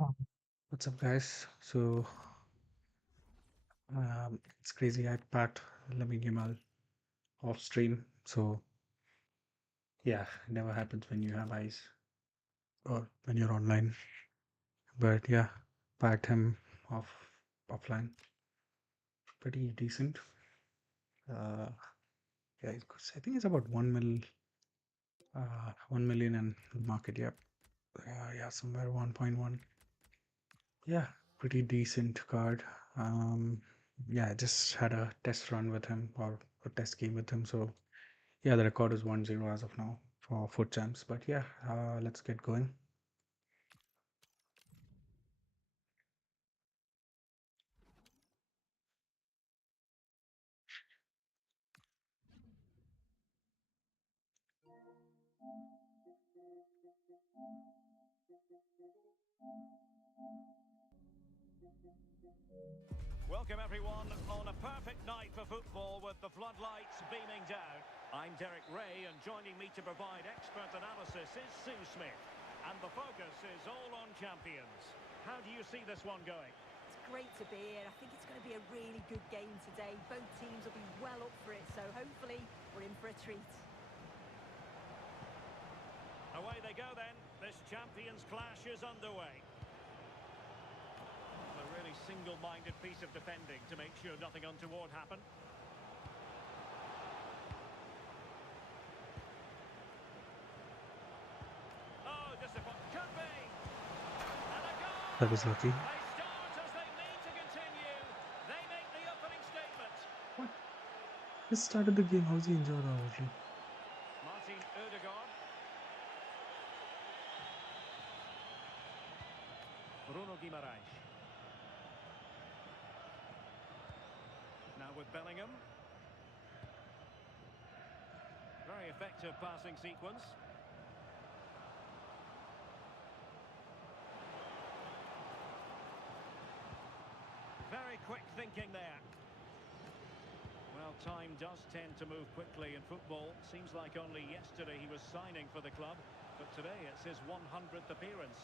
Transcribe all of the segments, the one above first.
Um, What's up, guys? It's crazy. I packed Lamine Yamal off stream. So, yeah, it never happens when you have eyes or when you're online. But yeah, packed him off offline. Pretty decent. Uh, yeah, I think it's about 1 million in market. Yep. Yeah, somewhere 1.1. Yeah, pretty decent card. Um, yeah, I just had a test run with him or a test game with him. So yeah, the record is 1-0 as of now for foot champs. But yeah, let's get going. Welcome everyone on a perfect night for football with the floodlights beaming down. I'm Derek Ray and joining me to provide expert analysis is Sue Smith. And the focus is all on champions. How do you see this one going? It's great to be here. I think it's going to be a really good game today. Both teams will be well up for it, so hopefully we're in for a treat. Away they go then. This champions clash is underway. A really single-minded piece of defending to make sure nothing untoward happened. Oh, disappointing. Could be. And a goal! That was lucky. They start as they need to continue. They make the opening statement. What? Just started the game. How's he injured already? Martin Odegaard. Bruno Guimaraes. Now with Bellingham. Very effective passing sequence. Very quick thinking there. Well, time does tend to move quickly in football. Seems like only yesterday he was signing for the club, but today it's his 100th appearance.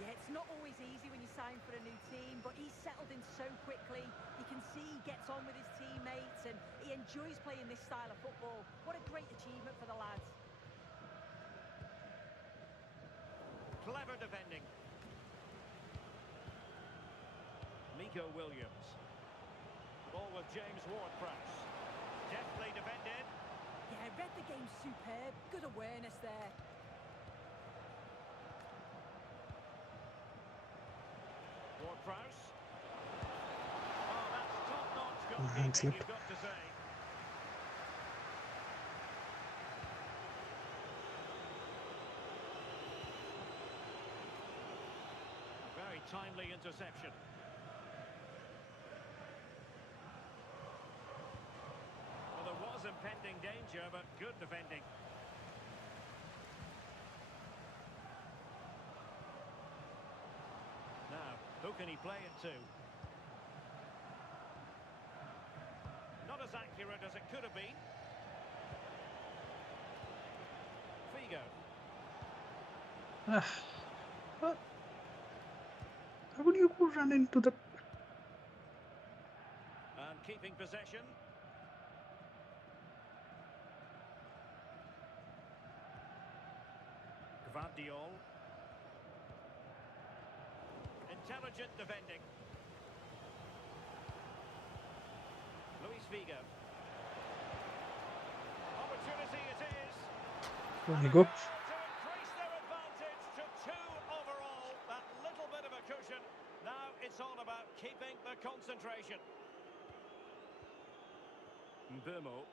Yeah, it's not always easy when you sign for a new team, but he's settled in so quickly. You can see he gets on with his teammates and he enjoys playing this style of football. What a great achievement for the lads. Clever defending. Nico Williams. Ball with James Ward-Prowse. Deftly defended. Yeah, read the game superb. Good awareness there. Ward-Prowse. Oh, that's top-notch Hand goalkeeping, slip. you've got to say. Very timely interception. Well, there was impending danger, but good defending. Now, who can he play it to? Not as accurate as it could have been. Figo. Ah, what? How would you go run into the? And keeping possession. Gvardiol. Intelligent defending. Luis Figo. Opportunity it is. There And you a go. goal to increase their advantage to 2 overall. That little bit of a cushion. Now it's all about keeping the concentration. Mbumo.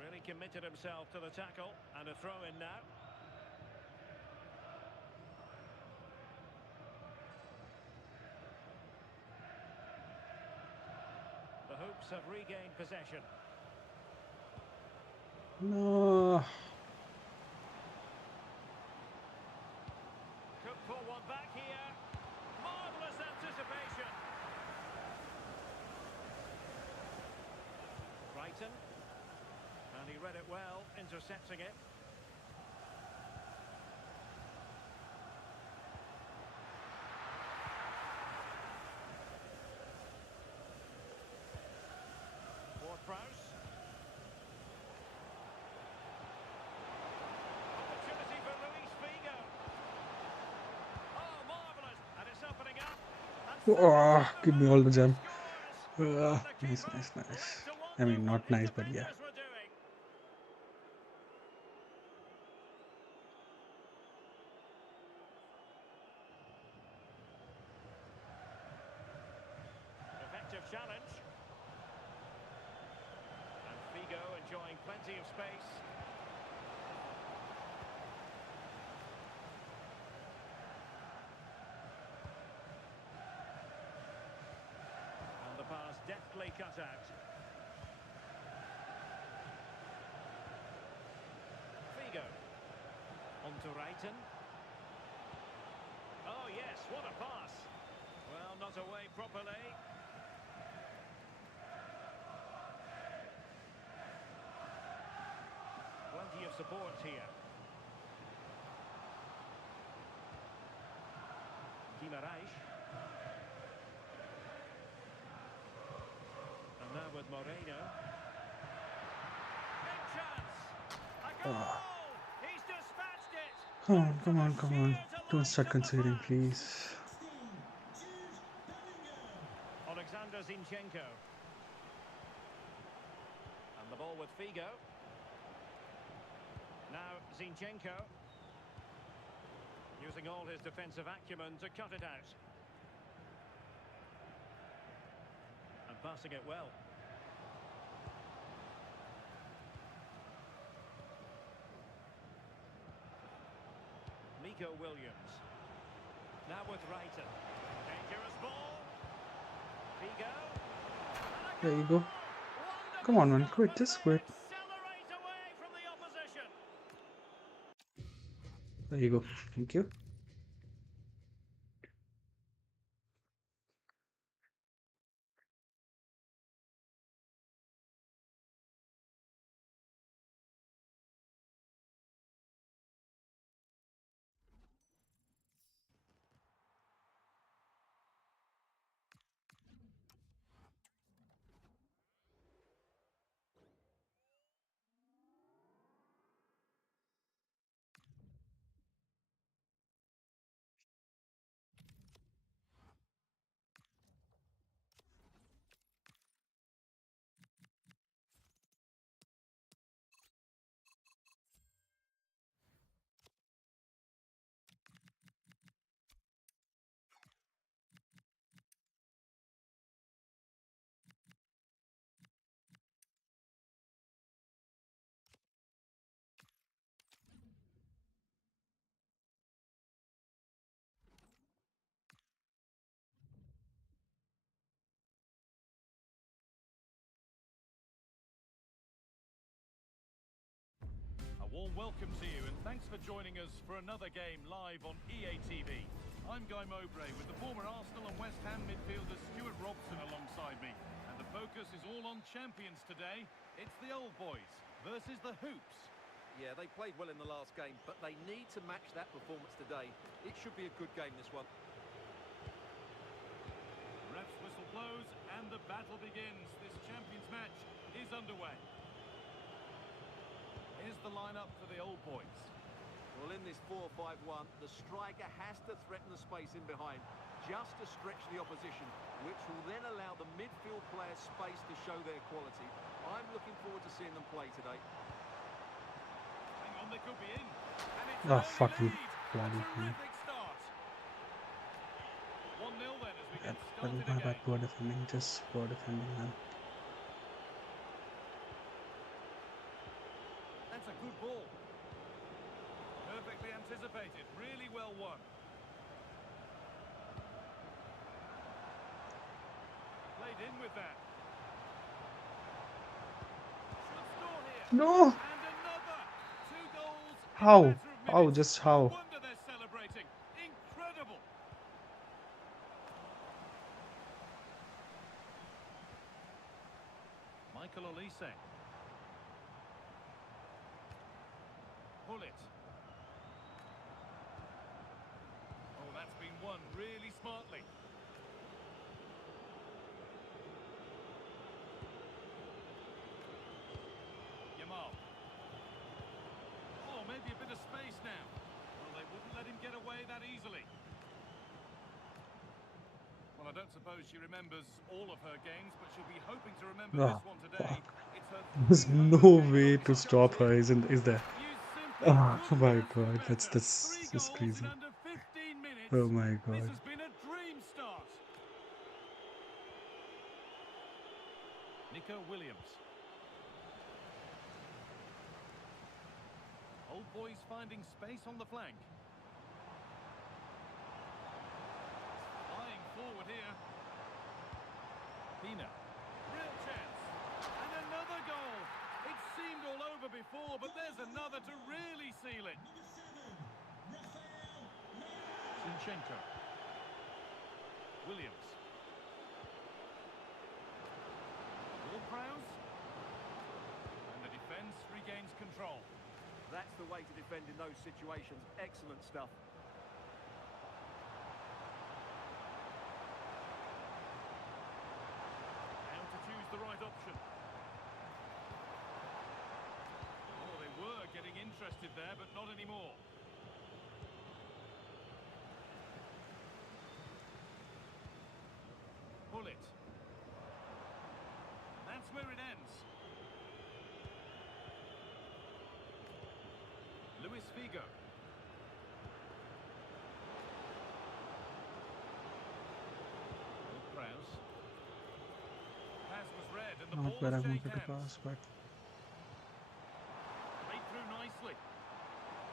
Really committed himself to the tackle. And a throw in now. The Hoops have regained possession. No. Could pull one back here. Marvellous anticipation. Brighton. And he read it well, intercepting it. Oh, give me all the gem. Scores! And the Nice, keeper nice, left nice. to I wonder mean, what not his nice, but yeah. defenders were doing. Effective challenge. And Figo enjoying plenty of space. And the pass deftly cut out. Figo. On to Reiten. Oh yes, what a pass. Well, not away properly. Plenty of support here. Guimaraes. And now with Moreno. Big chance. A goal! Oh, He's dispatched it. come Back on, to come the on, come on. sheer Don't delight start of the conceding, fans. please. Alexander Zinchenko. And the ball with Figo. Now Zinchenko. Using all his defensive acumen to cut it out. And passing it well. Nico Williams. Now with Reiten. Dangerous ball. Figo. And a There you goal! go. Come on, man. Wonderful Quit. stop and Just they quit. accelerate away from the opposition. There you go. Thank you. A warm welcome to you and thanks for joining us for another game live on EA TV. I'm Guy Mowbray with the former Arsenal and West Ham midfielder Stuart Robson alongside me. And the focus is all on champions today. It's the old boys versus the Hoops. Yeah, they played well in the last game, but they need to match that performance today. It should be a good game, this one. Ref's whistle blows and the battle begins. This champions match is underway. Here's the lineup for the old boys. Well, in this 4-5-1, the striker has to threaten the space in behind, just to stretch the opposition, which will then allow the midfield players space to show their quality. I'm looking forward to seeing them play today. Hang on, they could be in. And it's Oh, an early fucking lead. A bloody man. terrific start. 1-0 then as we Yeah, get but started my again. bad, poor defending. Just poor defending, man. That's a good ball. Perfectly anticipated, really well won. Played in with that. Should score here. No! And another. 2 goals in a How? matter of How? minutes. Just No how? wonder they're celebrating. Incredible. Michael Olise. Pull it. Oh, that's been won really smartly. Yamal. Oh, maybe a bit of space now. Well, they wouldn't let him get away that easily. Well, I don't suppose she remembers all of her games, but she'll be hoping to remember Oh, this one today. fuck. It's her There's 300th no game way under to her belt stop here. her, is there? You simply Oh couldn't my ask for god, better. that's 3 just goals in crazy. under 15 minutes. Oh my This god. has been a dream start. Nico Williams. Old boys finding space on the flank. Flying forward here. Pina. Real chance. And another goal. It seemed all over before, but there's another to really seal it. Zinchenko. Williams. Ward-Prowse. And the defence regains control. That's the way to defend in those situations. Excellent stuff. How to choose the right option. Oh, they were getting interested there, but not anymore. Pull it. That's where it ends. Luis Figo. Prowse. Pass was read and the Not ball where I has wanted changed to hands. pass, but Played through nicely.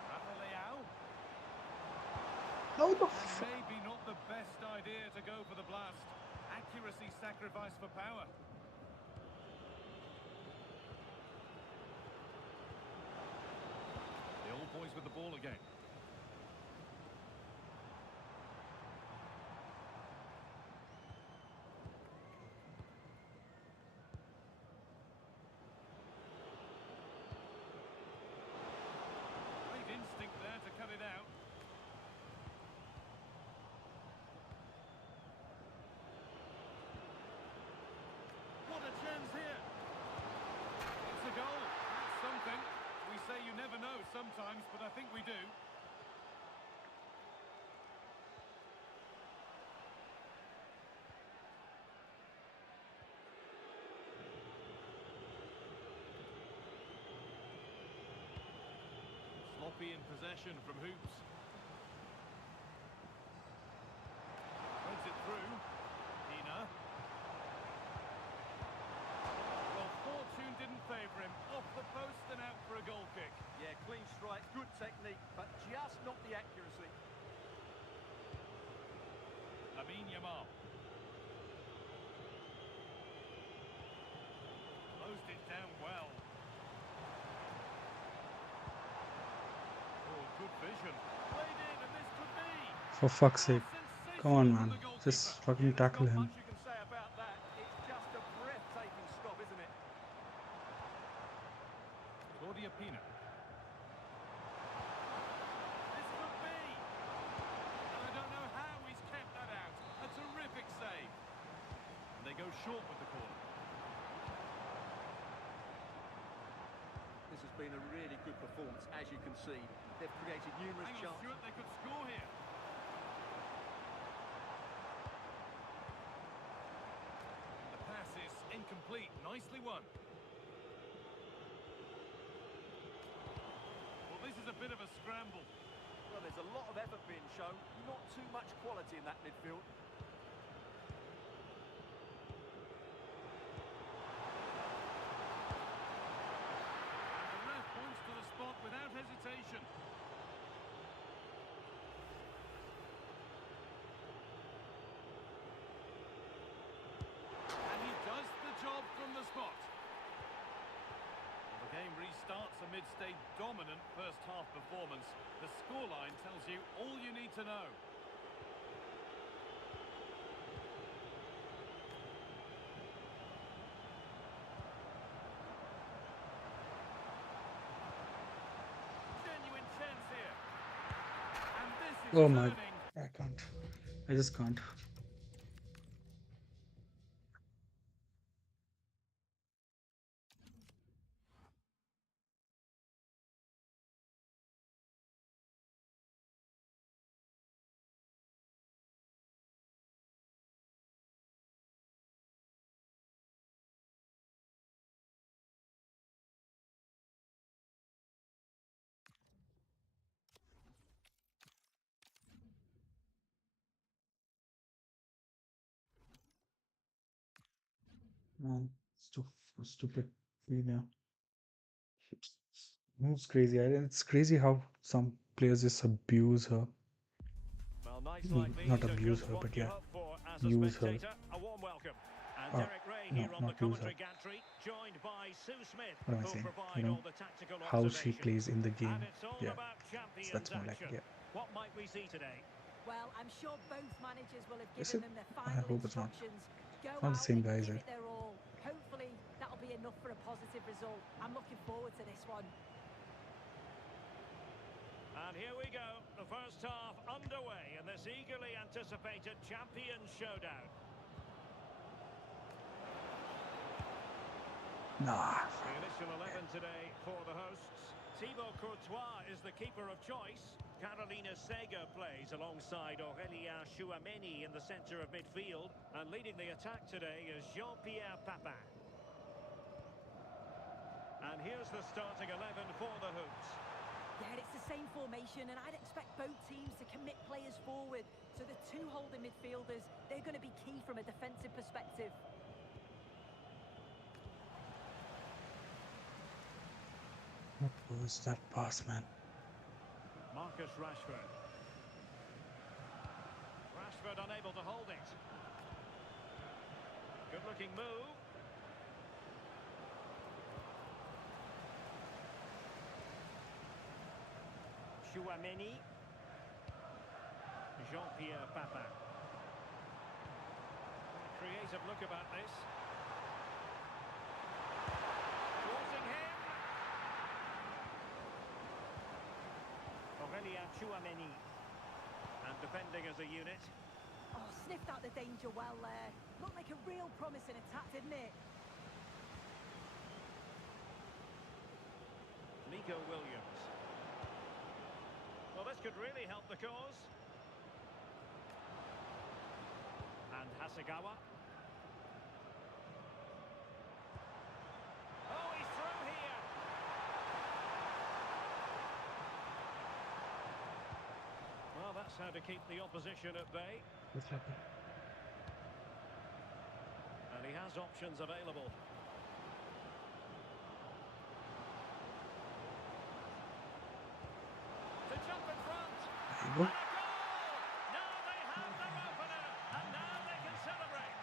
Rafa Leao. how the And maybe not the best idea to go for the blast. Accuracy sacrificed for power. The old boys with the ball again. Great instinct there to cut it out. What a chance here. It's a goal. That's something. We say you never know sometimes, but I think we do. Sloppy in possession from Hoops. Threads it through. Pina. Well, fortune didn't favour him. Off the post and out for a goal kick. Yeah, clean strike, good technique, but just not the accuracy. Lamine Yamal. Closed it down well. Oh, good vision. Played in, and this could be. for fuck's sake. Sensational Come on, from man. the goalkeeper. Just fucking There's tackle not him. much you can say about that. It's just a breathtaking stop, isn't it? Claudia Pina. This could be. And I don't know how he's kept that out. A terrific save. And they go short with the corner. This has been a really good performance, as you can see. They've created numerous Hang on, chances. Stuart, they could score here. The pass is incomplete. Nicely won. Well, this is a bit of a scramble. Well, there's a lot of effort being shown, not too much quality in that midfield. And the ref points to the spot without hesitation. And he does the job from the spot. Well, the game restarts amidst a dominant first half performance. The scoreline tells you all you need to know. Genuine chance here. And this is Oh my. turning. I can't. I just can't. Man, stupid. Yeah. It's crazy. It's crazy how some players just abuse her. Well, nights like Not these are abuse just her, what but you yeah, hope for as a use her. spectator. A warm welcome. And Uh, Derek Ray no, here on the not use her. commentary gantry, joined by Sue Smith, What am I who'll saying? provide all the tactical How she observations. plays in the And game. it's all Yeah, about so champions that's more like action. yeah. What might we see today? Well, I'm sure both managers will have Is given it? them their I final hope it's not. instructions. Go Not the out same and guy, is give it? it their all. Hopefully, that'll be enough for a positive result. I'm looking forward to this one. And here we go, the first half underway in this eagerly anticipated Champions Showdown. Nah. The initial 11 today for the hosts. Thibaut Courtois is the keeper of choice. Carolina Sega plays alongside Aurélien Chouameni in the centre of midfield. And leading the attack today is Jean-Pierre Papin. And here's the starting 11 for the Hoops. Yeah, it's the same formation, and I'd expect both teams to commit players forward. So the two holding midfielders, they're going to be key from a defensive perspective. What was that pass, man? Marcus Rashford. Rashford unable to hold it. Good looking move. Chouameni. Jean-Pierre Papin. Creative look about this. Crossing him. Aurélien Chouameni. And defending as a unit. Oh, sniffed out the danger well there. Looked like a real promising attack, didn't it? Nico Williams. Well, this could really help the cause. And Hasegawa. Oh, he's through here. Well, that's how to keep the opposition at bay. What's happening? And he has options available. To jump in front. There you And go. a goal! Now they have their opener, and now they can celebrate.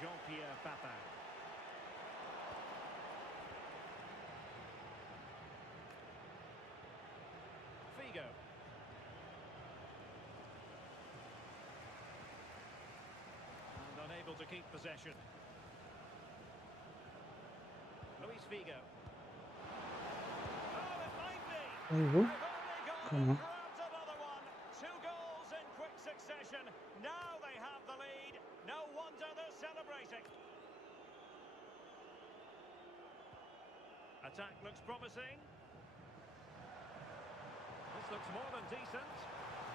Jean-Pierre Papin. Figo. And unable to keep possession. Luis Figo. Oh, it might be. There you go. Come on. Grabs another one. 2 goals in quick succession. Now they have the lead. No wonder they're celebrating. Attack looks promising. This looks more than decent.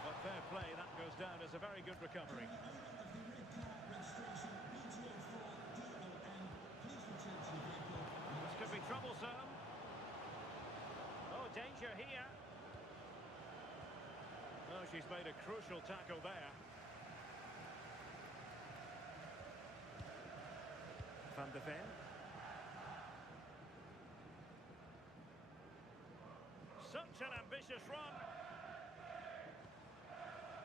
But fair play, that goes down as a very good recovery. This could be troublesome. Oh, danger here. Oh, she's made a crucial tackle there. Van de Ven. Such an ambitious run.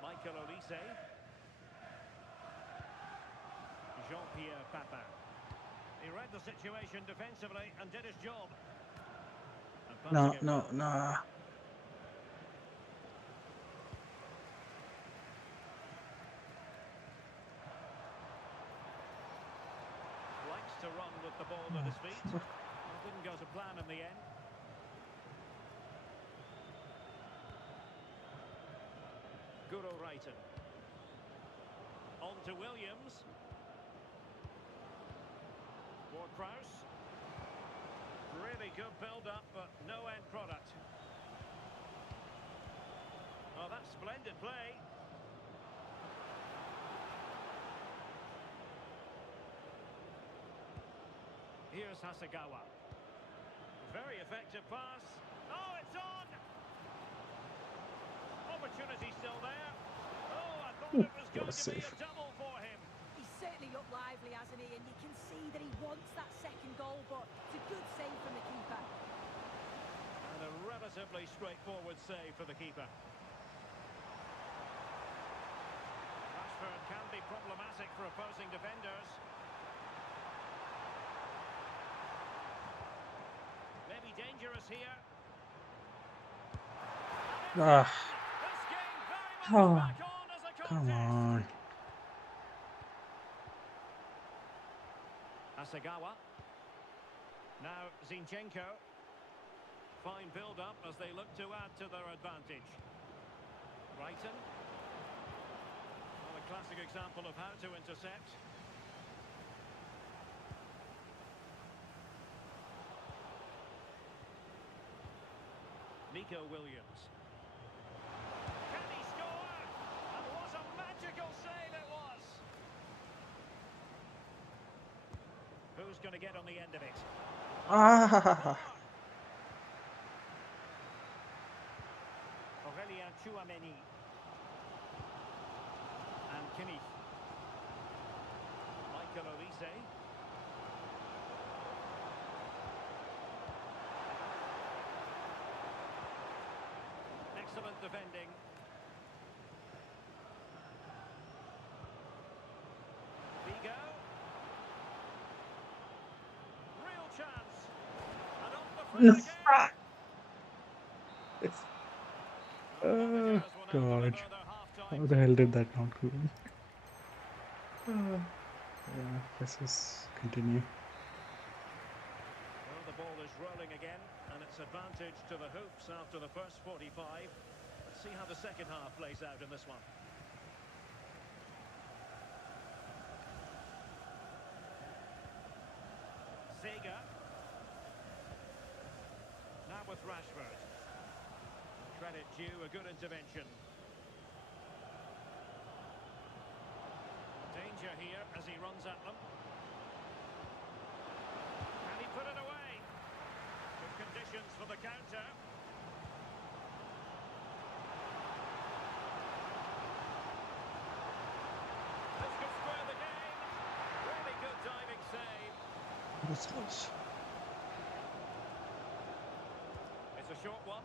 Michael Olise. Jean-Pierre Papin. He read the situation defensively and did his job. And No, passing it no, well. no. Likes to run with the ball at his feet. It didn't go to plan in the end. Guro Reiten. On to Williams. Ward-Prowse. Really good build-up, but no end product. Oh, that's splendid play. Here's Hasegawa. Very effective pass. Oh, it's on! Opportunity still there. Oh, I thought Ooh, it was what going a to be save. a double for him. He beautifully, hasn't he? And you can see that he wants that second goal, but it's a good save from the keeper. And a relatively straightforward save for the keeper. Rashford can be problematic for opposing defenders. Maybe dangerous here. Ah, This game very much oh, back on as a come contest. on. Asagawa. Now Zinchenko. Fine build-up as they look to add to their advantage. Brighton. Well, a classic example of how to intercept. Nico Williams. Can he score? And what a magical save it was! Who's going to get on the end of it? Ah, Aurelien Tchouameni. And Kimmich. Michael Olise. Excellent defending. Vigo. Real chance. And off the free no. again. Oh, Managers will now God. deliver their How half-time the hell did signals. that not go in? Yeah, let's just continue. Well, the ball is rolling again, and it's advantage to the Hoops after the first 45. Let's see how the second half plays out in this one. Sega. Now with Rashford. Credit due, a good intervention. Danger here as he runs at them. Can he put it away? Good conditions for the counter. This could square the game. Really good diving save. What's close? It's a short one.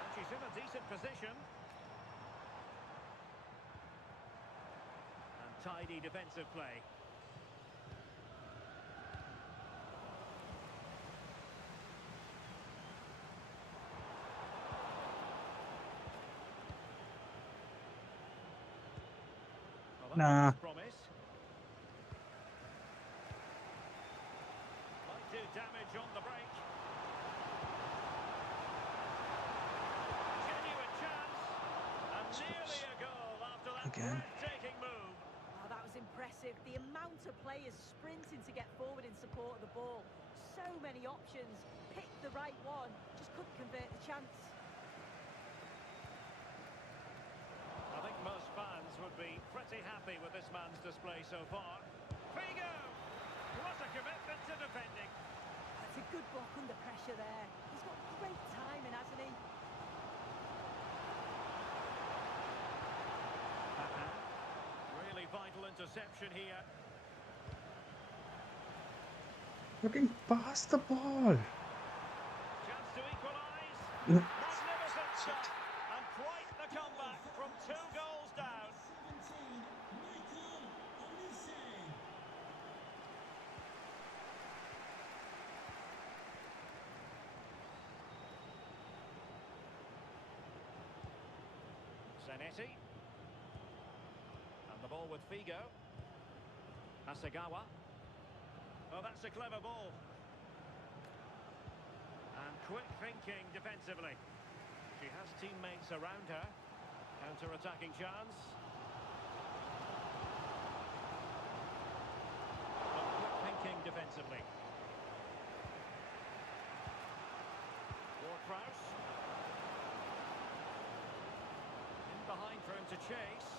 And she's in a decent position. And tidy defensive play. Well, that Nah. was promise. Might do damage on the break. Genuine chance. And nearly a goal after that Again. breathtaking move. Oh, that was impressive. The amount of players sprinting to get forward in support of the ball. So many options. Picked the right one. Just couldn't convert the chance. I think most fans would be pretty happy with this man's display so far. Figo! What a commitment to defending. That's a good block under pressure there. He's got great timing, hasn't he? Really vital interception here. Looking past the ball. Chance to equalise. No. Magnificent shot. And quite the comeback from 2 goals down. Zanetti. And the ball with Figo. Asagawa. Oh, that's a clever ball. And quick thinking defensively. She has teammates around her. Counter-attacking chance. But quick thinking defensively. Ward-Prowse. In behind for him to chase.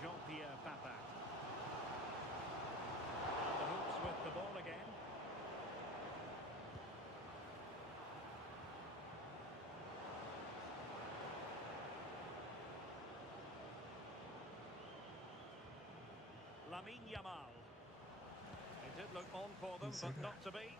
Jean-Pierre Papin. And the Hoops with the ball again. Lamine Yamal. It did look on for them, but not to be.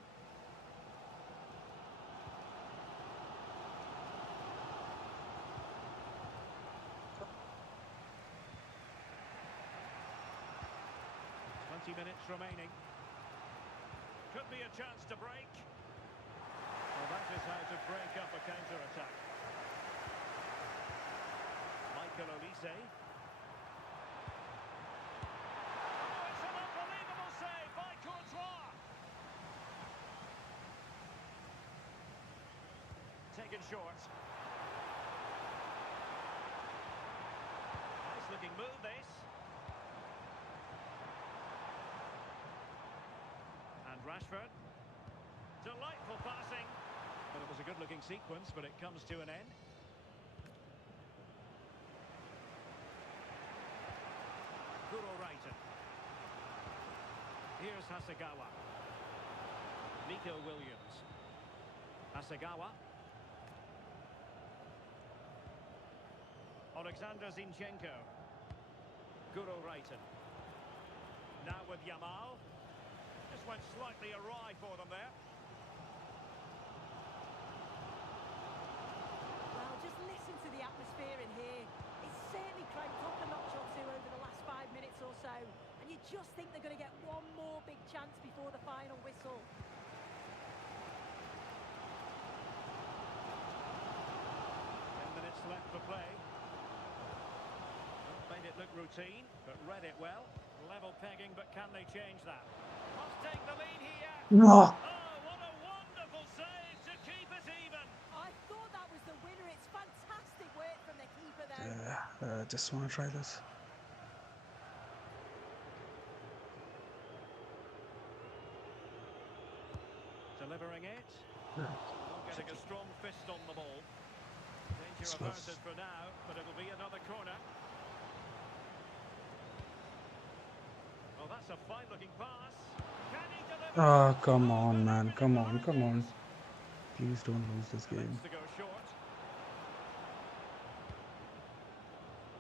Minutes remaining. Could be a chance to break. Well, that is how to break up a counter-attack. Michael Olise. Oh, it's an unbelievable save by Courtois. Taken short. Nice looking move, this. Rashford. Delightful passing. Well, it was a good-looking sequence, but it comes to an end. Guro Reiten. Here's Hasegawa. Nico Williams. Hasegawa. Alexander Zinchenko. Guro Reiten. Now with Yamal. Just went slightly awry for them there. Well, just listen to the atmosphere in here. It's certainly cranked up a notch or two over the last 5 minutes or so. And you just think they're going to get one more big chance before the final whistle. 10 minutes left for play. Made it look routine, but read it well. Level pegging, but can they change that? Must take the lead here. No. Oh, what a wonderful save to keep it even. I thought that was the winner. It's fantastic work from the keeper there. Just want to try this. Delivering it. Getting a strong fist on the ball. Danger averted for now, but it'll be another corner. Oh, that's a fine-looking pass. Can he deliver? Oh, come on, man. Come on, come on. Please don't lose this game. To go short.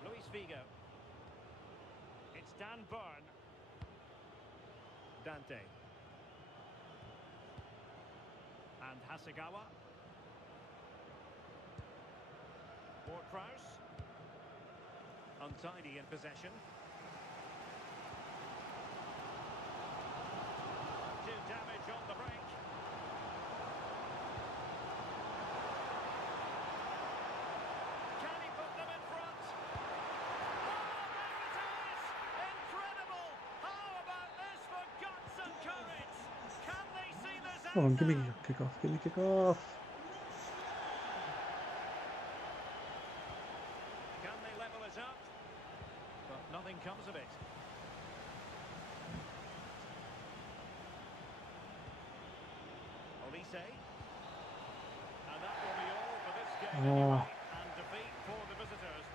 Luis Figo. It's Dan Burn. Dante. And Hasegawa. Ward-Prowse. Untidy in possession. Damage on the break. Can he put them in front? Oh, there it is! Incredible! How about this for guts and courage? Can they see this out? Come on, give me a kick off. Give me a kick off. Can they level it up? But nothing comes of it. And that will be all for this game anyway, and defeat for the visitors.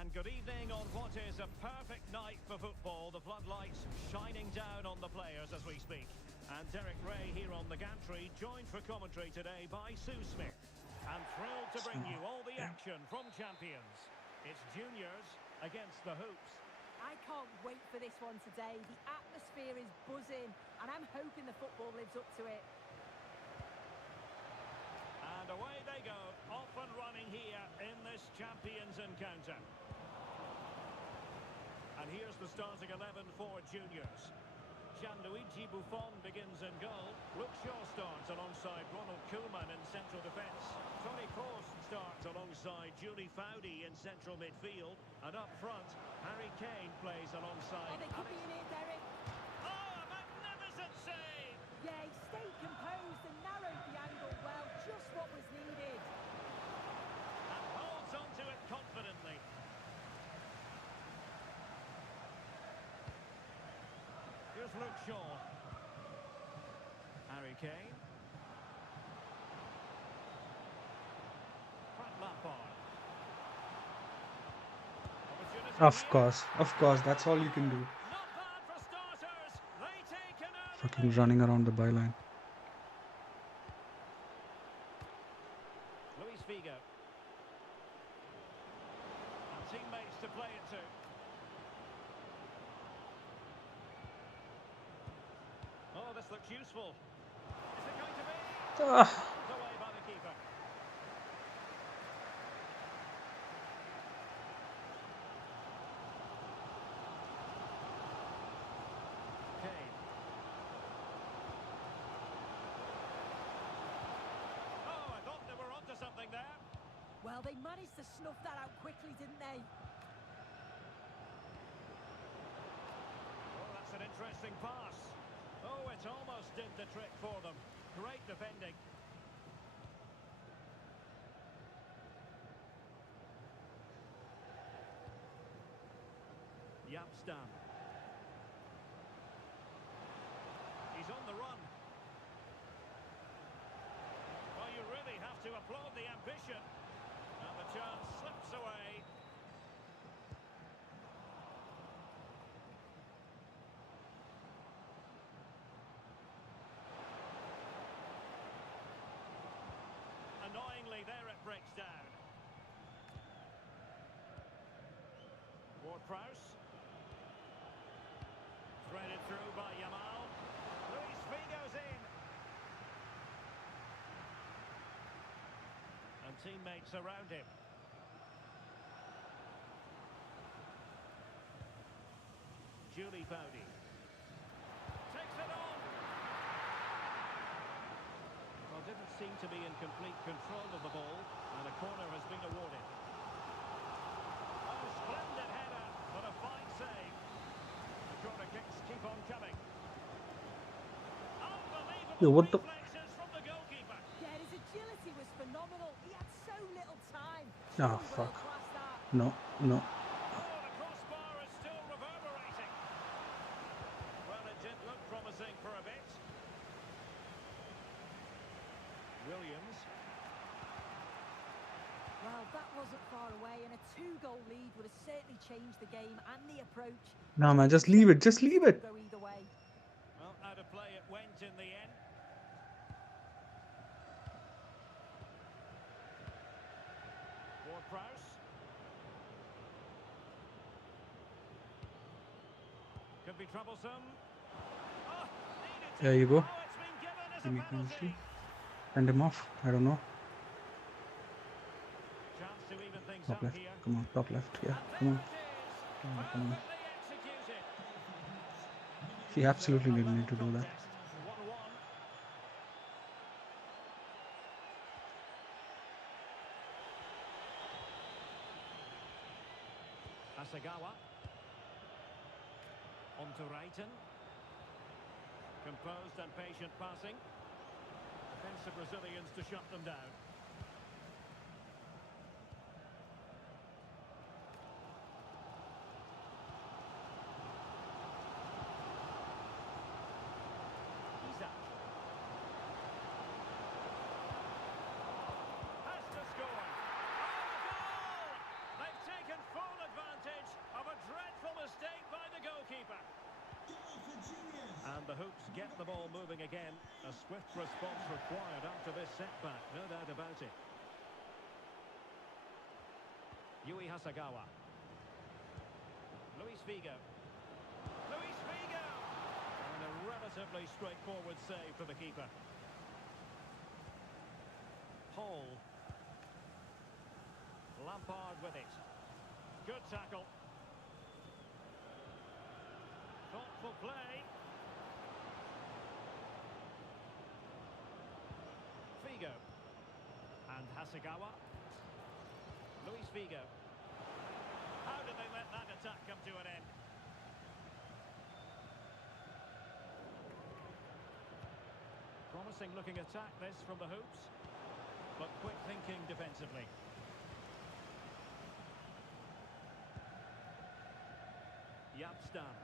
And good evening on what is a perfect night for football. The floodlights shining down on the players as we speak. And Derek Ray here on the gantry, joined for commentary today by Sue Smith. And thrilled to bring you all the action from champions. It's juniors against the Hoops. I can't wait for this one today. The atmosphere is buzzing, and I'm hoping the football lives up to it. And away they go, off and running here in this champions encounter. And here's the starting 11 for juniors. Gianluigi Buffon begins in goal. Luke Shaw starts alongside Ronald Koeman in central defence. Toni Kroos starts alongside Julie Foudy in central midfield. And up front, Harry Kane plays alongside... Oh, they could be in it, Derek. Oh, a magnificent save! Yeah, he stayed composed and narrowed the angle well, just what was needed. And holds onto it confidently. Here's Luke Shaw. Harry Kane. Frank Lampard. Opportunity Of course, that's all you can do. Not bad for starters. They take an early Fucking lead. running around the byline. Luis Figo. And teammates to play it to. Oh, this looks useful. Is it going to be? Ah, Pulled away by the keeper. Kane. Oh, I thought they were onto something there. Well, they managed to snuff that out quickly, didn't they? Oh, that's an interesting pass. Oh, it almost did the trick for them. Great defending. Yapstam. He's on the run. Well, you really have to applaud the ambition. And the chance slips away. Annoyingly, there it breaks down. Ward-Prowse. Threaded through by Yamal. Luis Figo's in. And teammates around him. Julie Foudy. Takes it on. Well, didn't seem to be in complete control of the ball, and a corner has been awarded. Oh, splendid header, but a fine save. The corner kicks keep on coming. yo, Unbelievable what the? reflexes from the goalkeeper. Yeah, his agility was phenomenal. He had so little time. Ah, Truly fuck. world-class that. No, no. Oh, the crossbar is still reverberating. Well, it did look promising for a bit. Williams. Well, that wasn't far away, and a two-goal lead would have certainly changed the game and the approach. No, man, just leave it. Just leave it. Go either way. Well, out of play it went in the end. Ward-Prowse. Could be troublesome. Oh, needed to. There you go. Oh, it's been given as Give me a penalty. penalty. Send him off. I don't know. Chance to even things Top up left. here. Come on, top left. Yeah, And come there on. it is. Come on, come on. Perfectly executed. He absolutely didn't need to do that. 1-1. Asagawa. On to Reiten. Composed and patient passing. Defensive Brazilians to shut them down. Isak. Has to score. Oh, a goal! They've taken full advantage of a dreadful mistake by the goalkeeper. And the Hoops get the ball moving again. A swift response required after this setback, no doubt about it. Yui Hasagawa. Luis Figo. Luis Figo! And a relatively straightforward save for the keeper. Hall. Lampard with it. Good tackle. Thoughtful play. Hasegawa. Luis Figo. How did they let that attack come to an end? Promising looking attack this from the hoops, but quick thinking defensively. Yapstam.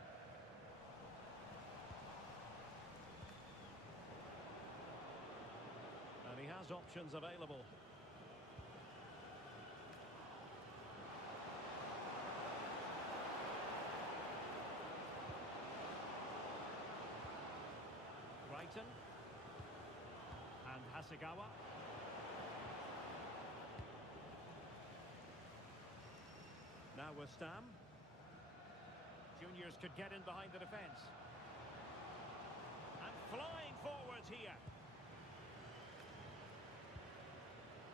And he has options available. Brighton. And Hasegawa. Now with Stam. Juniors could get in behind the defence. And flying forwards here.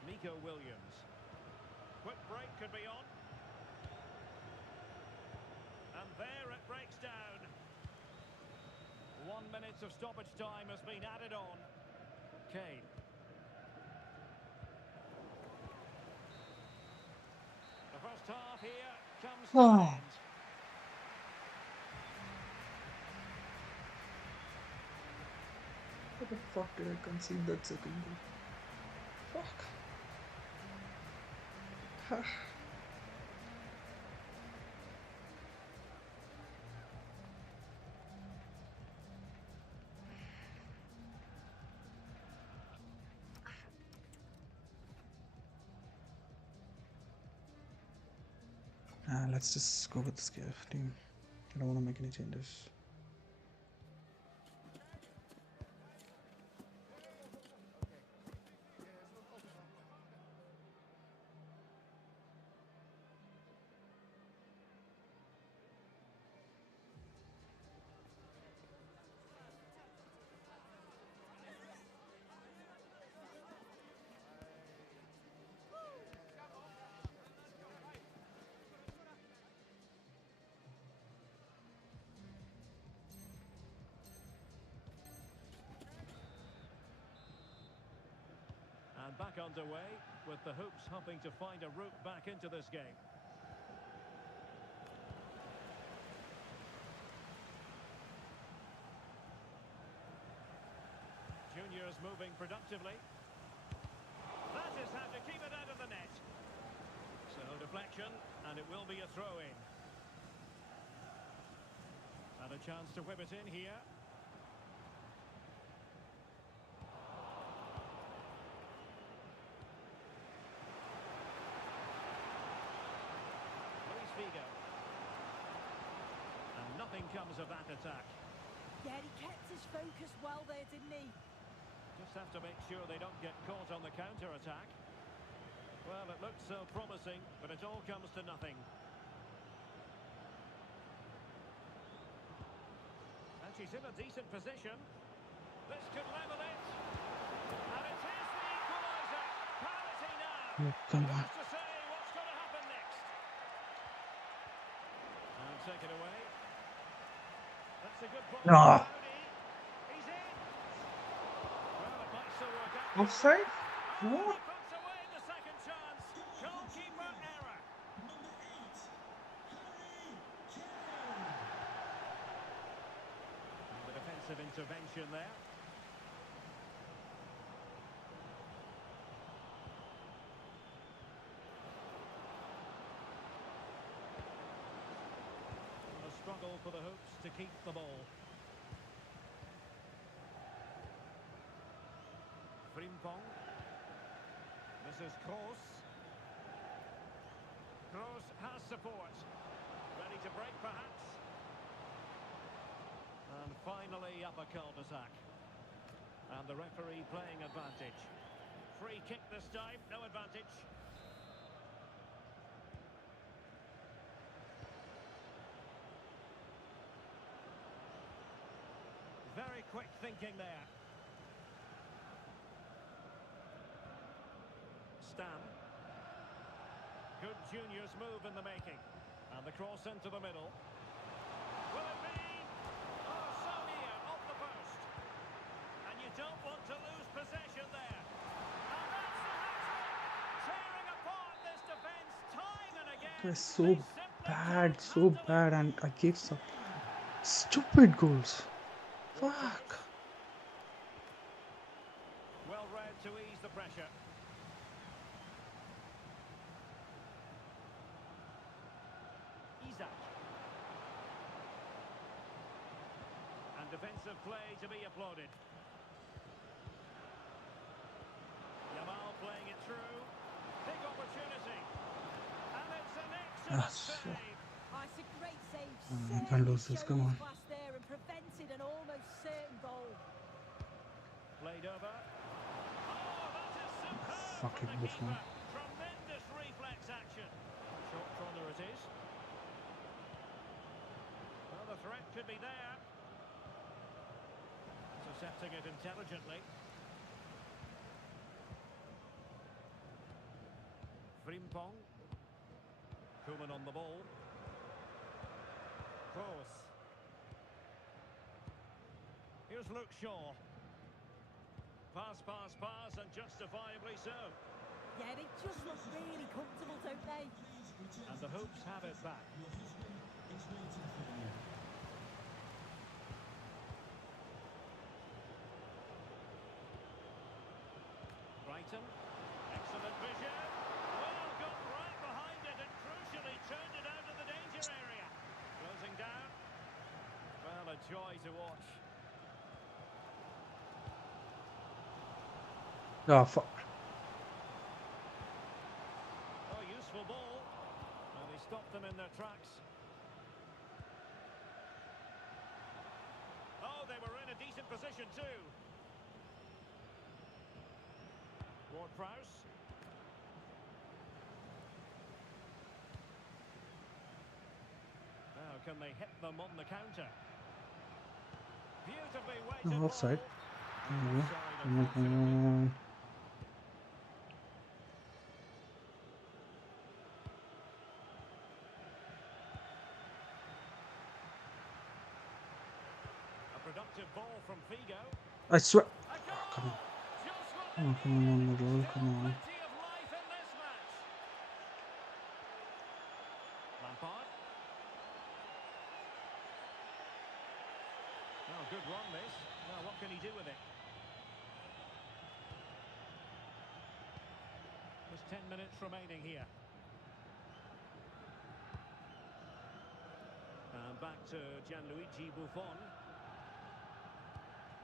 Nico Williams. Quick break could be on. And there it breaks down. 1 minute of stoppage time has been added on. Kane. The first half here comes to an end. What the fuck did I concede that second goal? Fuck. Let's just go with this team. I don't want to make any changes. And back underway, with the hoops hoping to find a route back into this game. Juniors moving productively. That is how to keep it out of the net. So deflection, and it will be a throw-in. And a chance to whip it in here. Figo. And nothing comes of that attack. Yeah, he kept his focus well there, didn't he? Just have to make sure they don't get caught on the counter-attack. Well, it looks so promising, but it all comes to nothing. And she's in a decent position. This could level it. And it is the equaliser. Parity now. Oh, come on. To say what's going to happen next. And take it away. That's a good ball. No. He's in. Well, it might still work out. Offside? And No. he puts away the second chance. Goalkeeper error. The defensive intervention there. A struggle for the hoops to keep the ball. Frimpong. This is Kroos. Kroos has support. Ready to break perhaps. And finally up a cul-de-sac. And the referee playing advantage. Free kick this time, no advantage. Very quick thinking there. Stam. Good juniors move in the making. And the cross into the middle. Will it be? Oh, so near, off the post. And you don't want to lose possession there. And that's the hat-trick. We're so bad, and I gave some stupid goals. Fuck. Well read to ease the pressure. Isak. And defensive play to be applauded. Yamal playing it through. Big opportunity. And it's an Ah, excellent shit. save. Oh, it's a great save. I can't lose this. Showed Come his on. class there and prevented an almost certain goal. Played over. Oh, that is superb Fucking from the Buffon. keeper. Tremendous reflex action. Short corner it is. Well, the threat could be there. Intercepting it intelligently. Frimpong. Koeman on the ball. Kroos. Here's Luke Shaw. Pass, and justifiably so. Yeah, they just look really comfortable, don't they? And the Hoops have it back. Brighton. Excellent vision. Well, got right behind it and crucially turned it out of the danger area. Closing down. Well, a joy to watch. Oh, fuck. Oh, useful ball. And he stopped them in their tracks. Oh, they were in a decent position too. Ward-Prowse. Now, can they hit them on the counter? Beautifully weighted No, offside. ball. There we go. Offside, Come on, come unfortunately. on. A productive ball from Figo. I swear. A Oh, goal! come on. Just what Come they on, come on, needed. one more goal. Still Come on. plenty of life in this match. Lampard. Oh, good run this. Now, what can he do with it? Just 10 minutes remaining here. And back to Gianluigi Buffon.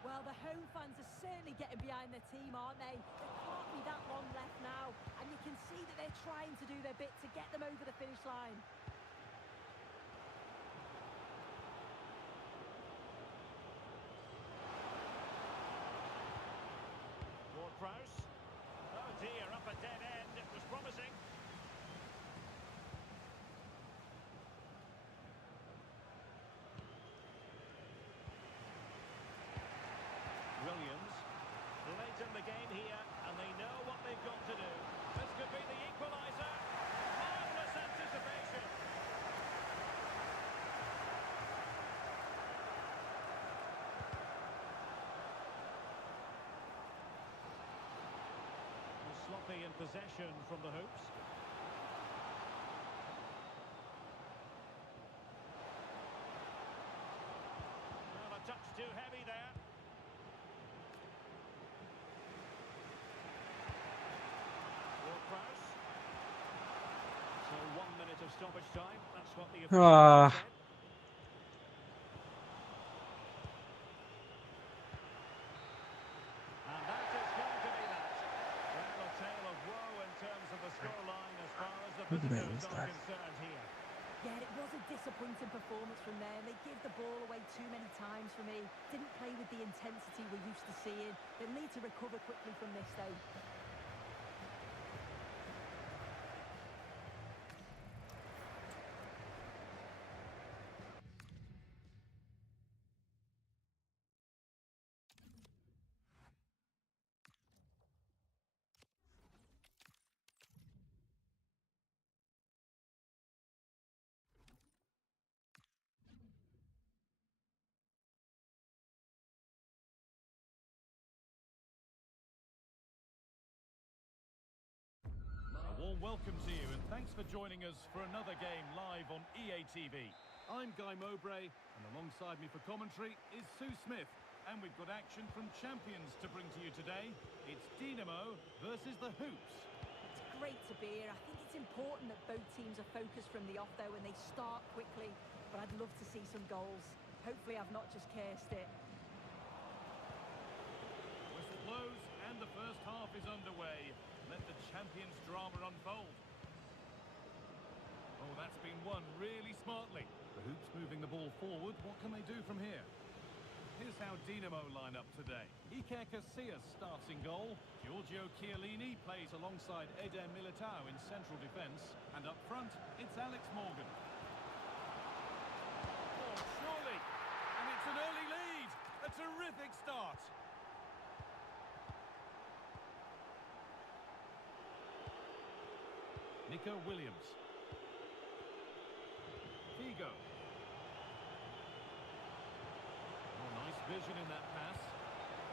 Well, the home fans are certainly getting behind their team, aren't they? There can't be that long left now, and you can see that they're trying to do their bit to get them over the finish line. Ward-Prowse. Oh dear, up a dead end. It was promising. Williams. Late in the game here, and they know what they've got to do. This could be the equaliser. Marvellous anticipation. Sloppy in possession from the Hoops. Well, a touch too heavy there. Ward-Prowse. So 1 minute of stoppage time. That's what the officials Ah. said. And that is going to be that. Well, a tale of woe in terms of the scoreline as far as the Who the hell visitors is are that? concerned here. Yeah, it was a disappointing performance from them. They give the ball away too many times for me. Didn't play with the intensity we're used to seeing. They'll need to recover quickly from this, though. welcome to you, and thanks for joining us for another game live on EA TV. I'm Guy Mowbray, and alongside me for commentary is Sue Smith. And we've got action from champions to bring to you today. It's Dinamo versus the Hoops. It's great to be here. I think it's important that both teams are focused from the off, though, and they start quickly. But I'd love to see some goals. Hopefully I've not just cursed it. Whistle blows, and the first half is underway. Let the champions' drama unfold. Oh, that's been won really smartly. The Hoops moving the ball forward. What can they do from here? Here's how Dinamo line up today. Iker Casillas starts in goal. Giorgio Chiellini plays alongside Eder Militao in central defence. And up front, it's Alex Morgan. Oh, surely! And it's an early lead! A terrific start! Nico Williams. Figo. Oh, nice vision in that pass.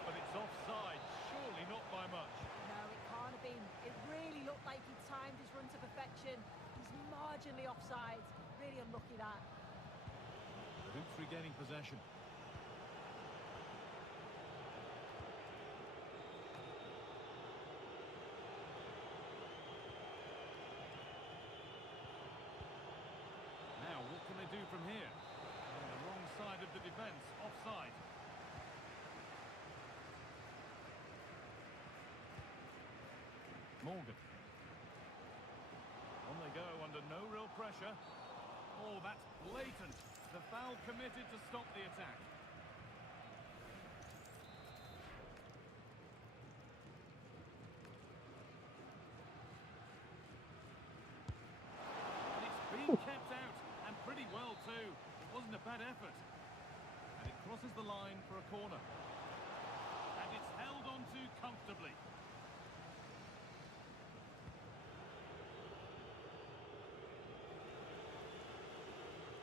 But it's offside, surely not by much. No, it can't have been. It really looked like he timed his run to perfection. He's marginally offside. Really unlucky that. The Hoops regaining possession. Now, what can they do from here? On the wrong side of the defence, offside. Morgan. On they go under no real pressure. Oh, that's blatant. The foul committed to stop the attack. And it's been kept out, and pretty well too. It wasn't a bad effort. And it crosses the line for a corner. And it's held onto comfortably.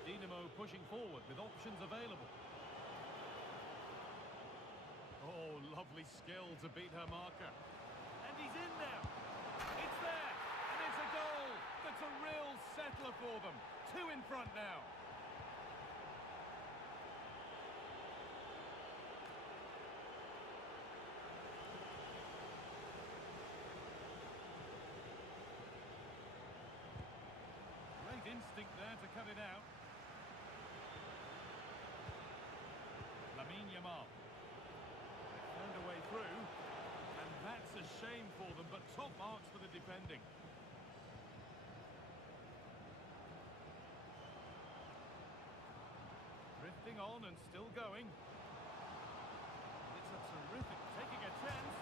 Dinamo pushing forward with options available. Oh, lovely skill to beat her marker. And he's in now. It's there. And it's a goal. That's a real settler for them. 2 in front now. Great instinct there to cut it out. Yamal. They found a way through, and that's a shame for them, but top marks for the defending. Drifting on and still going. It's a terrific, taking a chance.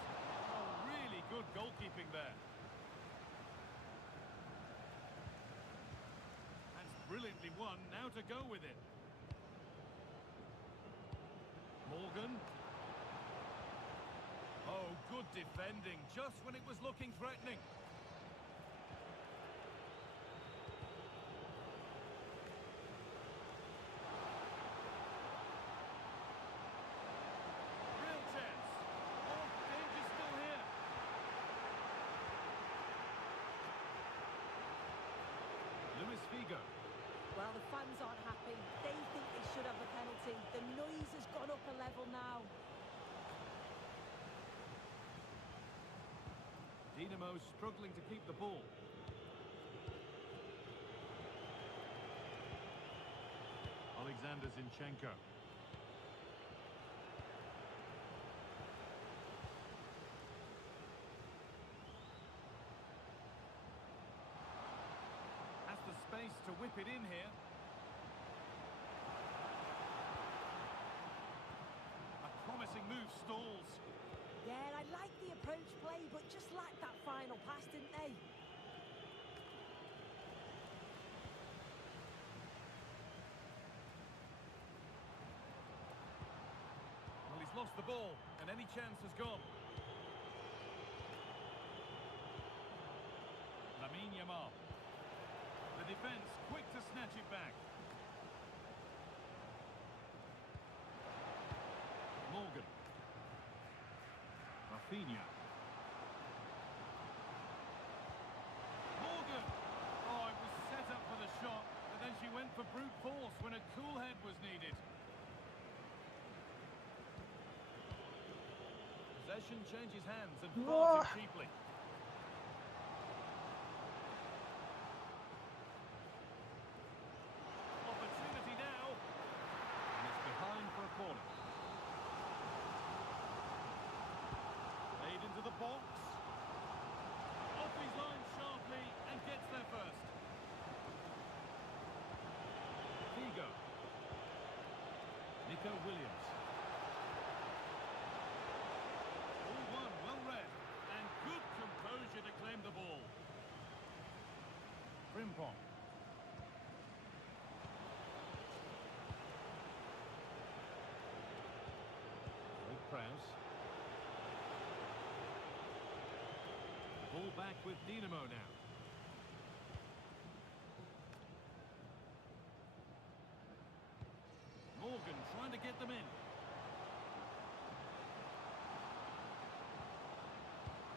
Oh, really good goalkeeping there. That's brilliantly won, now to go with it. Morgan. Oh, good defending, just when it was looking threatening. Real chance. Oh, danger still here. Luis Figo. Well, the fans aren't happy. They think they should have a penalty. The noise has gone up a level now. Dinamo struggling to keep the ball. Alexander Zinchenko. Has the space to whip it in here. A promising move stalls. Yeah, I like the approach play, but just lacked that final pass, didn't they? Well, he's lost the ball, and any chance has gone. Lamine Yamal. The defence quick to snatch it back. Morgan. Rafinha. Morgan. for brute force when a cool head was needed. Possession changes hands and far too cheaply. Opportunity now. And it's behind for a corner. Played into the box. Off his line sharply and gets there first. Figo. Nico Williams. All one, well read. And good composure to claim the ball. Frimpong. Prowse. Ball back with Dinamo now. Morgan trying to get them in.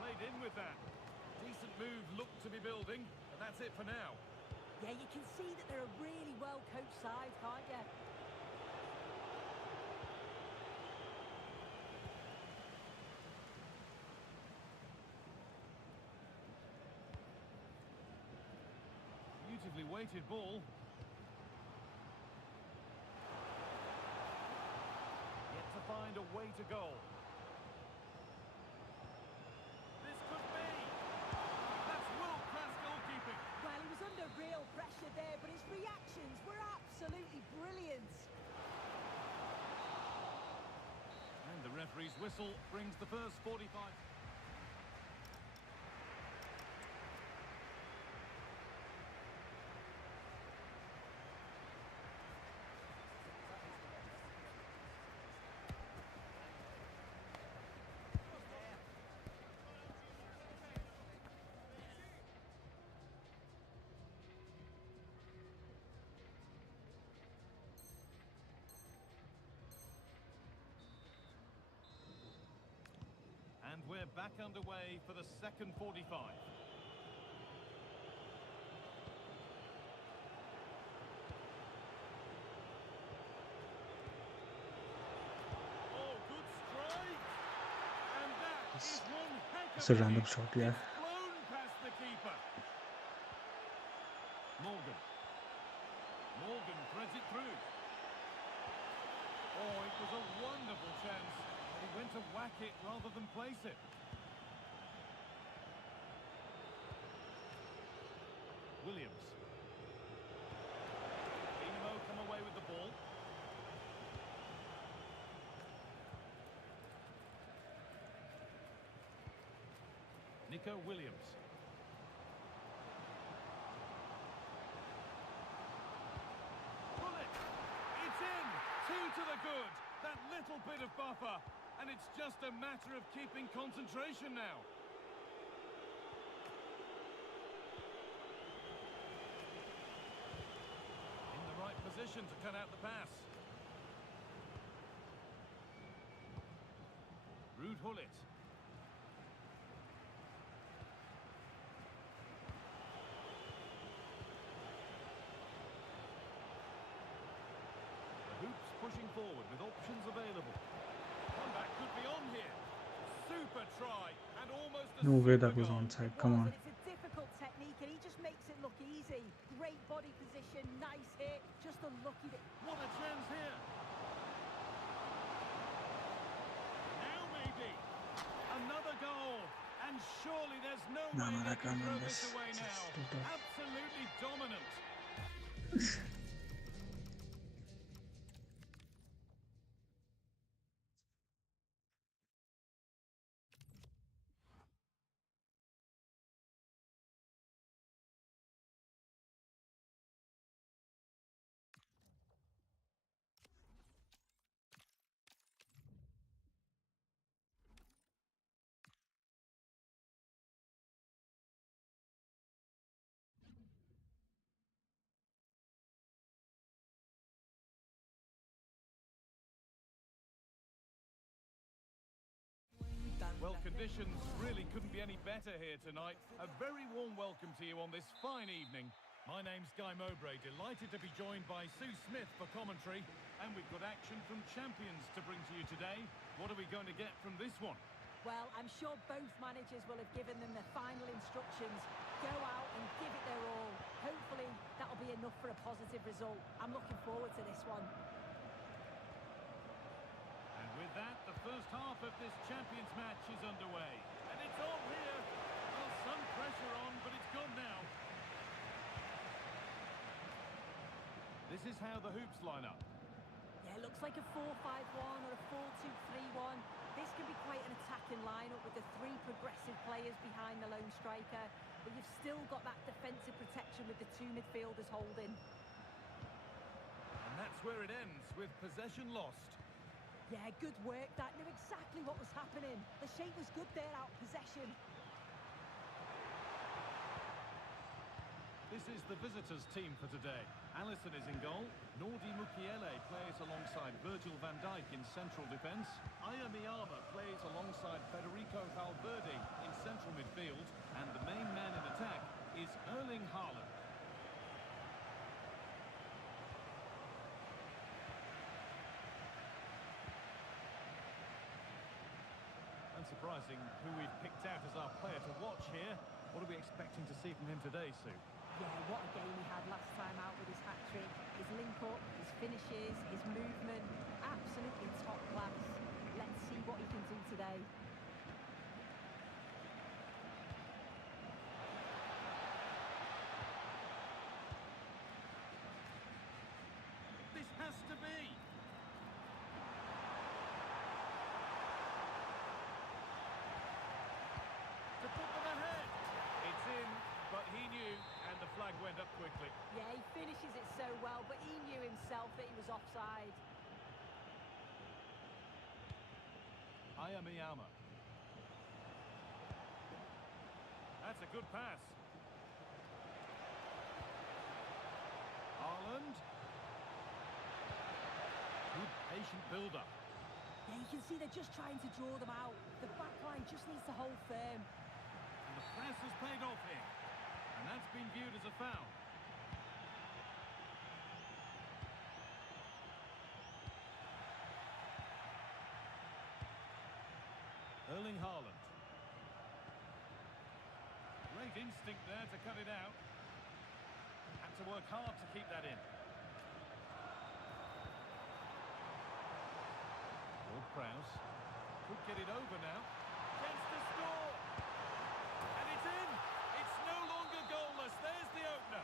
Played in with that. Decent move looked to be building, but that's it for now. Yeah, you can see that they're a really well-coached side, can't you? Beautifully weighted ball. Yet to find a way to goal. This could be. That's world-class goalkeeping. Well, he was under real pressure there, but his reactions were absolutely brilliant. And the referee's whistle brings the first 45. And we're back underway for the second 45. Oh, good strike! And that is one heck of It's a random hit. shot, yeah. It's blown past the keeper. Morgan. Morgan threads it through. Oh, it was a wonderful chance. He went to whack it rather than place it. Williams. Dinamo come away with the ball. Nico Williams. Pull it! It's in! 2 to the good. That little bit of buffer. And it's just a matter of keeping concentration now. In the right position to cut out the pass. Ruud Gullit. The Hoops pushing forward with options available. Comeback could be on here. Super try and almost a No way super that was goal. onside. It Come was, on. and it's a difficult technique, and he just makes it look easy. Great body position, nice hit, just unlucky that... What a chance here. Now maybe. Another goal. And surely there's no No, way man, they I can can't throw win this this. away It's now. too tough. Absolutely dominant. Well, conditions really couldn't be any better here tonight. A very warm welcome to you on this fine evening. My name's Guy Mowbray, delighted to be joined by Sue Smith for commentary. And we've got action from champions to bring to you today. What are we going to get from this one? Well, I'm sure both managers will have given them their final instructions. Go out and give it their all. Hopefully, that'll be enough for a positive result. I'm looking forward to this one. And with that, the first half of this Champions match is underway. And it's on here. Well, some pressure on, but it's gone now. This is how the hoops line up. Yeah, it looks like a 4-5-1 or a 4-2-3-1. This can be quite an attacking lineup with the three progressive players behind the lone striker. But you've still got that defensive protection with the two midfielders holding. And that's where it ends, with possession lost. Yeah, good work. That knew exactly what was happening. The shape was good there out of possession. This is the visitors' team for today. Alisson is in goal. Nordi Mukiele plays alongside Virgil van Dijk in central defence. Aya Miyama plays alongside Federico Valverde in central midfield. And the main man in attack is Erling Haaland. Unsurprising who we've picked out as our player to watch here. What are we expecting to see from him today, Sue? Yeah, what a game he had last time out with his hat-trick. His link-up, his finishes, his movement, absolutely top class. Let's see what he can do today. This has to be. To put them ahead. It's in, but he knew, and the flag went up quickly. Yeah, he finishes it so well, but he knew himself that he was offside. Aya Miyama. That's a good pass. Haaland. Good patient build-up. Yeah, you can see they're just trying to draw them out. The back line just needs to hold firm. And the press has paid off here. And that's been viewed as a foul. Erling Haaland. Great instinct there to cut it out. Had to work hard to keep that in. Lord Prowse. Could get it over now. Chance to score. And it's in. It's no longer goalless. There's the opener.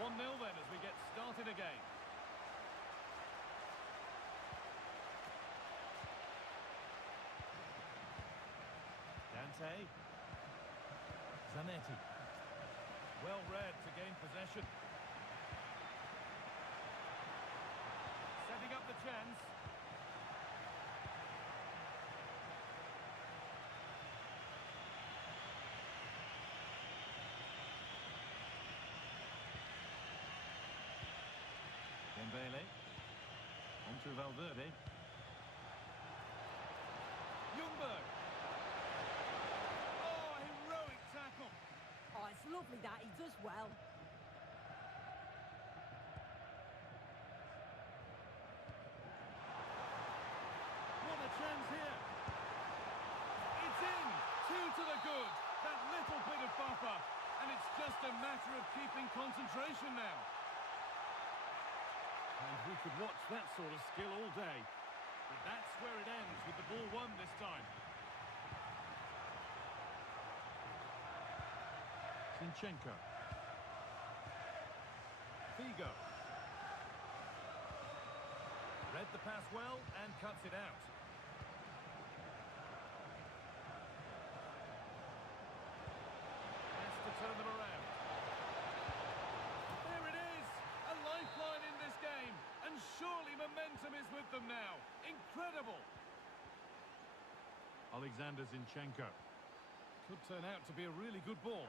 1-0 then as we get started again. Dante. Zanetti. Well read to gain possession. Setting up the chance. Dembele. On to Valverde. Ljungberg. Oh, heroic tackle. Oh, it's lovely that. He does well. What a chance here. It's in. 2 to the good. That little bit of buffer. And it's just a matter of keeping concentration now. And we could watch that sort of skill all day. But that's where it ends with the ball won this time. Zinchenko. Figo. Read the pass well and cuts it out. Has to turn them around. There it is! A lifeline in this game. And surely momentum is with them now. Incredible! Alexander Zinchenko. Could turn out to be a really good ball.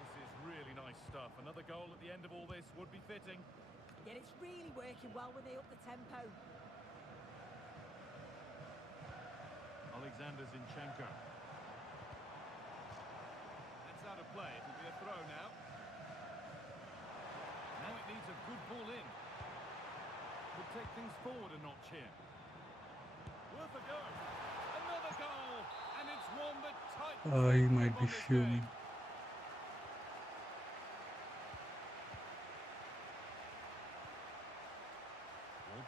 This is really nice stuff. Another goal at the end of all this would be fitting. Yeah, it's really working well when they up the tempo. Alexander Zinchenko. out of play. It'll be a throw now. Now it needs a good ball in. Could take things forward a notch here. Worth a go. Another goal. And it's one that tightens Oh, he the might grip be on this fuming. game.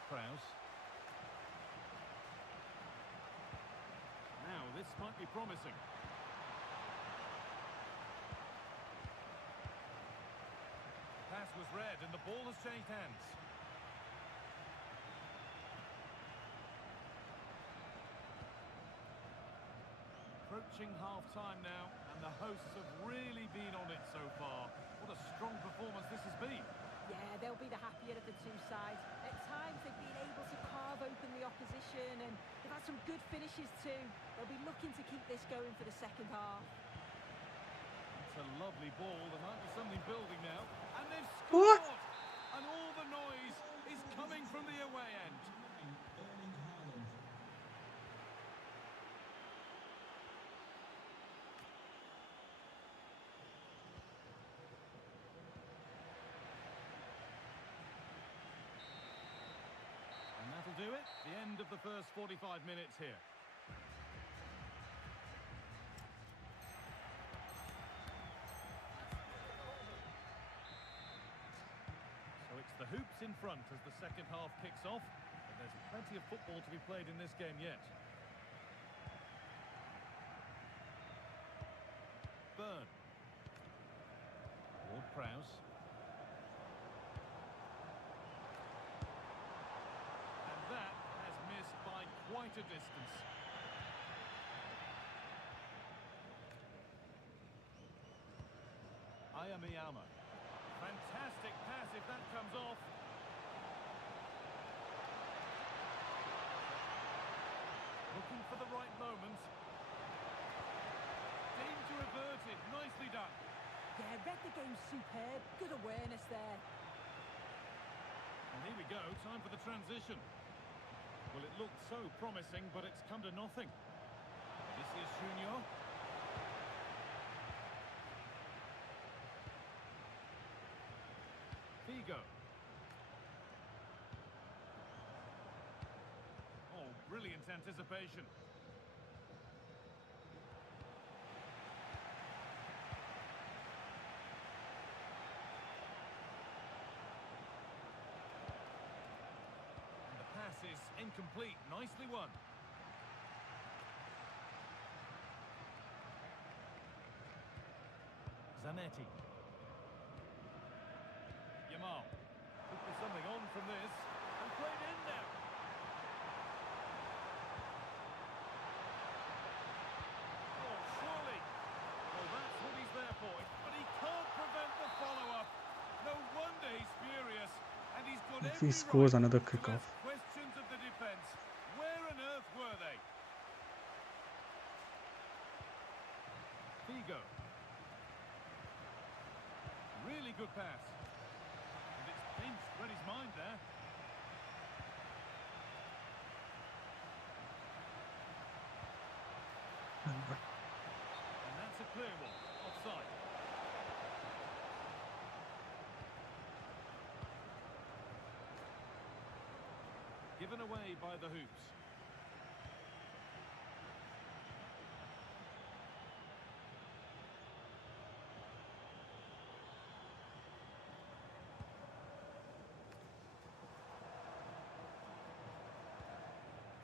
Prowse. Now this might be promising. Pass was read and the ball has changed hands. Approaching half-time now, and the hosts have really been on it so far. What a strong performance this has been. Yeah, they'll be the happier of the two sides. At times they've been able to carve open the opposition, and they've had some good finishes too. They'll be looking to keep this going for the second half. It's a lovely ball. There might be something building now. And they've What? scored! And all the noise is coming from the away end. And that'll do it. The end of the first 45 minutes here. So it's the hoops in front as the second half kicks off. But there's plenty of football to be played in this game yet. Byrne. Ward-Prowse. And that has missed by quite a distance. Ayamiyama. Fantastic pass if that comes off. Looking for the right moment. Danger averted. Nicely done. Yeah, read the game superb. Good awareness there. And here we go. Time for the transition. Well, it looked so promising, but it's come to nothing. Vinicius Junior. Figo. Oh, brilliant anticipation. And the pass is incomplete. Nicely won. Zanetti. Yamal. Could be something on from this. And played in now. Oh, surely. Well, that's what he's there for. But he can't prevent the follow-up. No wonder he's furious. And he's got If every he scores right another to kickoff. ask questions of the defence. Where on earth were they? Figo. Really good pass. And it's pinched, read his mind there. And that's a clear one. Offside. Given away by the hoops.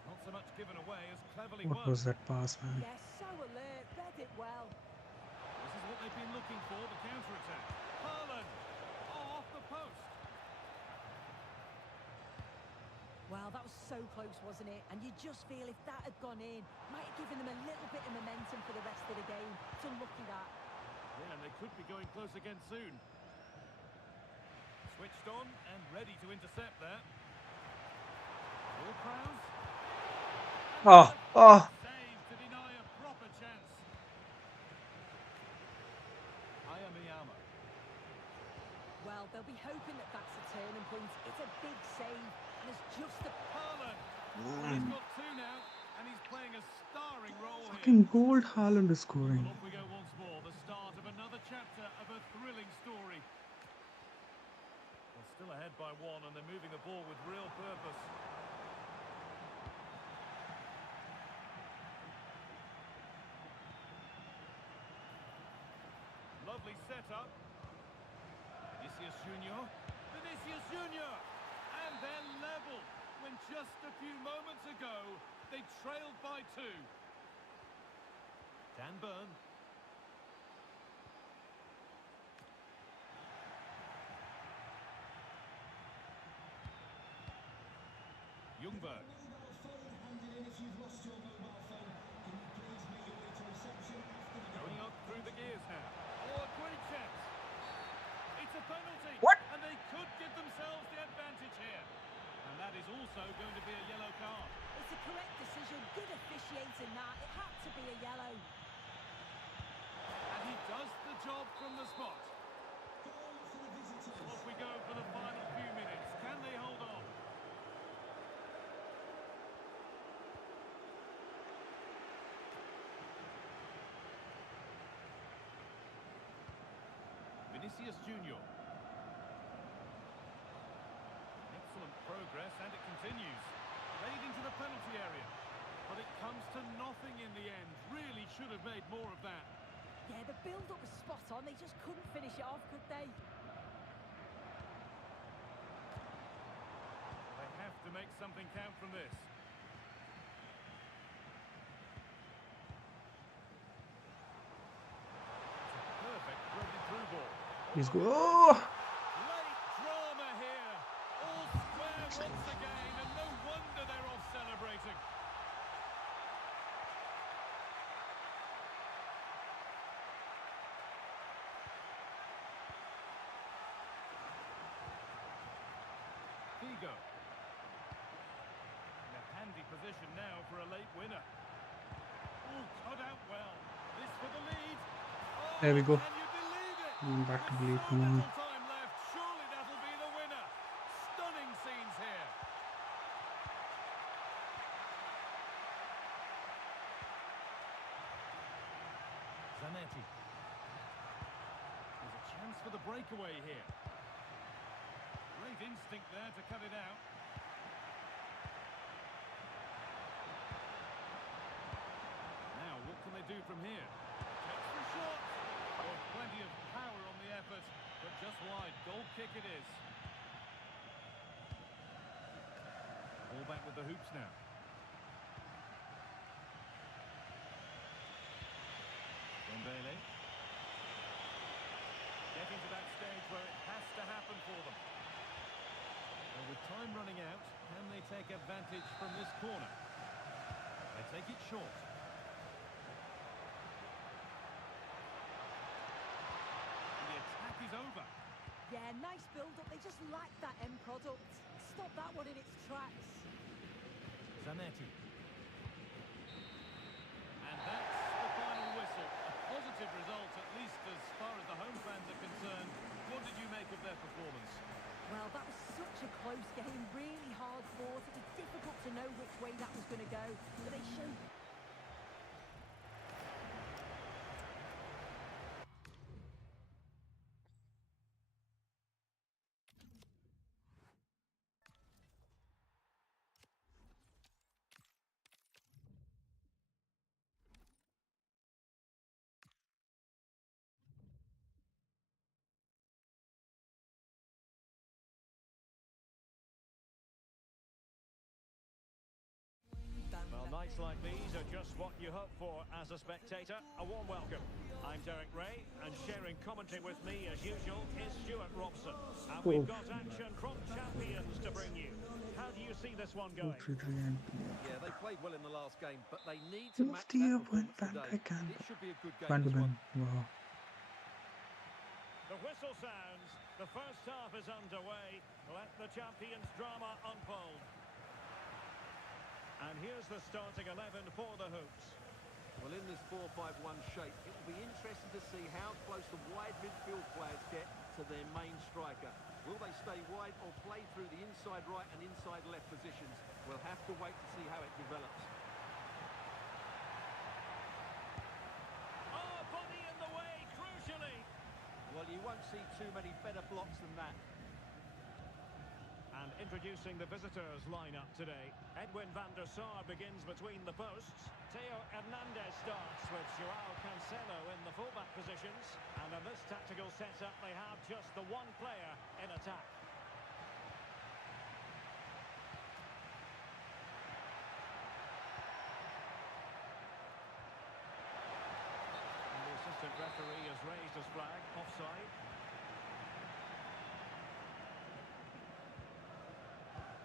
Not so much given away as cleverly What won. was that pass, man? Yes, so alert. Read it well. This is what they've been looking for, the counter-attack. Haaland! Oh, off the post. Well, that was so close, wasn't it? And you just feel if that had gone in, might have given them a little bit of momentum for the rest of the game. It's unlucky that. Yeah, and they could be going close again soon. Switched on and ready to intercept there. Ward-Prowse. Oh, oh. Save to deny a proper chance. Ayamiyama. Well, they'll be hoping that that's a turning point. It's a big save, and it's just a... Haaland. Well, he's got two now, and he's playing a starring role here. Fucking gold Haaland is scoring. Off we go once more, the start of another chapter of a thrilling story. They're still ahead by one, and they're moving the ball with real purpose. Lovely setup. Vinicius Junior. Vinicius Junior! And they're level when just a few moments ago they trailed by two. Dan Burn. Ljungberg. Going up through the gears now. Oh, a great chance. It's a penalty. What? And they could give themselves the advantage here. And that is also going to be a yellow card. It's a correct decision. Good officiating that. It had to be a yellow. And he does the job from the spot. Off we go for the final few minutes. Can they hold on? Vinicius Junior. Excellent progress, and it continues. Played into the penalty area. But it comes to nothing in the end. Really should have made more of that. Yeah, the build-up was spot on. They just couldn't finish it off, could they? They have to make something count from this. It's a perfect threaded through ball. He's go. Oh! Late drama here. All square once again, and no wonder they're off celebrating. Figo. In a handy position now for a late winner. Oh, cut out well. This for the lead. Oh, There we go. can you believe it? Back to With bleed. so Come on. little time left, surely that'll be the winner. Stunning scenes here. Zanetti. There's a chance for the breakaway here. Great instinct there to cut it out. Now, what can they do from here? Takes the shot. Oh, plenty of power on the effort, but just wide. Goal kick it is. All back with the hoops now. Dembele. Getting to that stage where it has to happen for them. And with time running out, can they take advantage from this corner? They take it short. The attack is over. Yeah, nice build-up. They just lacked that end product. Stop that one in its tracks. Zanetti. And that's the final whistle. A positive result, at least as far as the home fans are concerned. What did you make of their performance? Well, that was such a close game. Really hard fought. It was difficult to know which way that was going to go. But they showed... Well, nights like these are just what you hope for as a spectator. A warm welcome. I'm Derek Ray, and sharing commentary with me, as usual, is Stuart Robson. And we've got action from champions to bring you. How do you see this one going? Yeah, they played well in the last game, but they need to match Mufti that went performance back today. again. It should be a good game. Van de this Ven. one. Wow. The whistle sounds. The first half is underway. Let the champions' drama unfold. And here's the starting 11 for the Hoops. Well, in this 4-5-1 shape, it will be interesting to see how close the wide midfield players get to their main striker. Will they stay wide or play through the inside right and inside left positions? We'll have to wait to see how it develops. don't see too many better blocks than that. And introducing the visitors lineup today. Edwin van der Sar begins between the posts. Theo Hernandez starts with Joao Cancelo in the fullback positions. And in this tactical setup, they have just the one player in attack. And the assistant referee has raised his flag, offside.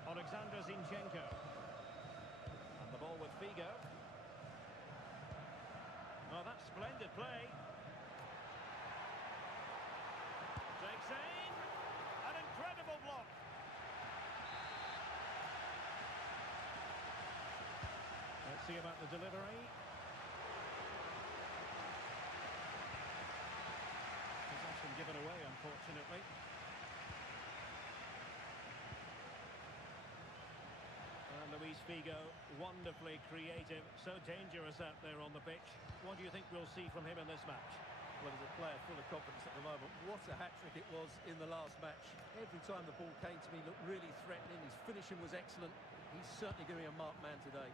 Alexander Zinchenko. And the ball with Figo. Oh, that's splendid play. Takes aim. An incredible block. Let's see about the delivery. Possession given away, unfortunately. Luis Figo, wonderfully creative, so dangerous out there on the pitch. What do you think we'll see from him in this match? Well, as a player full of confidence at the moment, what a hat-trick it was in the last match. Every time the ball came to me, looked really threatening. His finishing was excellent. He's certainly going to be a marked man today.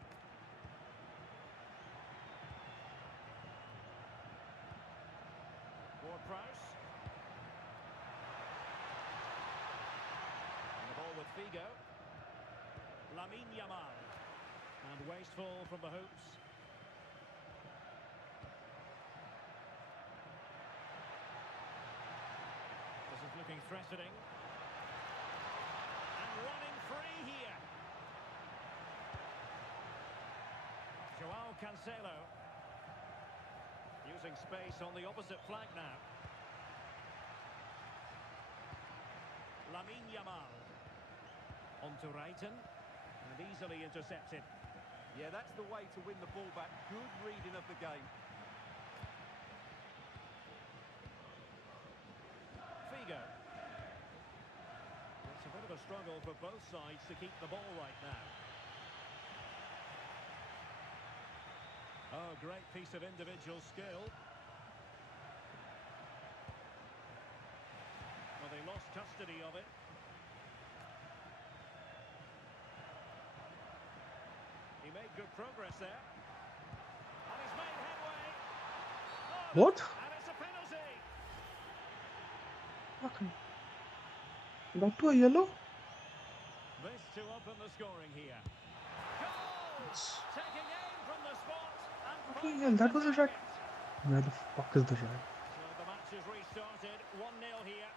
Ward-Prowse. And the ball with Figo. Lamine Yamal. And wasteful from the hoops. This is looking threatening. And running free here. Joao Cancelo. Using space on the opposite flank now. Lamine Yamal. On to Reiten. And easily intercepted. Yeah, that's the way to win the ball back. Good reading of the game. Figo. It's a bit of a struggle for both sides to keep the ball right now. Oh, great piece of individual skill. Well, they lost custody of it. He made good progress there. And he's made headway. Oh, What? and it's a penalty. Okay. Back to a yellow? This to open the scoring here. Goal! Taking aim from the spot and Okay, finding yeah, that the was a red. target. Where the fuck is the red? So the match is restarted. 1-0 here.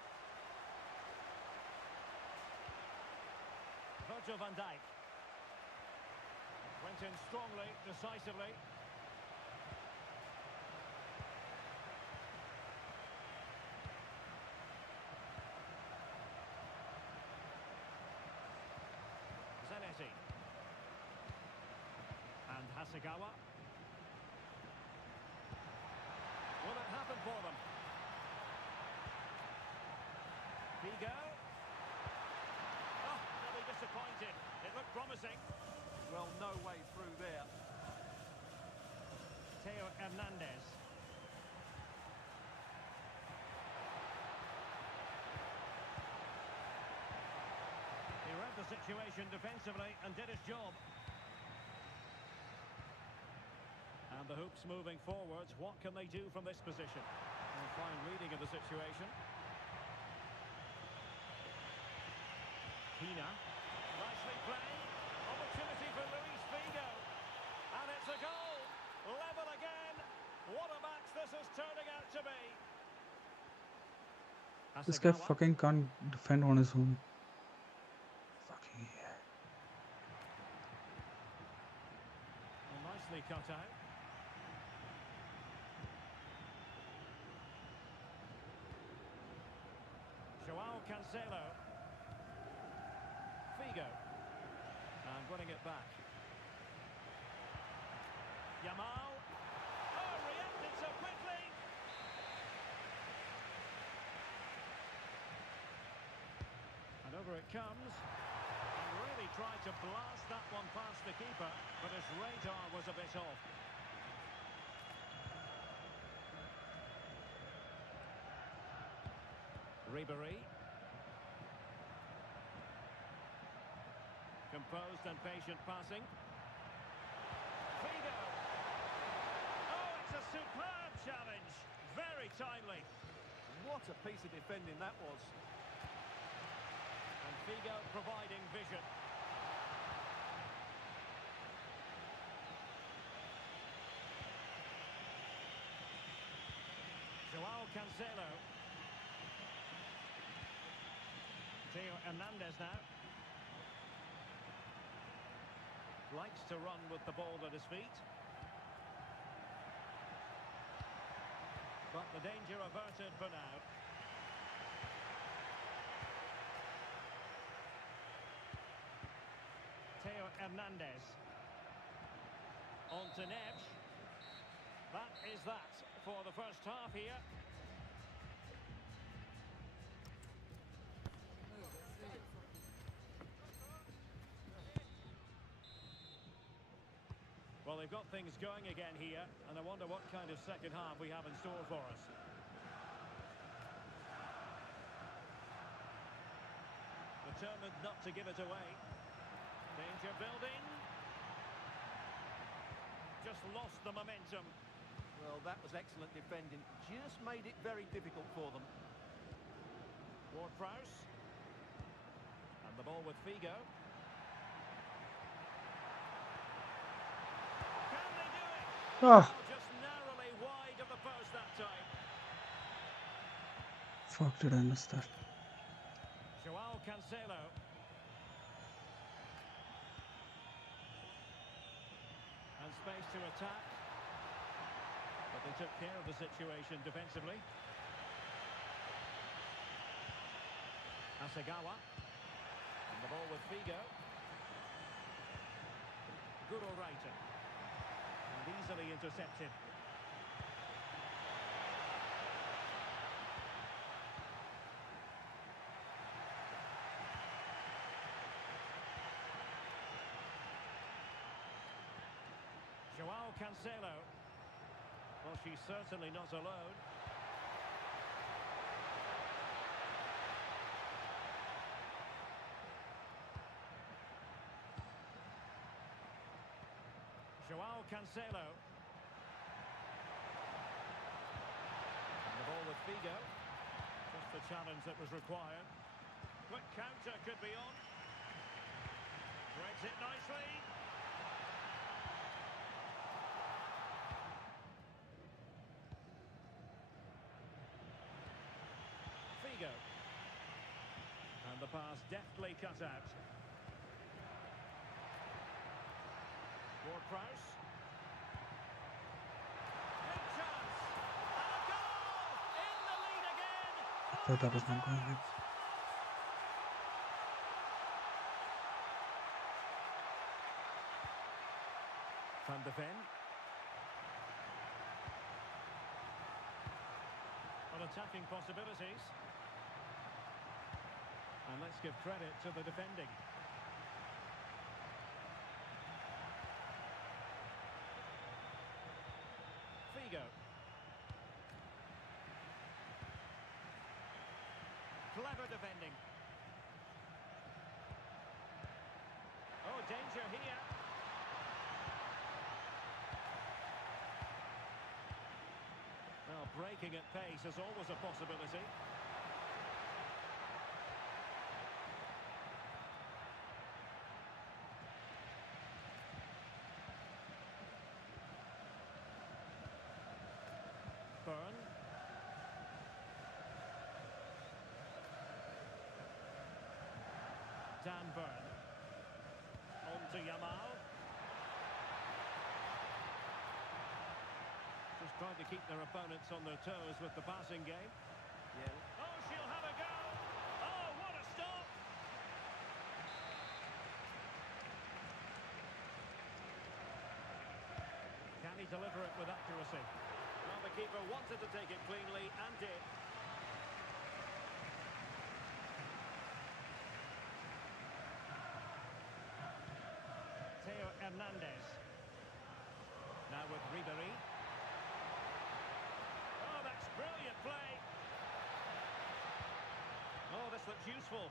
Virgil van Dijk. Went in strongly, decisively. Zanetti. And Hasegawa. Will it happen for them? Figo. Oh, really disappointed. It looked promising. Well, no way through there. Theo Hernandez. He read the situation defensively and did his job. And the hoops moving forwards. What can they do from this position? A fine reading of the situation. Pina. Nicely played. Opportunity for Luis Figo. And it's a goal. Level again. What a match this is turning out to be. This guy Hasegawa. fucking can't defend on his own. Fucking yeah. Well, nicely cut out. Joao Cancelo. Figo. And winning it back. Yamal. Oh, reacted so quickly. And over it comes. And really tried to blast that one past the keeper, but his radar was a bit off. Ribery. Composed and patient passing. Figo. Oh, it's a superb challenge. Very timely. What a piece of defending that was. And Figo providing vision. Joao Cancelo. Theo Hernandez now. Likes to run with the ball at his feet. But the danger averted for now. Theo Hernandez. On to Neves. That is that for the first half here. Well, they've got things going again here, and I wonder what kind of second half we have in store for us. Determined not to give it away. Danger building. Just lost the momentum. Well, that was excellent defending. Just made it very difficult for them. Ward-Prowse. And the ball with Figo. Can they do it? Ah, Just narrowly wide of the post that time. fuck, did I miss that? Joao Cancelo. And space to attack. But they took care of the situation defensively. Asagawa. And the ball with Figo. Good all-righter. And easily intercepted. Joao Cancelo. Well, she's certainly not alone. Joao Cancelo. And the ball with Figo. Just the challenge that was required. Quick counter could be on. Threads it nicely. Figo. And the pass deftly cut out. Ward-Prowse. Big chance. And a goal! In the lead again. I thought that was not going in. Van de Ven. On attacking possibilities. And let's give credit to the defending. Figo. Clever defending. Oh, danger here. Well, breaking at pace is always a possibility. Burn. Dan Burn. On to Yamal. Just trying to keep their opponents on their toes with the passing game. Yeah. Oh, she'll have a go. Oh, what a stop. Can he deliver it with accuracy? Well, the keeper wanted to take it cleanly and did. Theo Hernandez. Now with Ribery. Oh, that's brilliant play. that's useful.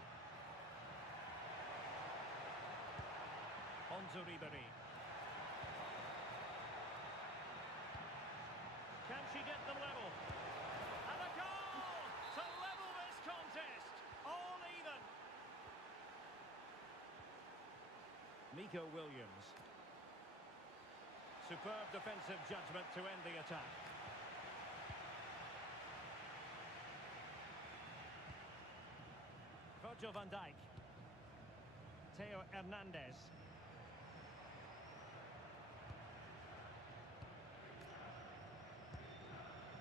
On to Ribery. Can she get them level? And a goal to level this contest. All even. Nico Williams. Superb defensive judgment to end the attack. Virgil van Dijk. Theo Hernandez.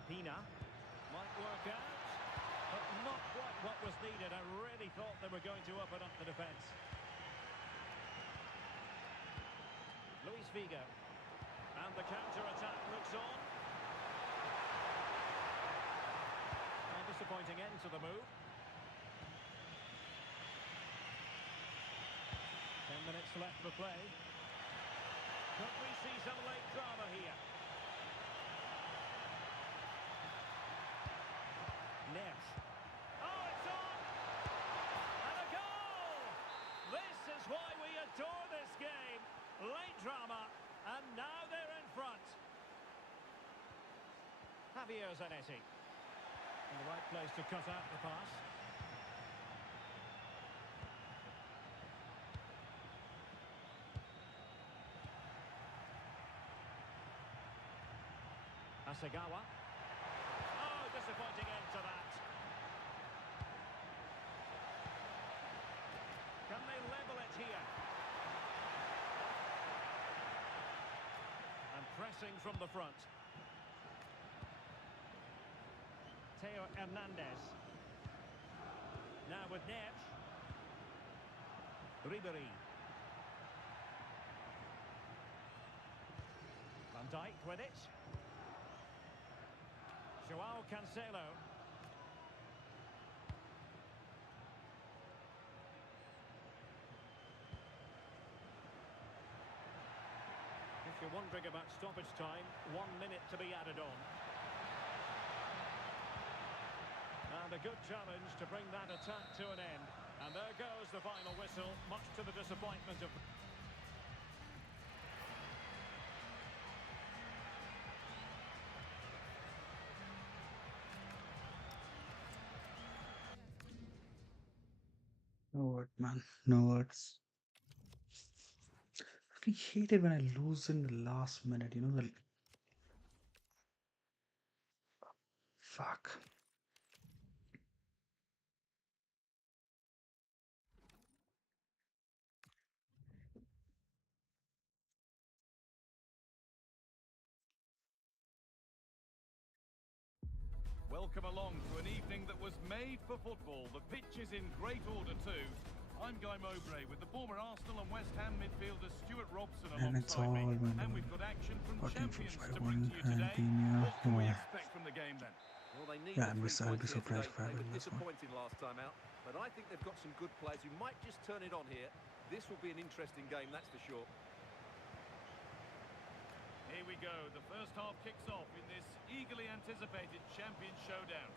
Pina. Might work out, but not quite what was needed. I really thought they were going to open up the defence. Luis Figo. And the counter-attack looks on. A disappointing end to the move. 10 minutes left for play. Could we see some late drama here? Neves. Oh, it's on! And a goal! This is why we adore this game. Late drama, and now they're in front. Javier Zanetti. In the right place to cut out the pass. Asagawa. Oh, disappointing end to that. Can they level it here? And pressing from the front. Theo Hernandez. Now with Neves. Ribery. Van Dijk with it. Joao Cancelo. If you're wondering about stoppage time, 1 minute to be added on. And a good challenge to bring that attack to an end. And there goes the final whistle, much to the disappointment of... No word, man. No words. I hate it when I lose in the last minute, you know, the fuck. Welcome along to an evening that was made for football. The pitch is in great order too. I'm Guy Mowbray with the former Arsenal and West Ham midfielder Stuart Robson And it's all alongside me. when And we've got action from 14 for champions to 5-1 bring to you and today. Pina. What can we Yeah, expect from the game then? Well, they need yeah, the 3 I'll points be here surprised today. if I They win were this one. disappointing last time out, but I think they've got some good players who might just turn it on here. This will be an interesting game, that's for sure. Here we go. The first half kicks off in this eagerly anticipated champion showdown.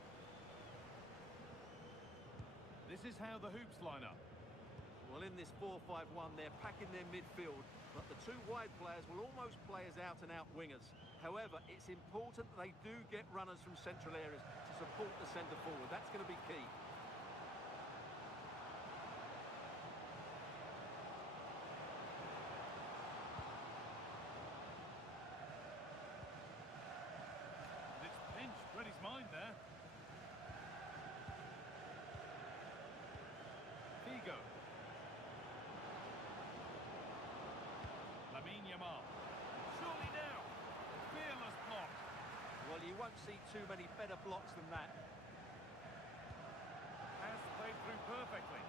This is how the hoops line up. Well, in this 4-5-1, they're packing their midfield, but the 2 wide players will almost play as out-and-out wingers. However, it's important that they do get runners from central areas to support the centre forward. That's going to be key. It's pinched Freddie's mind there. Figo. Surely now. Fearless block. Well, you won't see too many better blocks than that. Has played through perfectly.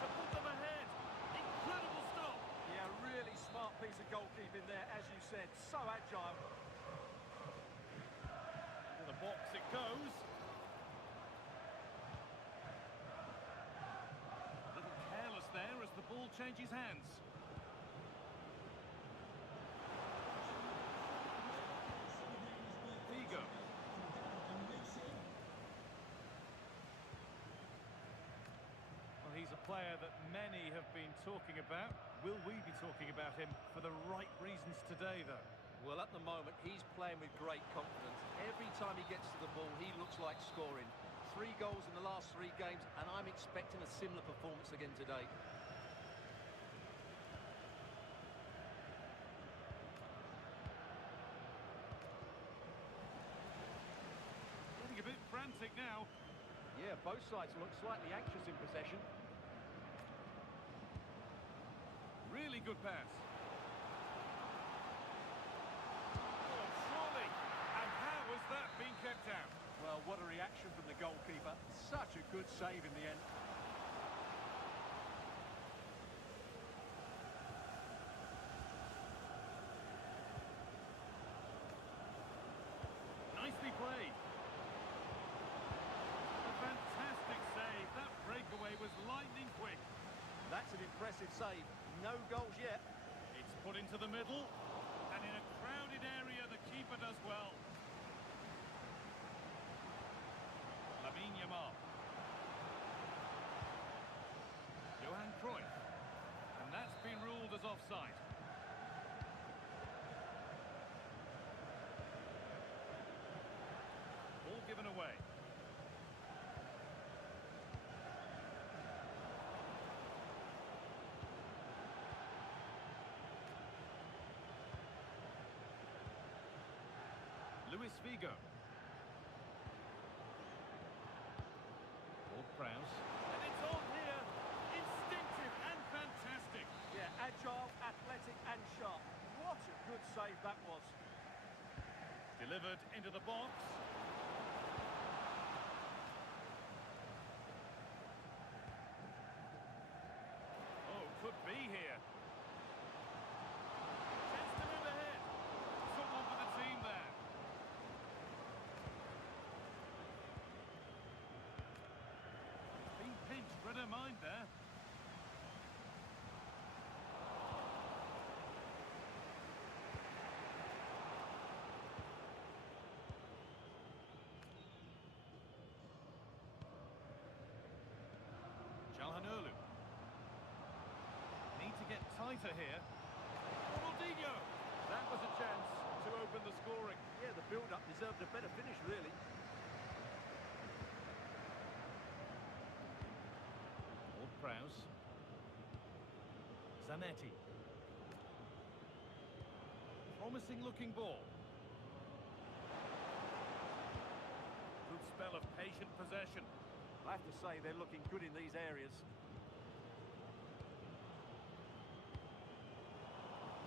To put them ahead. Incredible stop. Yeah, really smart piece of goalkeeping there, as you said. So agile. To the box it goes. A little careless there as the ball changes hands. Figo. player that many have been talking about. Will we be talking about him for the right reasons today, though? Well, at the moment, he's playing with great confidence. Every time he gets to the ball, he looks like scoring. 3 goals in the last 3 games, and I'm expecting a similar performance again today. Getting a bit frantic now. Yeah, both sides look slightly anxious in possession. Really good pass. Oh, surely. And how has that been kept out? Well, what a reaction from the goalkeeper. Such a good save in the end. Nicely played. A fantastic save. That breakaway was lightning quick. That's an impressive save. No goals yet. It's put into the middle. And in a crowded area, the keeper does well. Lamine Yamal. Johan Cruyff. And that's been ruled as offside. Ball given away. Luis Figo. Prowse. And it's on here. Instinctive and fantastic. Yeah, agile, athletic and sharp. What a good save that was. Delivered into the box. Oh, could be here. Chance to move ahead. Someone for the team there. Pinch, read her mind there. Calhanoglu. Need to get tighter here. Ronaldinho. That was a chance to open the scoring. Yeah, the build-up deserved a better finish, really. Prowse. Zanetti. Promising looking ball. Good spell of patient possession. I have to say they're looking good in these areas.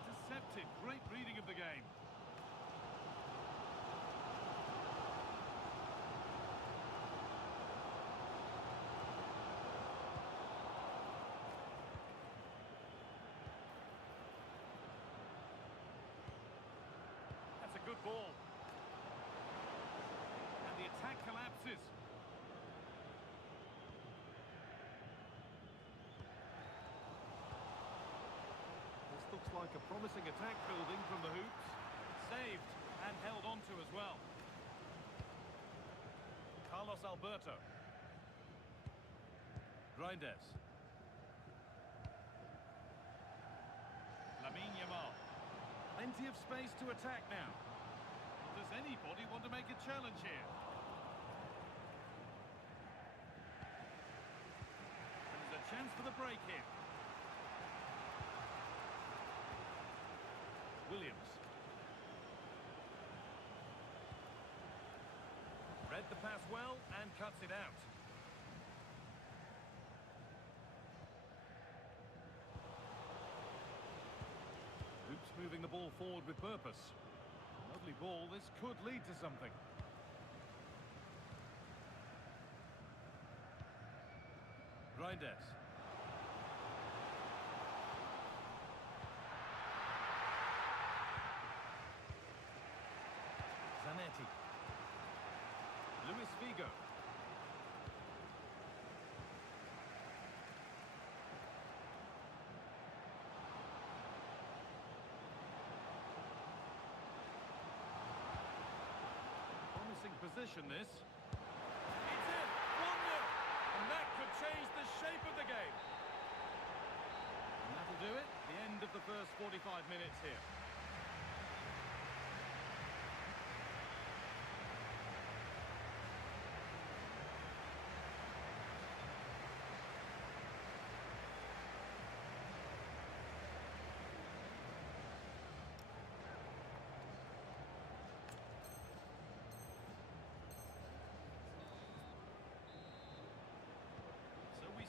Deceptive, great reading of the game. Good ball. And the attack collapses. This looks like a promising attack building from the hoops. Saved and held onto as well. Carlos Alberto. Grindez. Lamine Yamal. Plenty of space to attack now. Does anybody want to make a challenge here? There's a chance for the break here. Williams. Read the pass well and cuts it out. Hoops moving the ball forward with purpose. Lovely ball, this could lead to something. Grindez. Zanetti. Luis Figo. Position this. It's in! 1-0! And that could change the shape of the game. do it. The end of the first 45 minutes here.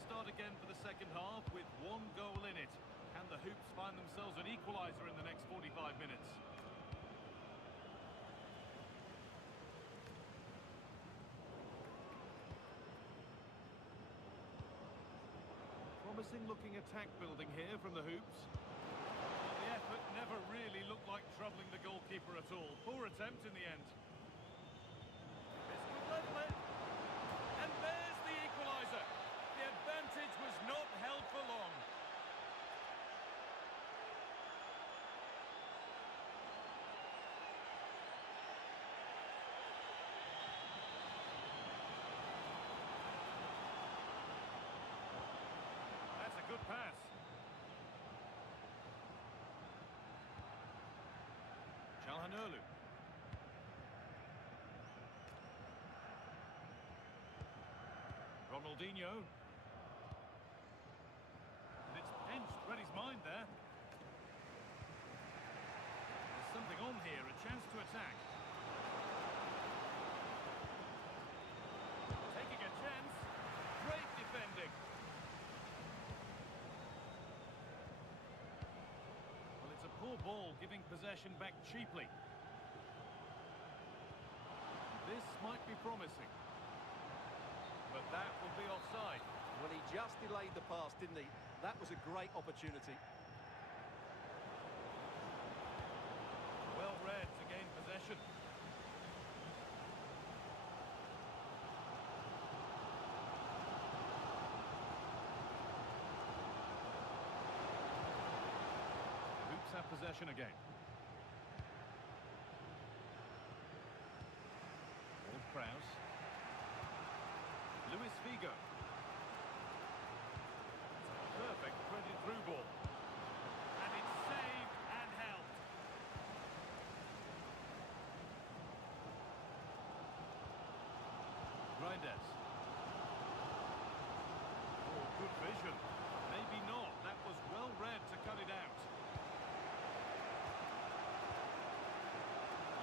Start again for the second half with one goal in it. Can the Hoops find themselves an equaliser in the next 45 minutes? Promising looking attack building here from the Hoops. Well, the effort never really looked like troubling the goalkeeper at all. Poor attempt in the end. This could level it. And there's the equaliser. The advantage was not held for long. That's a good pass. Çalhanoğlu. Ronaldinho. And it's pinched, read his mind there. There's something on here, a chance to attack. Taking a chance. Great defending. Well, it's a poor ball, giving possession back cheaply. This might be promising. But that will be offside. Well, he just delayed the pass, didn't he? That was a great opportunity. Well read to gain possession. Hoops have possession again. Old Kraus. Luis Figo. Perfect threaded through ball. And it's saved and helped. Reinders. Oh, good vision. Maybe not. That was well read to cut it out.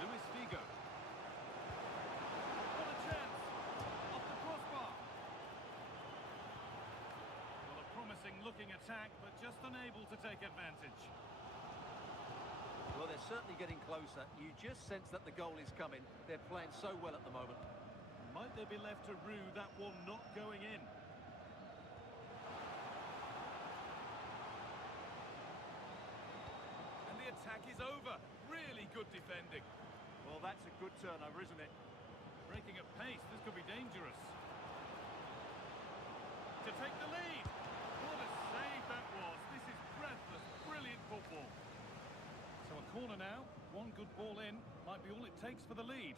Luis Figo. What a chance. Off the crossbar. Well, a promising looking attack, but just unable to take advantage. Well, they're certainly getting closer. You just sense that the goal is coming. They're playing so well at the moment. Might they be left to rue that one not going in? And the attack is over. Really good defending. Well, that's a good turnover, isn't it? Breaking at pace, this could be dangerous. To take the lead. What a save that was. This is breathless, brilliant football. So a corner now. One good ball in. Might be all it takes for the lead.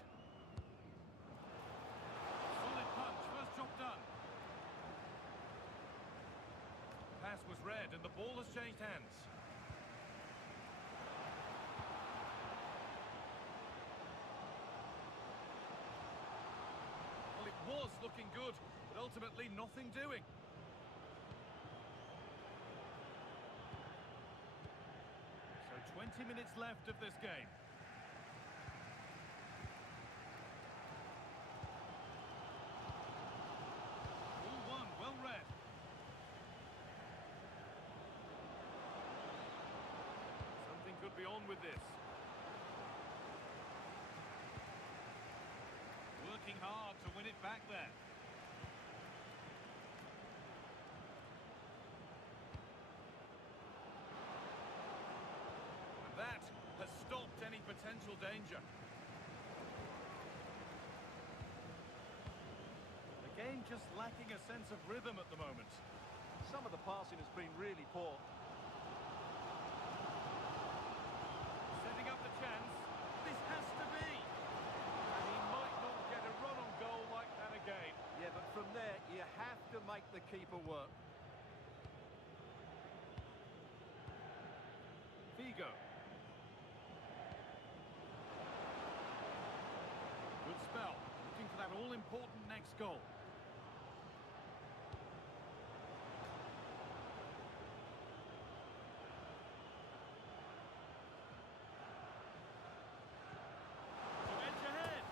Solid punch. First job done. Pass was read and the ball has changed hands. Well, it was looking good, but ultimately nothing doing. So 20 minutes left of this game. All one, well read. Something could be on with this. Working hard to win it back there. And that has stopped any potential danger. The game just lacking a sense of rhythm at the moment. Some of the passing has been really poor. Setting up the chance. This has to be. And he might not get a run on goal like that again. Yeah, but from there, you have to make the keeper work. Figo. Good spell. Looking for that all-important next goal. To edge ahead.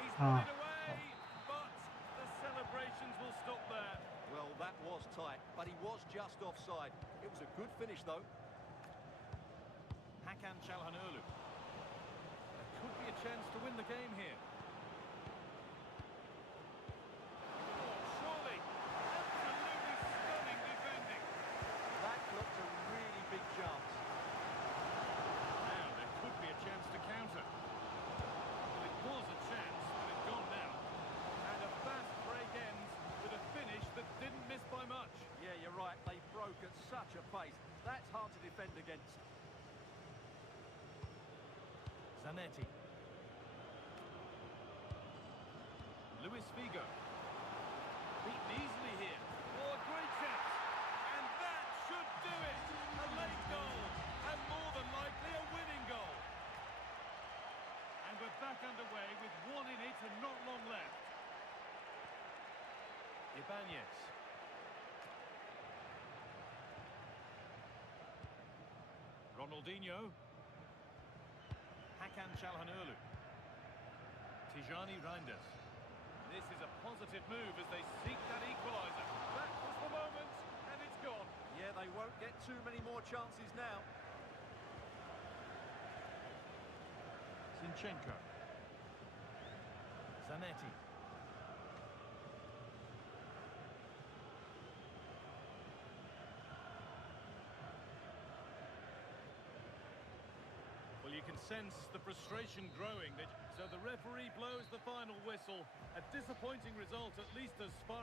He's put Ah, it away, but the celebrations will stop there. Well, that was tight, but he was just offside. It was a good finish, though. Hakan Çalhanoğlu. There could be a chance to win the game here. Oh, surely. Absolutely stunning defending. That looked a really big chance. Now there could be a chance to counter. Well, it was a chance, but it's gone now. And a fast break ends with a finish that didn't miss by much. Yeah, you're right. They broke at such a pace. That's hard to defend against. Zanetti. Luis Figo. Beaten easily here. Oh, a great chance. And that should do it. A late goal. And more than likely a winning goal. And we're back underway with one in it and not long left. Ibanez. Ronaldinho. Hakan Çalhanoğlu. Tijani Reinders. This is a positive move as they seek that equaliser. That was the moment, and it's gone. Yeah, they won't get too many more chances now. Zinchenko. Zanetti. Well, you can sense the frustration growing. So the referee blows the final whistle. A disappointing result, at least as far.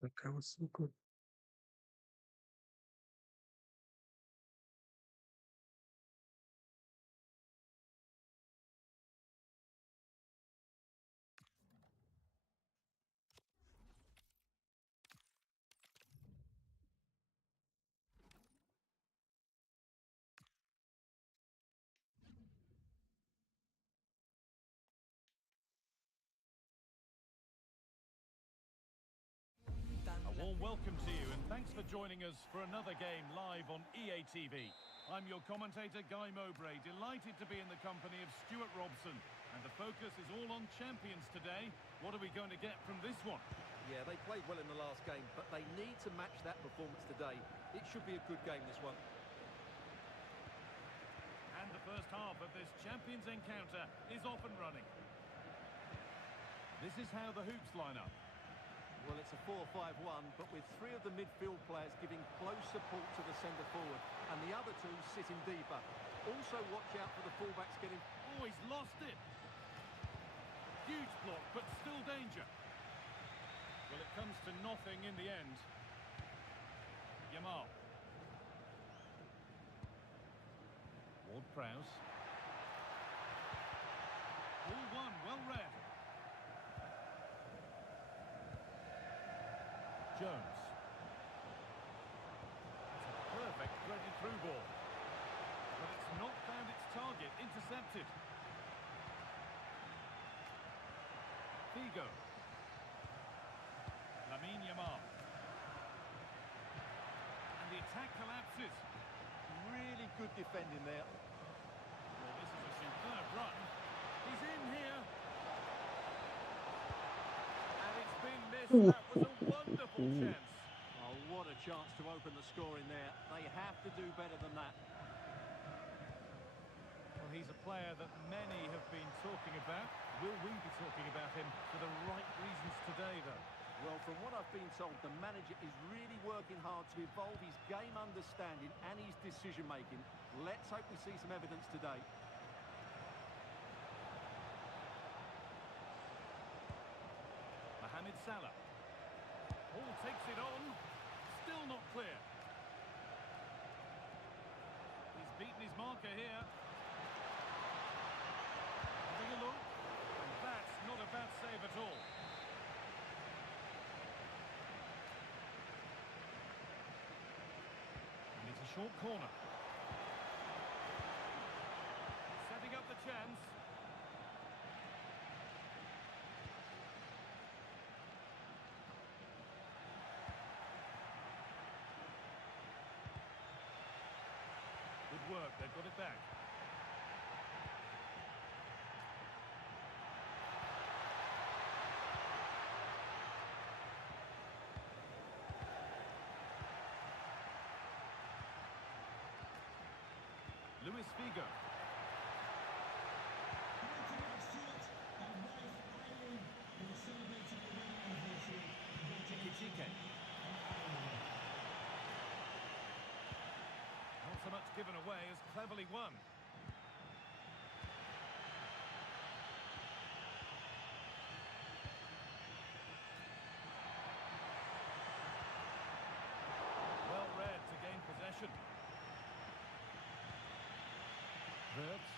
that was so good. A warm welcome to you, and thanks for joining us for another game live on EA TV. I'm your commentator, Guy Mowbray, delighted to be in the company of Stuart Robson. And the focus is all on champions today. What are we going to get from this one? Yeah, they played well in the last game, but they need to match that performance today. It should be a good game, this one. And the first half of this champions encounter is off and running. This is how the hoops line up. Well, it's a 4-5-1, but with three of the midfield players giving close support to the centre forward, and the other two sitting deeper. Also, watch out for the fullbacks getting... Oh, he's lost it. Huge block, but still danger. Well, it comes to nothing in the end. Yamal. Ward-Prowse. All one, well read. Jones. It's a perfect threaded through ball. But it's not found its target, intercepted. Figo. Lamine Yamal. And the attack collapses. Really good defending there. Well, this is a superb run. He's in here. And it's been missed. That was a wonderful chance. Oh, what a chance to open the score in there. They have to do better than that. Well, he's a player that many have been talking about. Will we be talking about him for the right reasons today, though? Well, from what I've been told, the manager is really working hard to evolve his game understanding and his decision-making. Let's hope we see some evidence today. Mohamed Salah. Hall takes it on. Still not clear. He's beaten his marker here. short corner. Setting up the chance. Good work, they've got it back. Luis Figo. Chiki. Not so much given away as cleverly won. Well read to gain possession. Verts.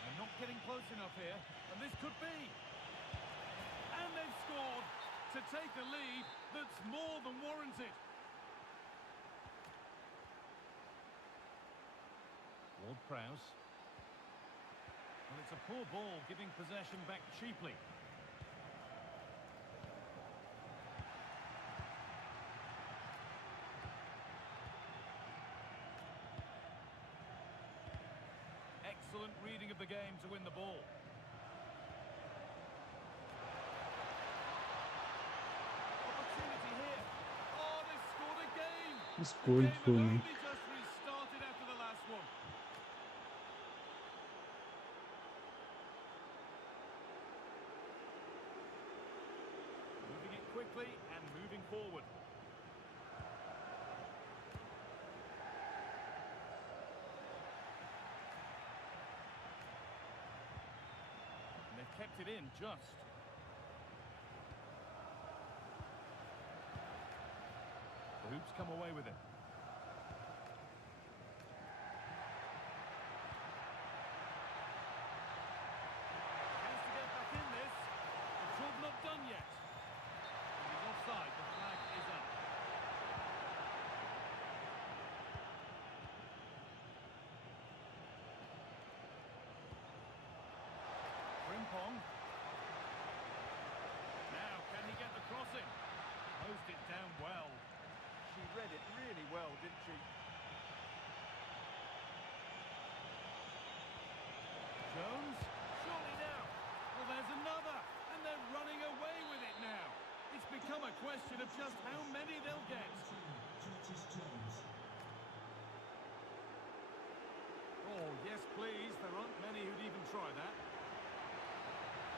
They're not getting close enough here, and this could be. And they've scored to take a lead that's more than warranted. Ward-Prowse. Well, it's a poor ball, giving possession back cheaply. Excellent reading of the game to win the ball. Opportunity here. Oh, they've scored again. It's The going game had through me. only just restarted after the last one. Moving it quickly and moving forward. And they've kept it in just. The Hoops come away with it. Has to get back in this. The job not done yet. And he's offside. The flag is up. Frimpong. Now, can he get the crossing? Closed it down well. She read it really well, didn't she? Jones, surely now. Well, there's another, and they're running away with it now. It's become a question of just how many they'll get. Oh, yes, please. There aren't many who'd even try that.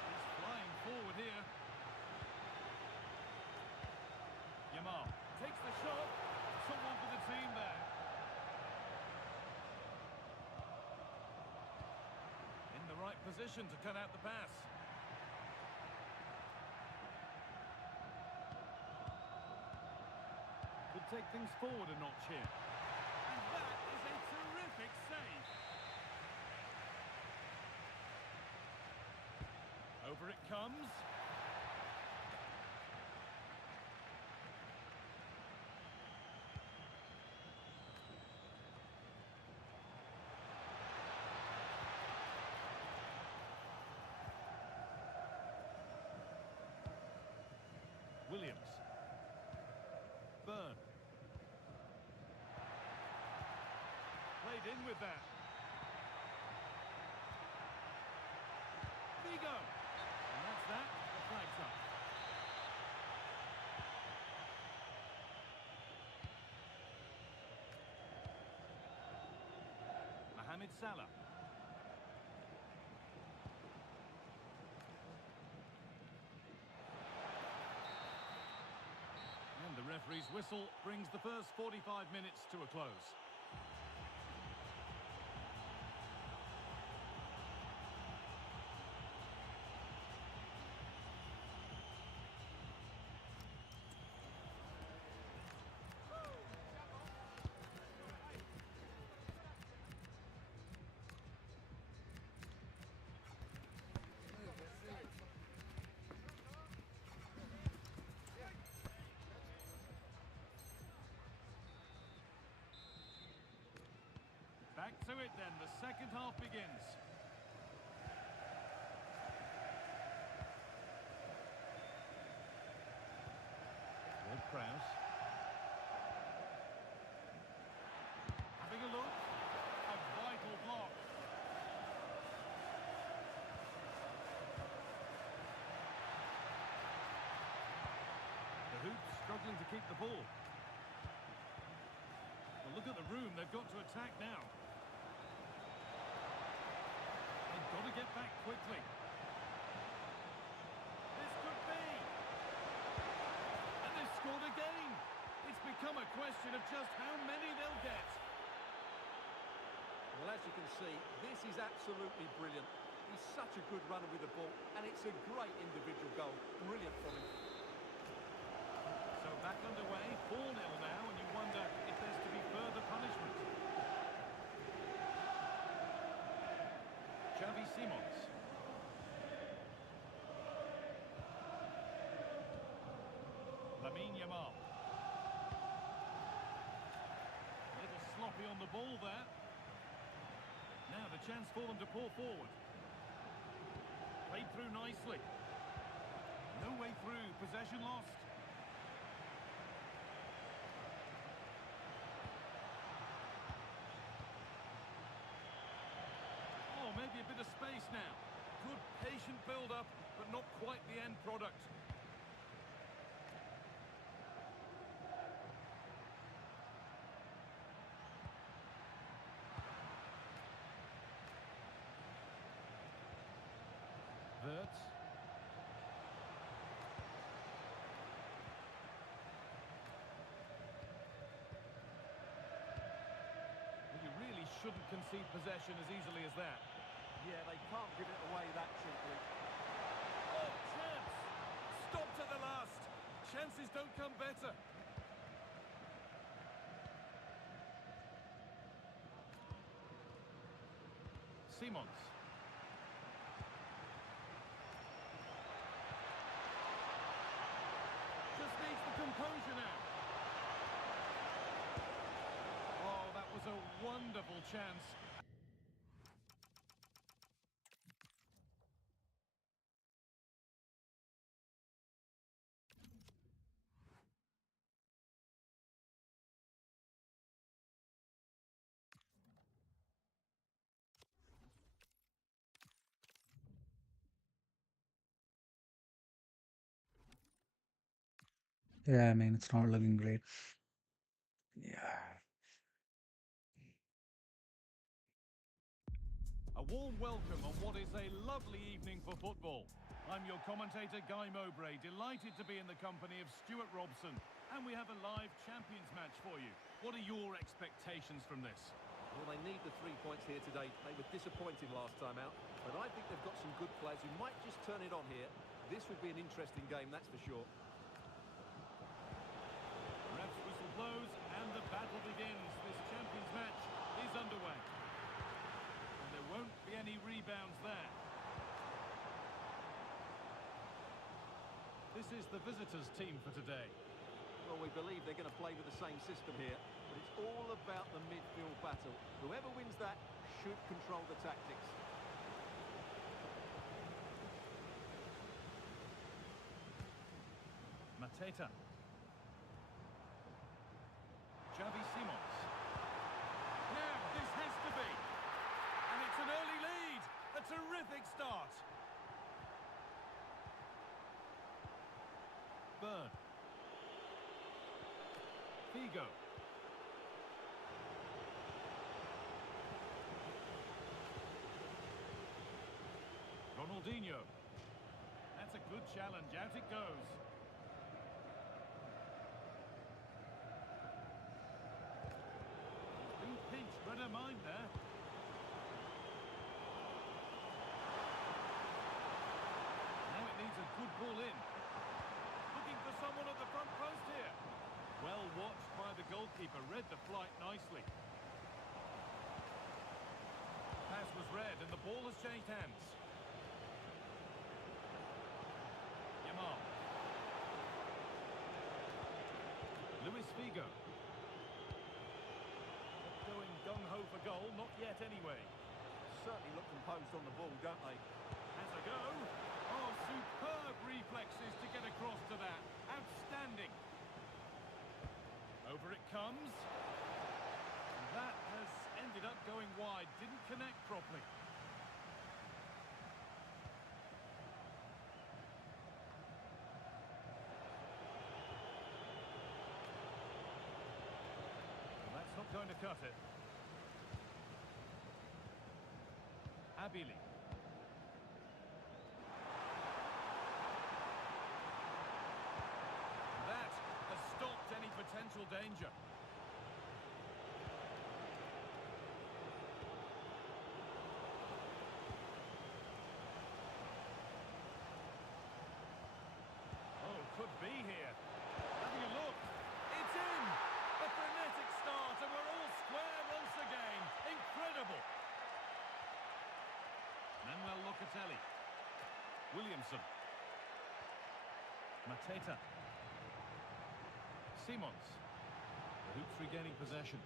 He's flying forward here. Yamal takes the shot. Someone for the team there. In the right position to cut out the pass. Could take things forward a notch here. And that is a terrific save. Over it comes. Williams. Byrne. Played in with that. Vigo. And that's that. The flag's up. Mohamed Salah. And the referee's whistle brings the first 45 minutes to a close. it then. The second half begins. Prowse. Having a look. A vital block. The Hoops struggling to keep the ball. Well, look at the room. They've got to attack now. They've got to get back quickly. This could be. Scored again. It's become a question of just how many they'll get. Well, as you can see, this is absolutely brilliant. He's such a good runner with the ball, and it's a great individual goal. Brilliant from him. So back underway, 4-0 now, and you wonder if there's to be further punishment. Xavi Simons. Yamal. A little sloppy on the ball there. Now the chance for them to pour forward. Played through nicely. No way through. Possession lost. Oh, maybe a bit of space now. Good patient build-up, but not quite the end product. Shouldn't concede possession as easily as that. Yeah, they can't give it away that cheaply. Oh, chance! Stopped at the last. Chances don't come better. Simons. Just needs the composure now. Was a wonderful chance. Yeah, I mean, it's not looking great. Yeah. A warm welcome on what is a lovely evening for football. I'm your commentator, Guy Mowbray, delighted to be in the company of Stuart Robson. And we have a live Champions match for you. What are your expectations from this? Well, they need the 3 points here today. They were disappointed last time out, but I think they've got some good players who might just turn it on here. This will be an interesting game, that's for sure. Ref's whistle blows and the battle begins. This Champions match is underway. Won't be any rebounds there. This is the visitors' team for today. Well, we believe they're going to play with the same system here, but it's all about the midfield battle. Whoever wins that should control the tactics. Mateta. Xavi Simons. Now, this has to be. It's an early lead, a terrific start. Bird. Figo. Ronaldinho. That's a good challenge, out it goes. Being pinched, read her mind there. A good ball in. Looking for someone at the front post here. Well watched by the goalkeeper. Read the flight nicely. Pass was read and the ball has changed hands. Yamal. Luis Figo. Going gung-ho go for goal, not yet anyway. Certainly look composed on the ball, don't they? Has a go. Oh, superb reflexes to get across to that. Outstanding. Over it comes. And that has ended up going wide. Didn't connect properly. Well, that's not going to cut it. Abili. That has stopped any potential danger. Oh, could be here. Having a look. It's in! A frenetic start, and we're all square once again. Incredible! Manuel Locatelli. Williamson. Mateta. Simons. The Hoops regaining possession.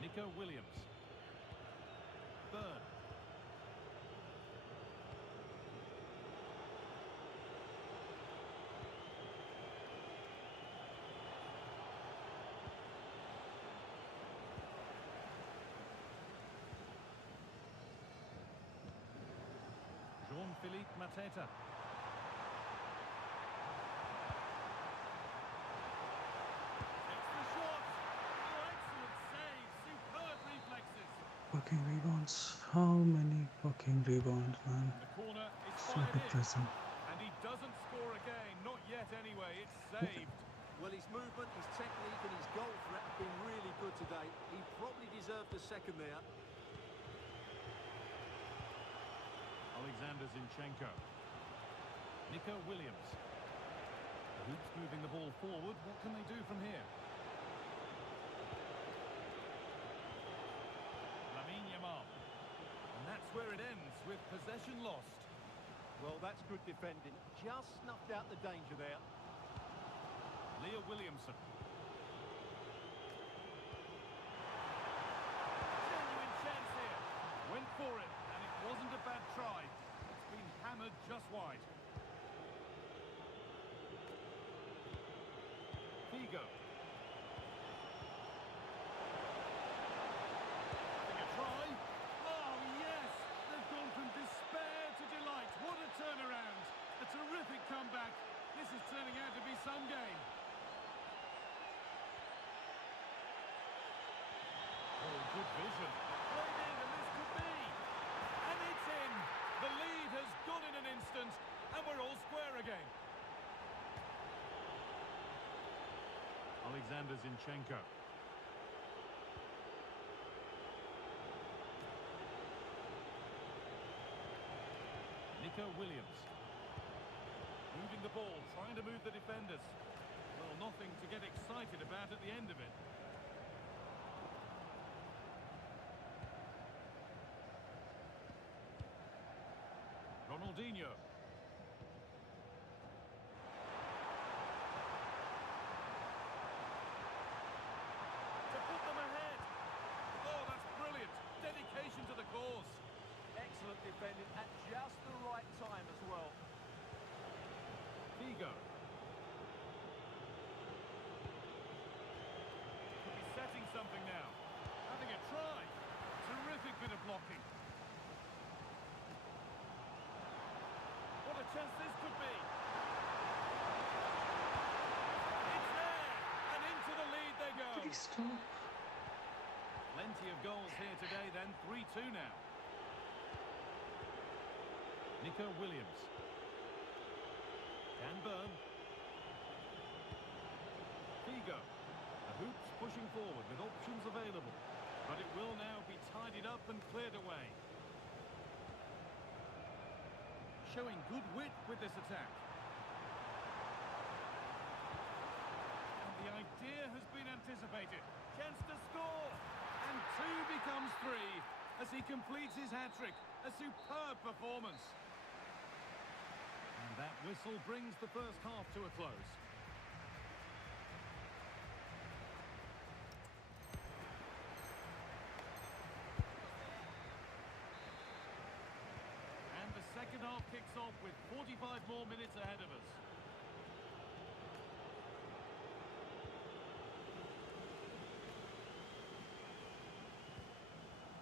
Nico Williams. Bird. Jean-Philippe Mateta. Takes the shot. Oh, excellent save. Superb reflexes. Fucking rebounds. How many fucking rebounds, man? And the corner is So fired in. depressing. And he doesn't score again. Not yet anyway. It's saved. Well, his movement, his technique and his goal threat have been really good today. He probably deserved a second there. Alexander Zinchenko. Nico Williams. The Hoops moving the ball forward. What can they do from here? Lamine Yamal. And that's where it ends, with possession lost. Well, that's good defending. Just snuffed out the danger there. Leah Williamson. Genuine chance here. Went for it, and it wasn't a bad try. It's been hammered just wide. Figo. Having a try. Oh, yes! They've gone from despair to delight. What a turnaround. A terrific comeback. This is turning out to be some game. Oh, good vision. Played in, and this could be. And it's in. The lead has gone in an instant, and we're all square again. Alexander Zinchenko. Nico Williams. Moving the ball, trying to move the defenders. Well, nothing to get excited about at the end of it. Ronaldinho. To put them ahead. Oh, that's brilliant. Dedication to the cause. Excellent defending at just the right time as well. Figo. Could be setting something now. Having a try. Terrific bit of blocking. What a chance this could be. It's there. And into the lead they go. Please stop. Plenty of goals here today then. 3-2 now. Nico Williams. Dan Burn. Figo. The Hoops pushing forward with options available. But it will now be tidied up and cleared away. Showing good wit with this attack. And the idea has been anticipated. Chance to score. And 2 becomes 3 as he completes his hat-trick. A superb performance. And that whistle brings the first half to a close. off with 45 more minutes ahead of us.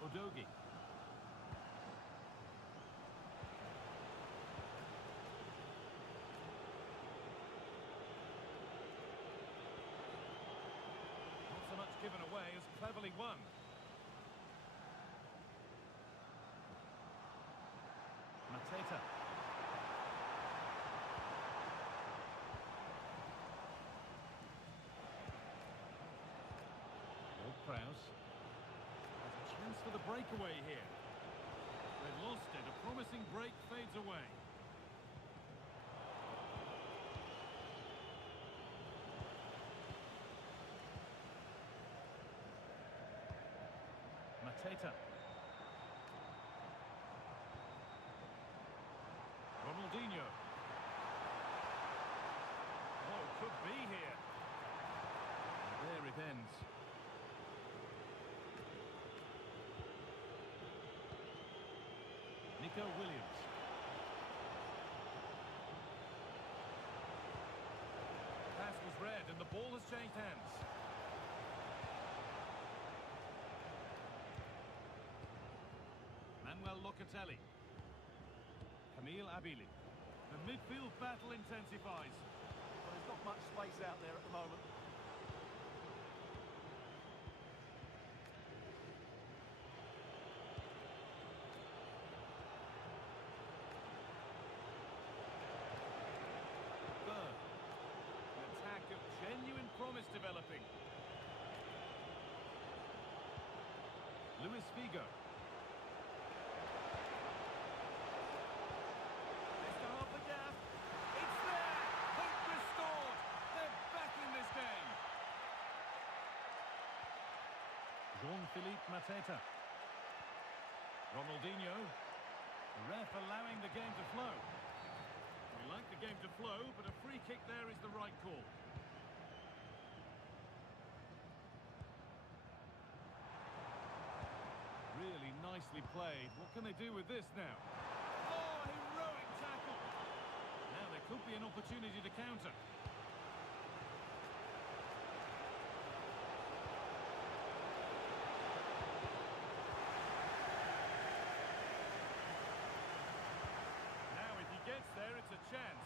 Odogi. Not so much given away as cleverly won. Mateta. Prowse. Has a chance for the breakaway here. They've lost it. A promising break fades away. Mateta. Ronaldinho. Oh, could be here. And there it ends. Nico Williams. Pass was read and the ball has changed hands. Manuel Locatelli. Camille Abili. The midfield battle intensifies. Well, there's not much space out there at the moment. Genuine promise developing. Luis Figo. Let's go off the gap. It's there! Hope restored! They're back in this game! Jean-Philippe Mateta. Ronaldinho. The ref allowing the game to flow. We like the game to flow, but a free kick there is the right call. Really nicely played. What can they do with this now? Oh, heroic tackle! Now there could be an opportunity to counter. Now if he gets there, it's a chance.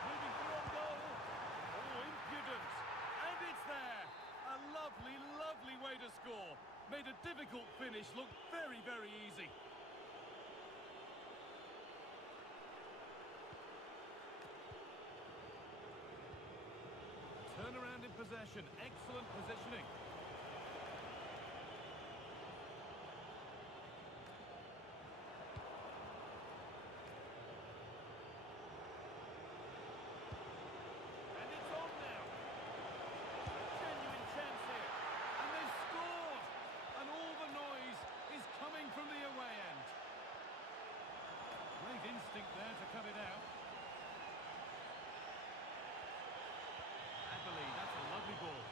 Moving through on goal. Oh, impudent. And it's there. A lovely, lovely way to score. Made a difficult finish look very, very easy. Turnaround in possession. Excellent positioning. And it's on now. Genuine chance here. And they've scored. And all the noise is coming from the away end. Great instinct there to cut it out. Abili, that's a lovely ball.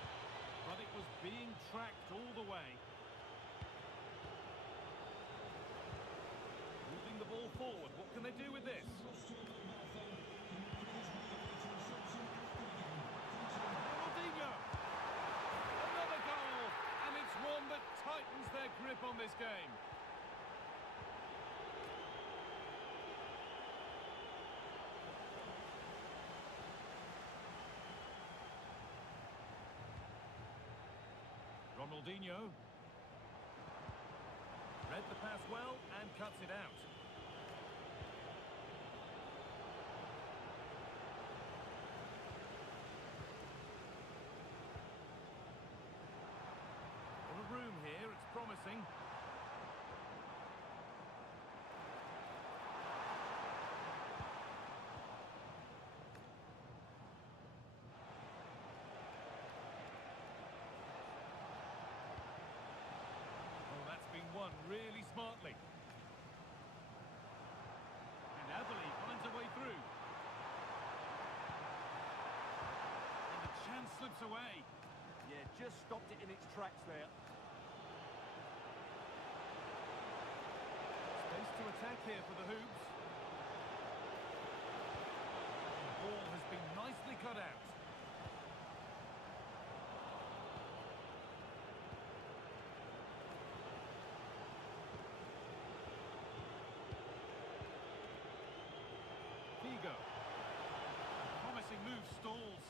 But it was being tracked all the way. Moving the ball forward. What can they do with this? Ronaldinho. Another goal. And it's one that tightens their grip on this game. Ronaldinho. Read the pass well and cuts it out. On the room here, it's promising. Won really smartly. And Abili finds a way through. And the chance slips away. Yeah, just stopped it in its tracks there. Space to attack here for the Hoops. ball has been nicely cut out. Figo. Promising move stalls.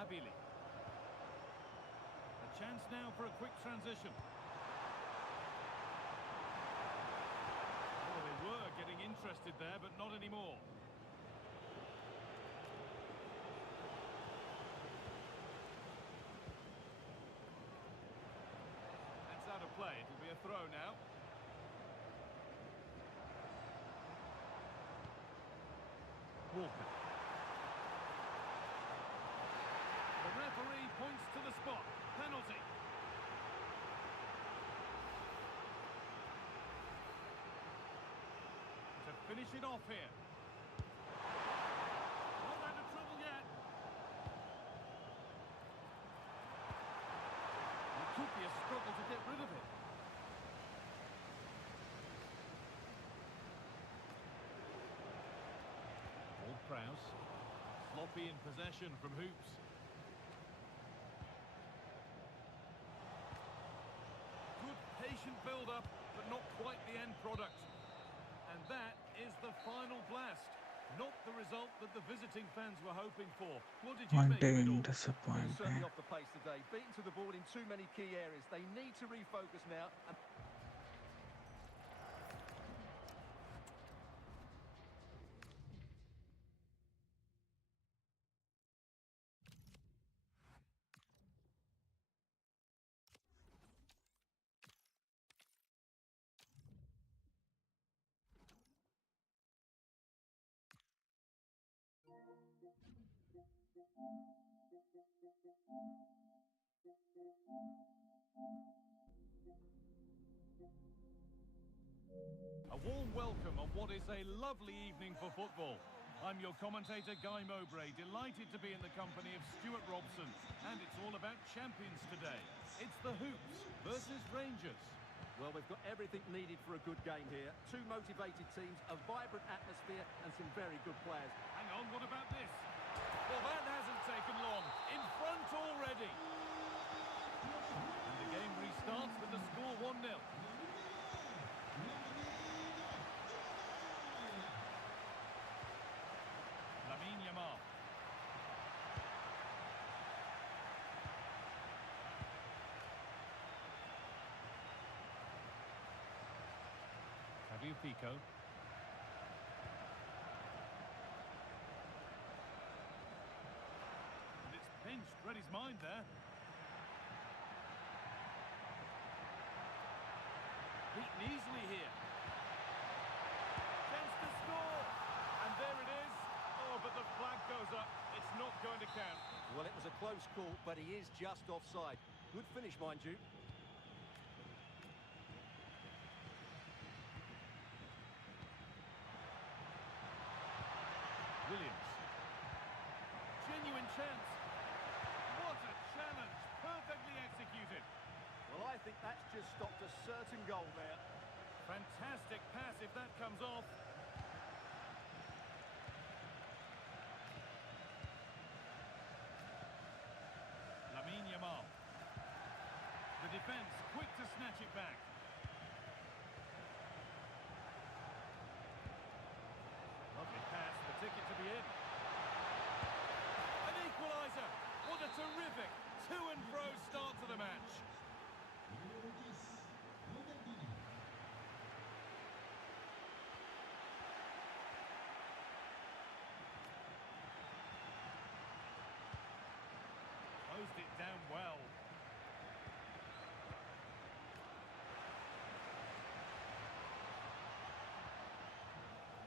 Abili. A chance now for a quick transition. Oh, they were getting interested there, but not anymore. That's out of play. It'll be a throw now. Walker. The referee points to the spot. Penalty. To finish it off here. Not out of trouble yet. It could be a struggle to get rid of it. Prowse. Sloppy in possession from Hoops. Good patient build-up, but not quite the end product. And that is the final blast. Not the result that the visiting fans were hoping for. What did you make of it all? Certainly Disappointing. off the pace today. Beaten to the ball in too many key areas. They need to refocus now. And A warm welcome on what is a lovely evening for football. I'm your commentator, Guy Mowbray, delighted to be in the company of Stuart Robson. And it's all about champions today. It's the Hoops versus Rangers. well, we've got everything needed for a good game here. Two motivated teams, a vibrant atmosphere, and some very good players. Hang on, what about this? Well, that hasn't taken long. In front already. And the game restarts with the score 1-0. Lamine Yamal. Fabio Pico. And it's pinched, read his mind there. Beaten easily here. Chance to score. And there it is. Oh, but the flag goes up. It's not going to count. Well, it was a close call, but he is just offside. Good finish, mind you. Williams. Genuine chance. What a challenge. Perfectly executed. Well, I think that's just stopped a certain goal there. Fantastic pass if that comes off. Lamine Yamal. The defence quick to snatch it back. Lovely pass, the ticket to be in. An equaliser. What a terrific to and fro start to the match. Closed it down well.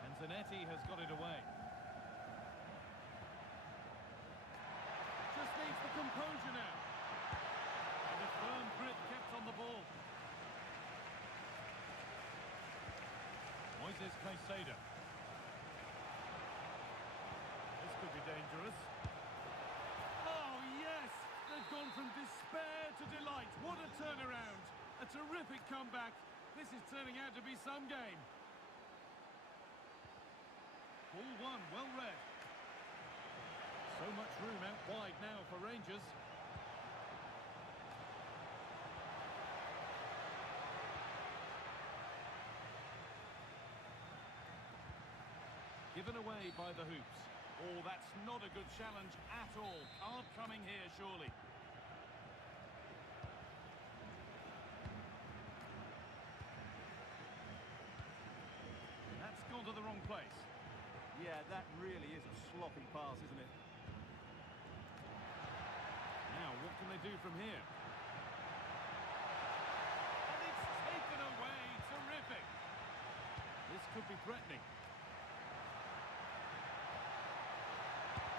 And Zanetti has got it away. Just needs the composure now. And a firm grip kept on the ball. Moises Caicedo. This could be dangerous. Oh, yes! They've gone from despair to delight. What a turnaround. A terrific comeback. This is turning out to be some game. Ball one, well read. So much room out wide now for Rangers. Given away by the hoops. Oh, that's not a good challenge at all. Card coming here, surely. That's gone to the wrong place. Yeah, that really is a sloppy pass, isn't it? Now, what can they do from here? And it's taken away. Terrific. This could be threatening.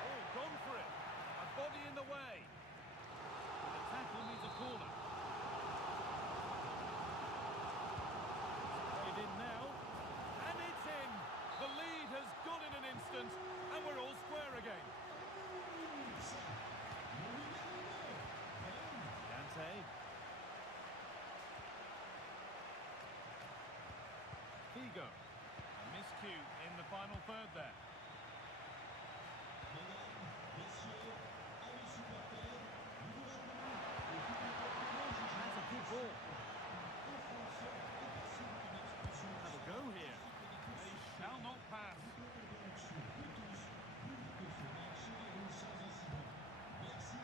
Oh, gone for it. A body in the way. But the tackle needs a corner. It's played in now. And it's in. The lead has gone in an instant. And we're all square again. Dante. Figo. A miscue in the final third there. That's a good ball. Have a go here. They shall not pass.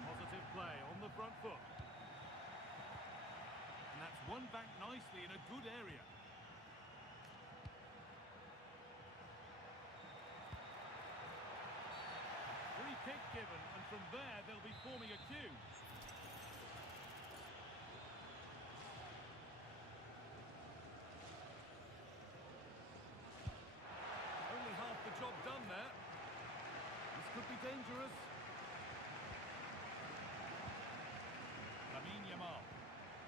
Positive play on the front foot. And that's won back nicely in a good area. Free kick given, and from there they'll be forming a queue. Only half the job done there. This could be dangerous. Lamine Yamal.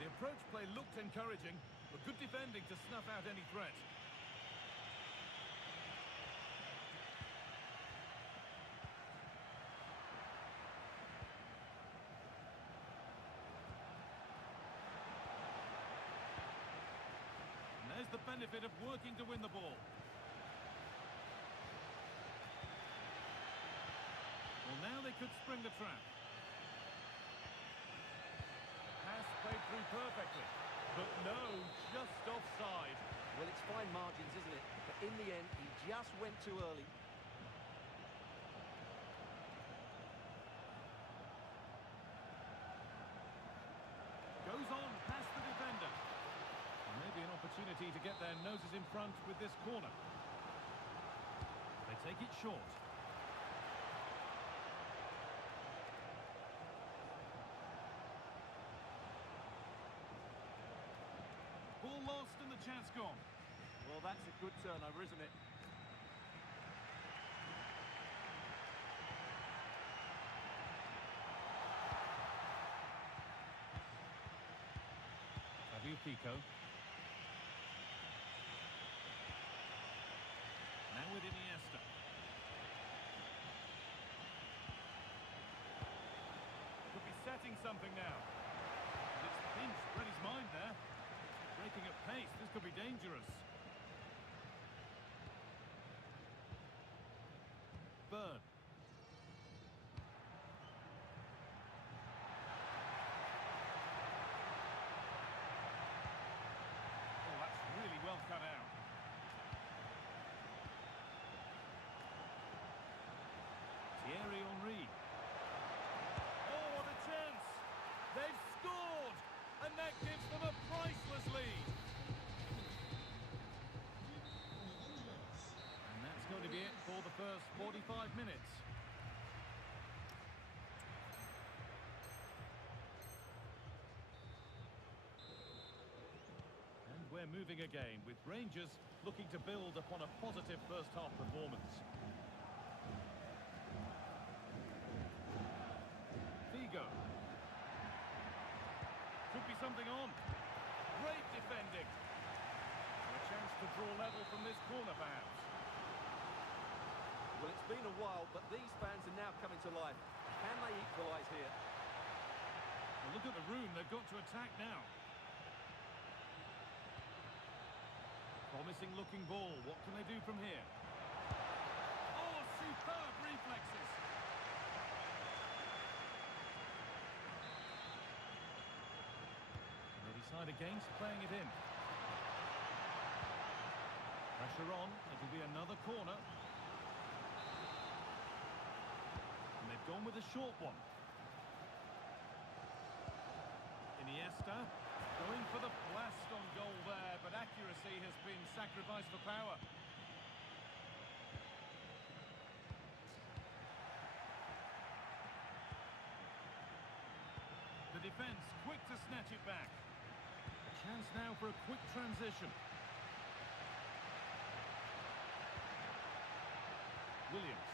The approach play looked encouraging, but good defending to snuff out any threat. And there's the benefit of working to win the ball. Well, now they could spring the trap. Pass played through perfectly. But no, just offside. Well, it's fine margins, isn't it? But in the end, he just went too early. Goes on past the defender. And maybe an opportunity to get their noses in front with this corner. They take it short. Ball lost and the chance gone. Well, that's a good turnover, isn't it? Fabio Pico. Now with Iniesta. Could be setting something now. And it's pinched, read his mind there. Breaking at pace, this could be dangerous. Bird. Oh, that's really well cut out. Thierry Henry. Oh, what a chance! They've scored! And that gives them a priceless lead. And that's going to be it for the first 45 minutes. And we're moving again, with Rangers looking to build upon a positive first-half performance. Figo. Could be something on. Great defending. A chance to draw level from this corner, perhaps. Well, it's been a while, but these fans are now coming to life. Can they equalise here? Well, look at the room. They've got to attack now. Promising looking ball. What can they do from here? decide against playing it in. Pressure on, it'll be another corner. And they've gone with a short one. Iniesta, going for the blast on goal there, but accuracy has been sacrificed for power. The defence quick to snatch it back. A chance now for a quick transition. Williams.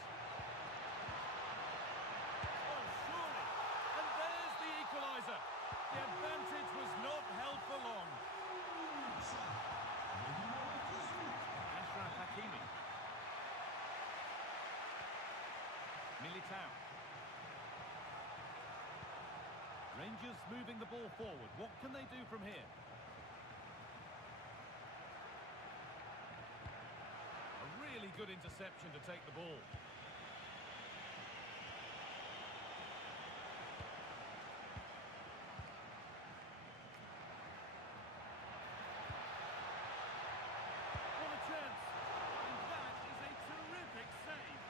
Oh, surely! And there's the equaliser. The advantage was not held for long. Ashraf Hakimi. Militao. Rangers moving the ball forward. What can they do from here? A really good interception to take the ball. What a chance! And that is a terrific save.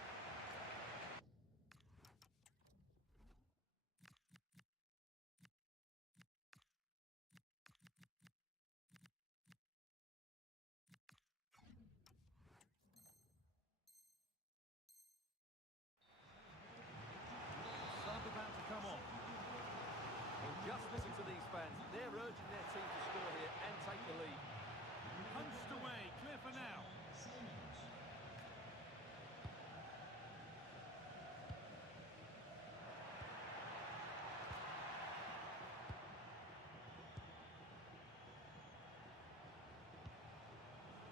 Sub about to come on. Well, just listen to these fans. They're urging their team to score here and take the lead. Punched away, clear for now.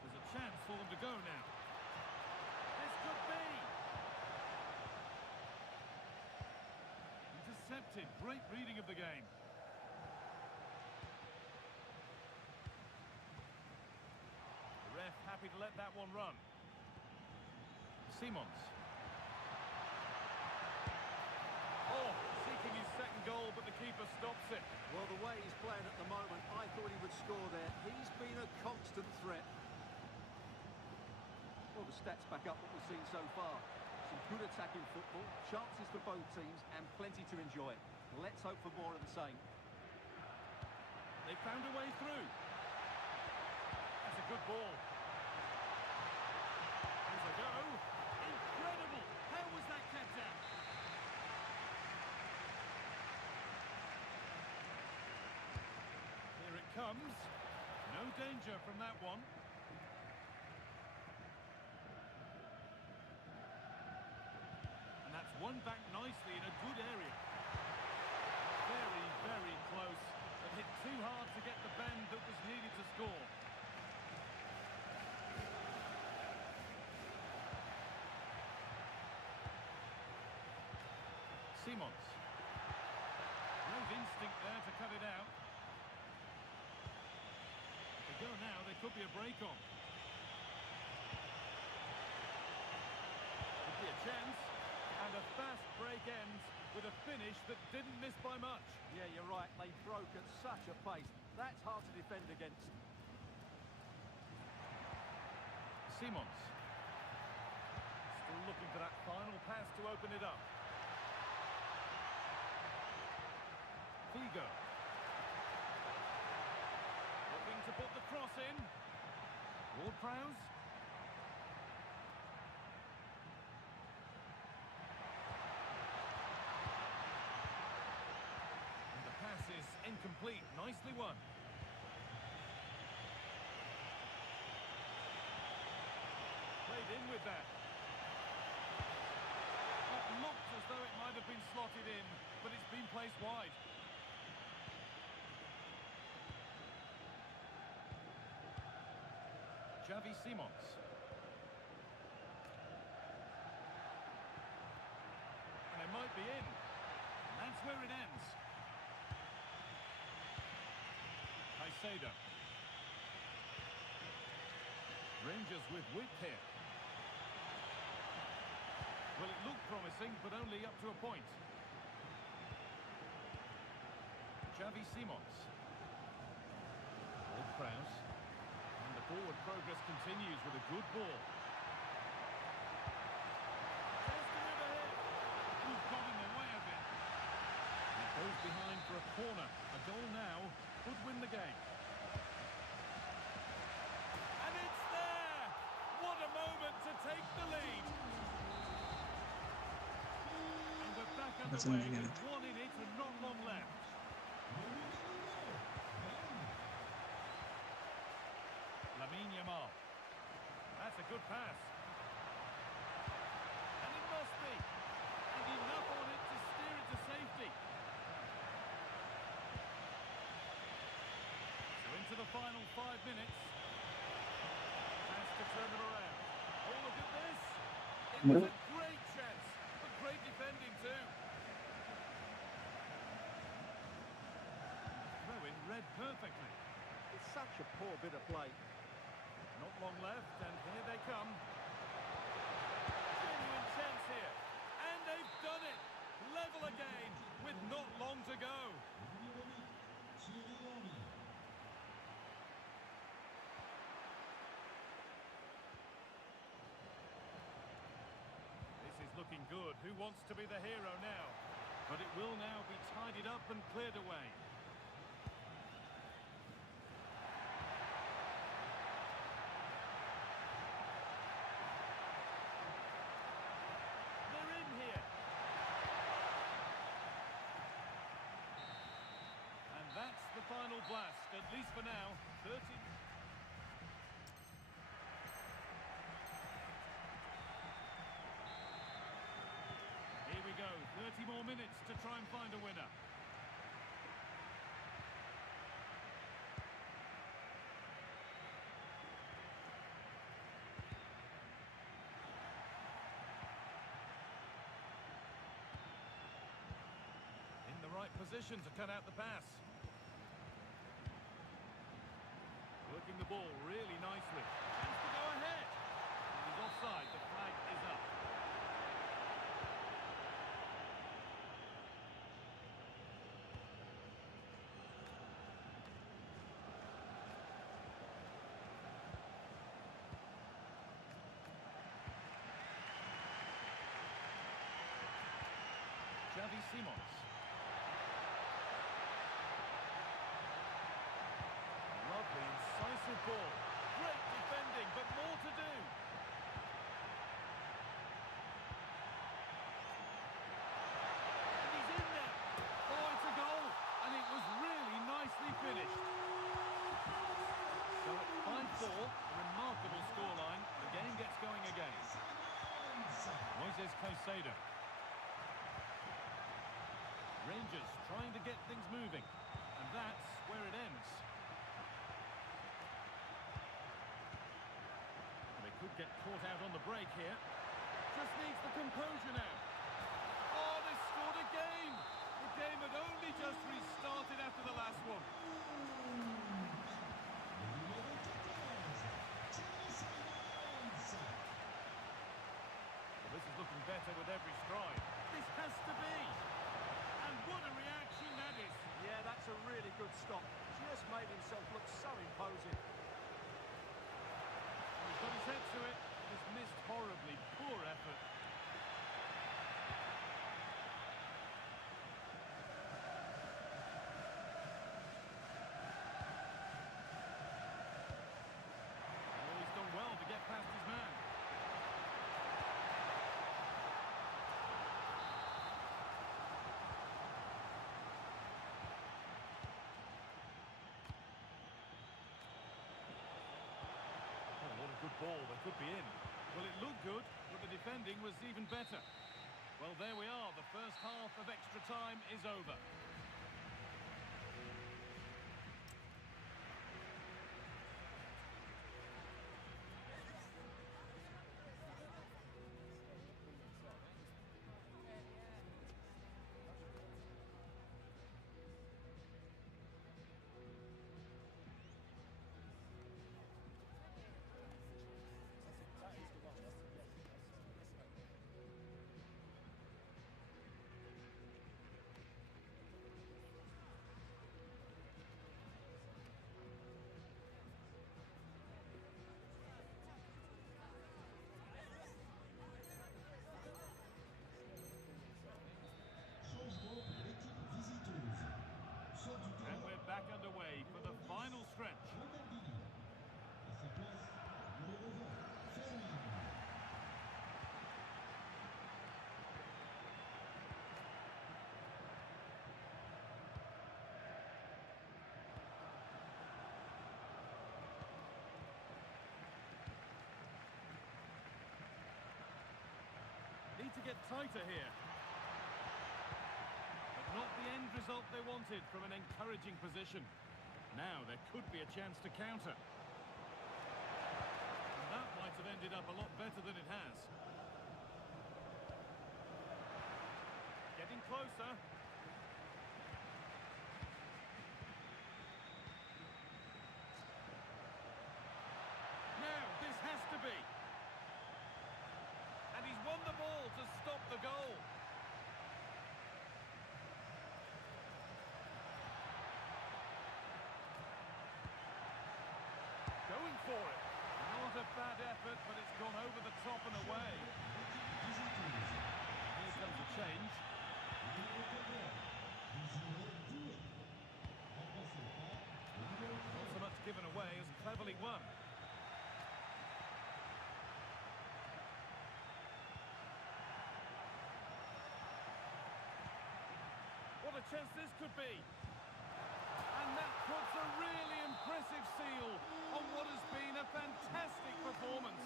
There's a chance for them to go now. This could be. Intercepted, great reading of the game. The ref happy to let that one run. Simons. Oh, seeking his second goal, but the keeper stops it. Well, the way he's playing at the moment, I thought he would score there. He's been a constant threat. Well, the stats back up what we've seen so far. Some good attacking football, chances for both teams, and plenty to enjoy. Let's hope for more of the same. They found a way through. That's a good ball. Here's a go. Incredible! How was that kept out? Here it comes. No danger from that one. And that's won back nicely in a good area. Very, very close. But hit too hard to get the bend that was needed to score. Simons. Great instinct there to cut it out. If they go now, there could be a break on. Could be a chance. And a fast break ends with a finish that didn't miss by much. Yeah, you're right. They broke at such a pace. That's hard to defend against. Simons. Still looking for that final pass to open it up. Figo. Looking to put the cross in. Ward-Prowse. And the pass is incomplete. Nicely won. Played in with that. That looked as though it might have been slotted in, but it's been placed wide. Xavi Simons. And it might be in. And that's where it ends. Caicedo. Rangers with width here. Well, it looked promising, but only up to a point. Xavi Simons. Prowse. And the forward progress continues with a good ball. Testing it ahead. Who's got in the way of it? It goes behind for a corner. A goal now could win the game. And it's there! What a moment to take the lead! And we're back Doesn't underway mean with anything. one in it and not long left. Lamine Yamal. That's a good pass. And it must be. And enough on it to steer it to safety. So into the final 5 minutes. Has to turn it around. Oh, look at this. It was a great chance. But great defending too. Throw in read perfectly. It's such a poor bit of play. Not long left, and here they come. Genuine chance here. And they've done it. Level again, with not long to go. This is looking good. Who wants to be the hero now? But it will now be tidied up and cleared away. They're in here. And that's the final blast, at least for now. 30. Here we go, 30 more minutes to try and find a winner. In the right position to cut out the pass. Working the ball really nicely. Chance to go ahead. He's offside, the flag is up. Xavi Simons. Lovely, incisive ball. Great defending, but more to do. And he's in there. Oh, it's a goal. And it was really nicely finished. So at 5-4, remarkable scoreline. The game gets going again. Moises Caicedo. Rangers trying to get things moving. And that's where it ends. They could get caught out on the break here. Just needs the composure now. Oh, they scored again! The game had only just restarted after the last one. Well, this is looking better with every stride. This has to be! And what a reaction that is! Yeah, that's a really good stop. Just made himself look so imposing. He's got his head to it. Just missed horribly. Poor effort. Oh, he's done well to get past his man. Oh, what a good ball. They could be in. Well, it looked good, but the defending was even better. Well, there we are. The first half of extra time is over. need to get tighter here. But not the end result they wanted from an encouraging position. Now there could be a chance to counter. And that might have ended up a lot better than it has. Getting closer. Now this has to be. And he's won the ball to stop the goal. Going for it. Not a bad effort, but it's gone over the top and away. Here comes a change. Not so much given away as cleverly won. What a chance this could be. And that puts a really impressive seal on what has been a fantastic performance.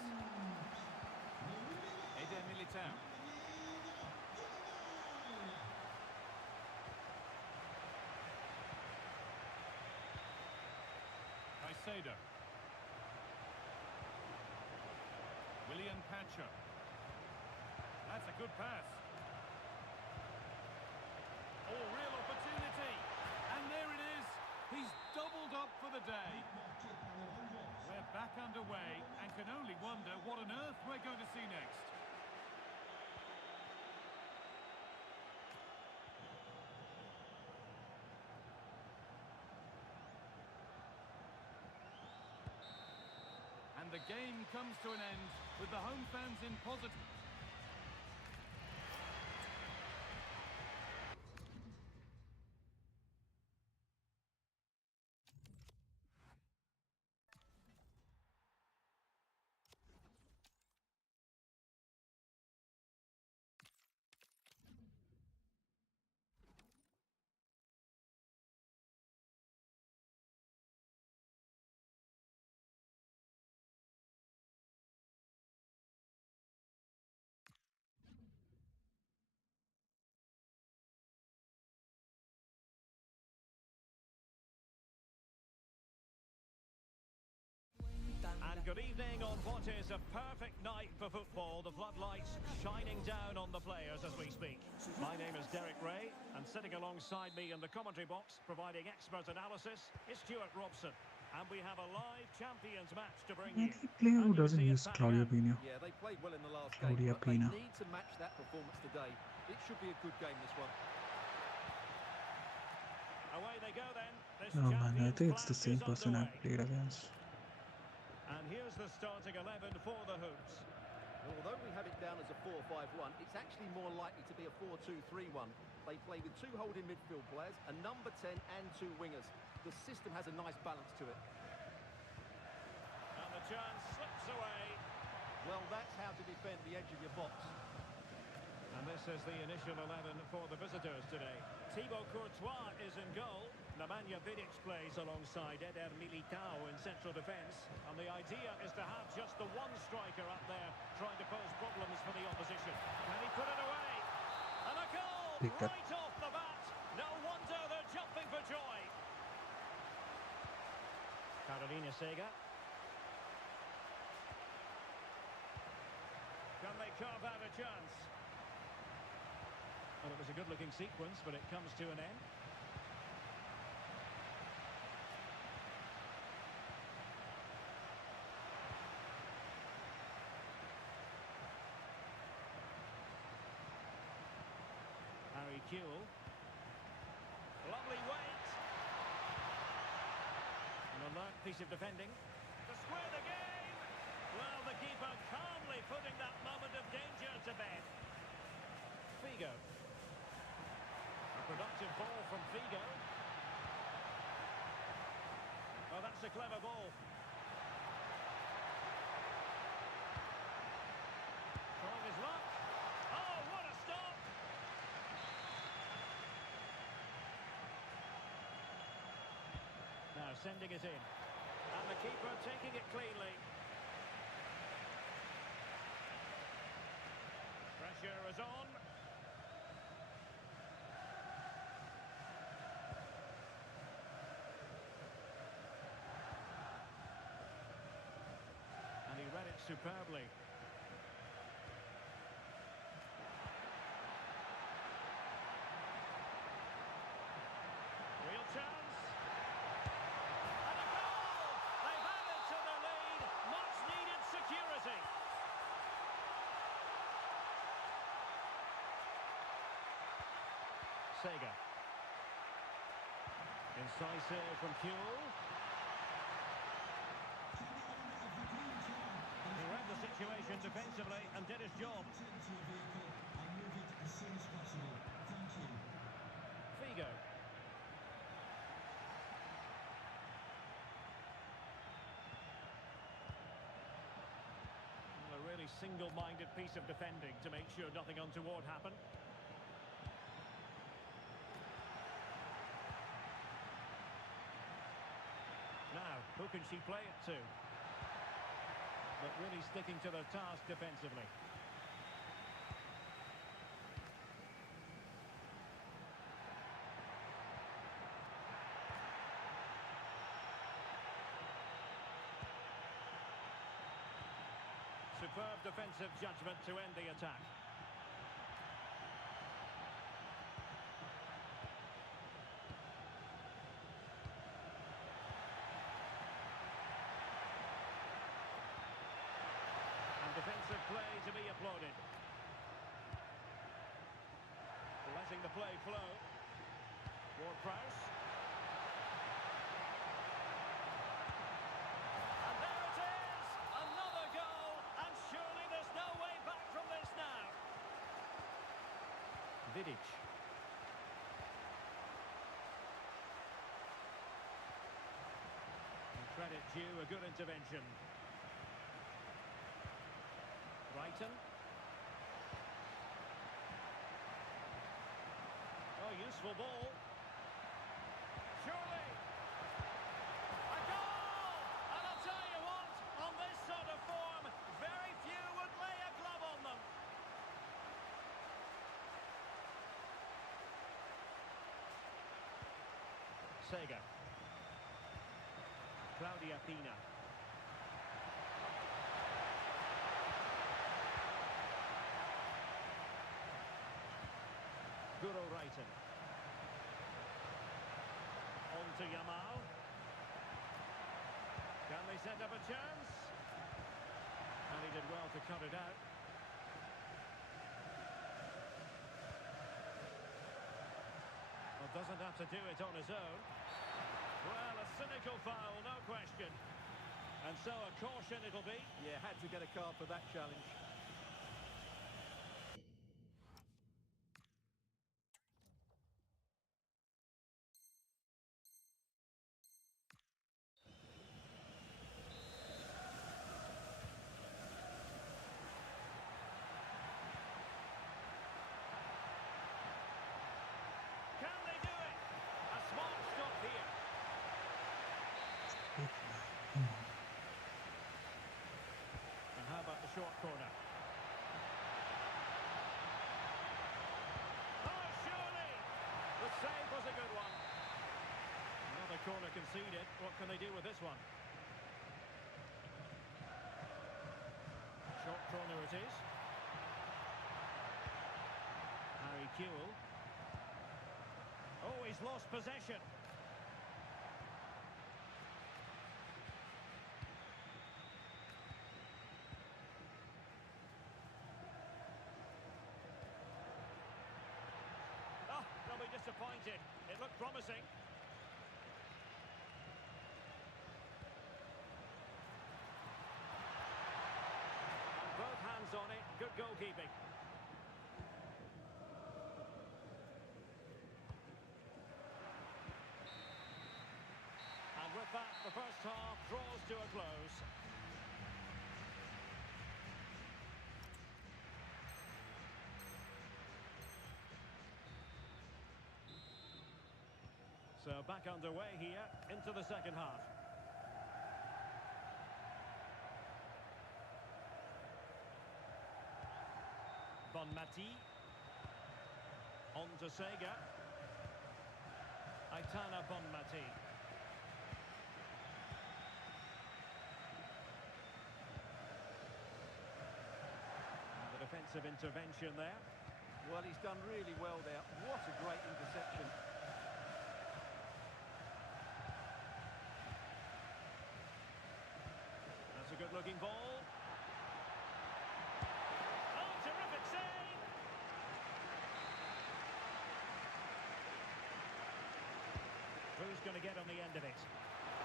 Eder Militao. Caicedo. William Pacho. That's a good pass. Oh, real opportunity. And there it is. He's doubled up for the day. We're back underway and can only wonder what on earth we're going to see next. And the game comes to an end with the home fans in positive. And good evening on what is a perfect night for football. The floodlights shining down on the players as we speak. My name is Derek Ray, and sitting alongside me in the commentary box, providing expert analysis, is Stuart Robson. And we have a live Champions match to bring you. Any player who And you doesn't see it use back Claudio now. Pina. Yeah, they played well in the last Claudia game, but they Pina. need to match that performance today. It should be a good game, this one. Away they go then. This No man, I Champions think it's the clash same is person I underway. played against. And here's the starting 11 for the Hoops. Well, although we have it down as a 4-5-1, it's actually more likely to be a 4-2-3-1. They play with two holding midfield players, a number 10 and two wingers. The system has a nice balance to it. And the chance slips away. Well, that's how to defend the edge of your box. And this is the initial 11 for the visitors today. Thibaut Courtois is in goal. Nemanja Vidic plays alongside Eder Militao in central defence. And the idea is to have just the one striker up there trying to pose problems for the opposition. Can he put it away? And a goal Picked up. right off the bat. No wonder they're jumping for joy. Carolina Sega. Can they carve out a chance? Well, it was a good-looking sequence, but it comes to an end. Harry Kewell. Lovely weight. An alert piece of defending. To square the game. Well, the keeper calmly putting that moment of danger to bed. Figo. A productive ball from Figo. Oh, that's a clever ball. Trying his luck. Oh, what a stop! Now sending it in. And the keeper taking it cleanly. Pressure is superbly. Real chance. And a goal! They've added to the lead. Much needed security. Sega. Incisive from Kuhl. He read the situation defensively and did his job. Figo. A really single-minded piece of defending to make sure nothing untoward happened. Now, who can she play it to? But really sticking to their task defensively. Superb defensive judgment to end the attack. Defensive play to be applauded. Letting the play flow. Ward-Prowse. And there it is! Another goal! And surely there's no way back from this now. Vidic. And credit due, a good intervention. Brighton. Oh, useful ball. Surely. A goal! And I'll tell you what, on this sort of form, very few would lay a glove on them. Sega. Claudia Pina. Guro Reiten. On to Yamal. Can they set up a chance? And he did well to cut it out. Well, doesn't have to do it on his own. Well, a cynical foul, no question. And so a caution it'll be. Yeah, had to get a card for that challenge. Can they do it? A smart stop here. And how about the short corner? Oh, surely! The save was a good one. Another corner conceded. What can they do with this one? Short corner it is. Harry Kuhl. Oh, he's lost possession. Oh, they'll be disappointed. It looked promising. Both hands on it. Good goalkeeping. With that, the first half draws to a close. So back underway here into the second half. Bonmati. On to Sega. Aitana Bonmati. of intervention there. Well, he's done really well there. What a great interception. That's a good-looking ball. Oh, terrific save! Who's going to get on the end of it?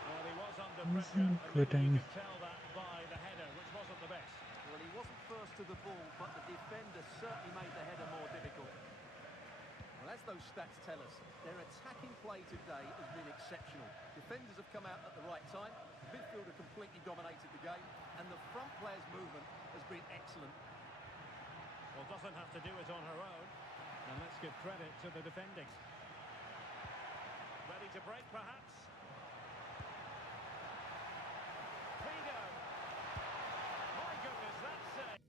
Well, he was under pressure, and maybe you could tell that by the header, which wasn't the best. Well, he wasn't first to the ball, but the defender certainly made the header more difficult. Well, as those stats tell us, their attacking play today has been exceptional. Defenders have come out at the right time, the midfielder completely dominated the game, and the front player's movement has been excellent. Well, doesn't have to do it on her own. And let's give credit to the defending. Ready to break, perhaps? Figo. My goodness, that's save.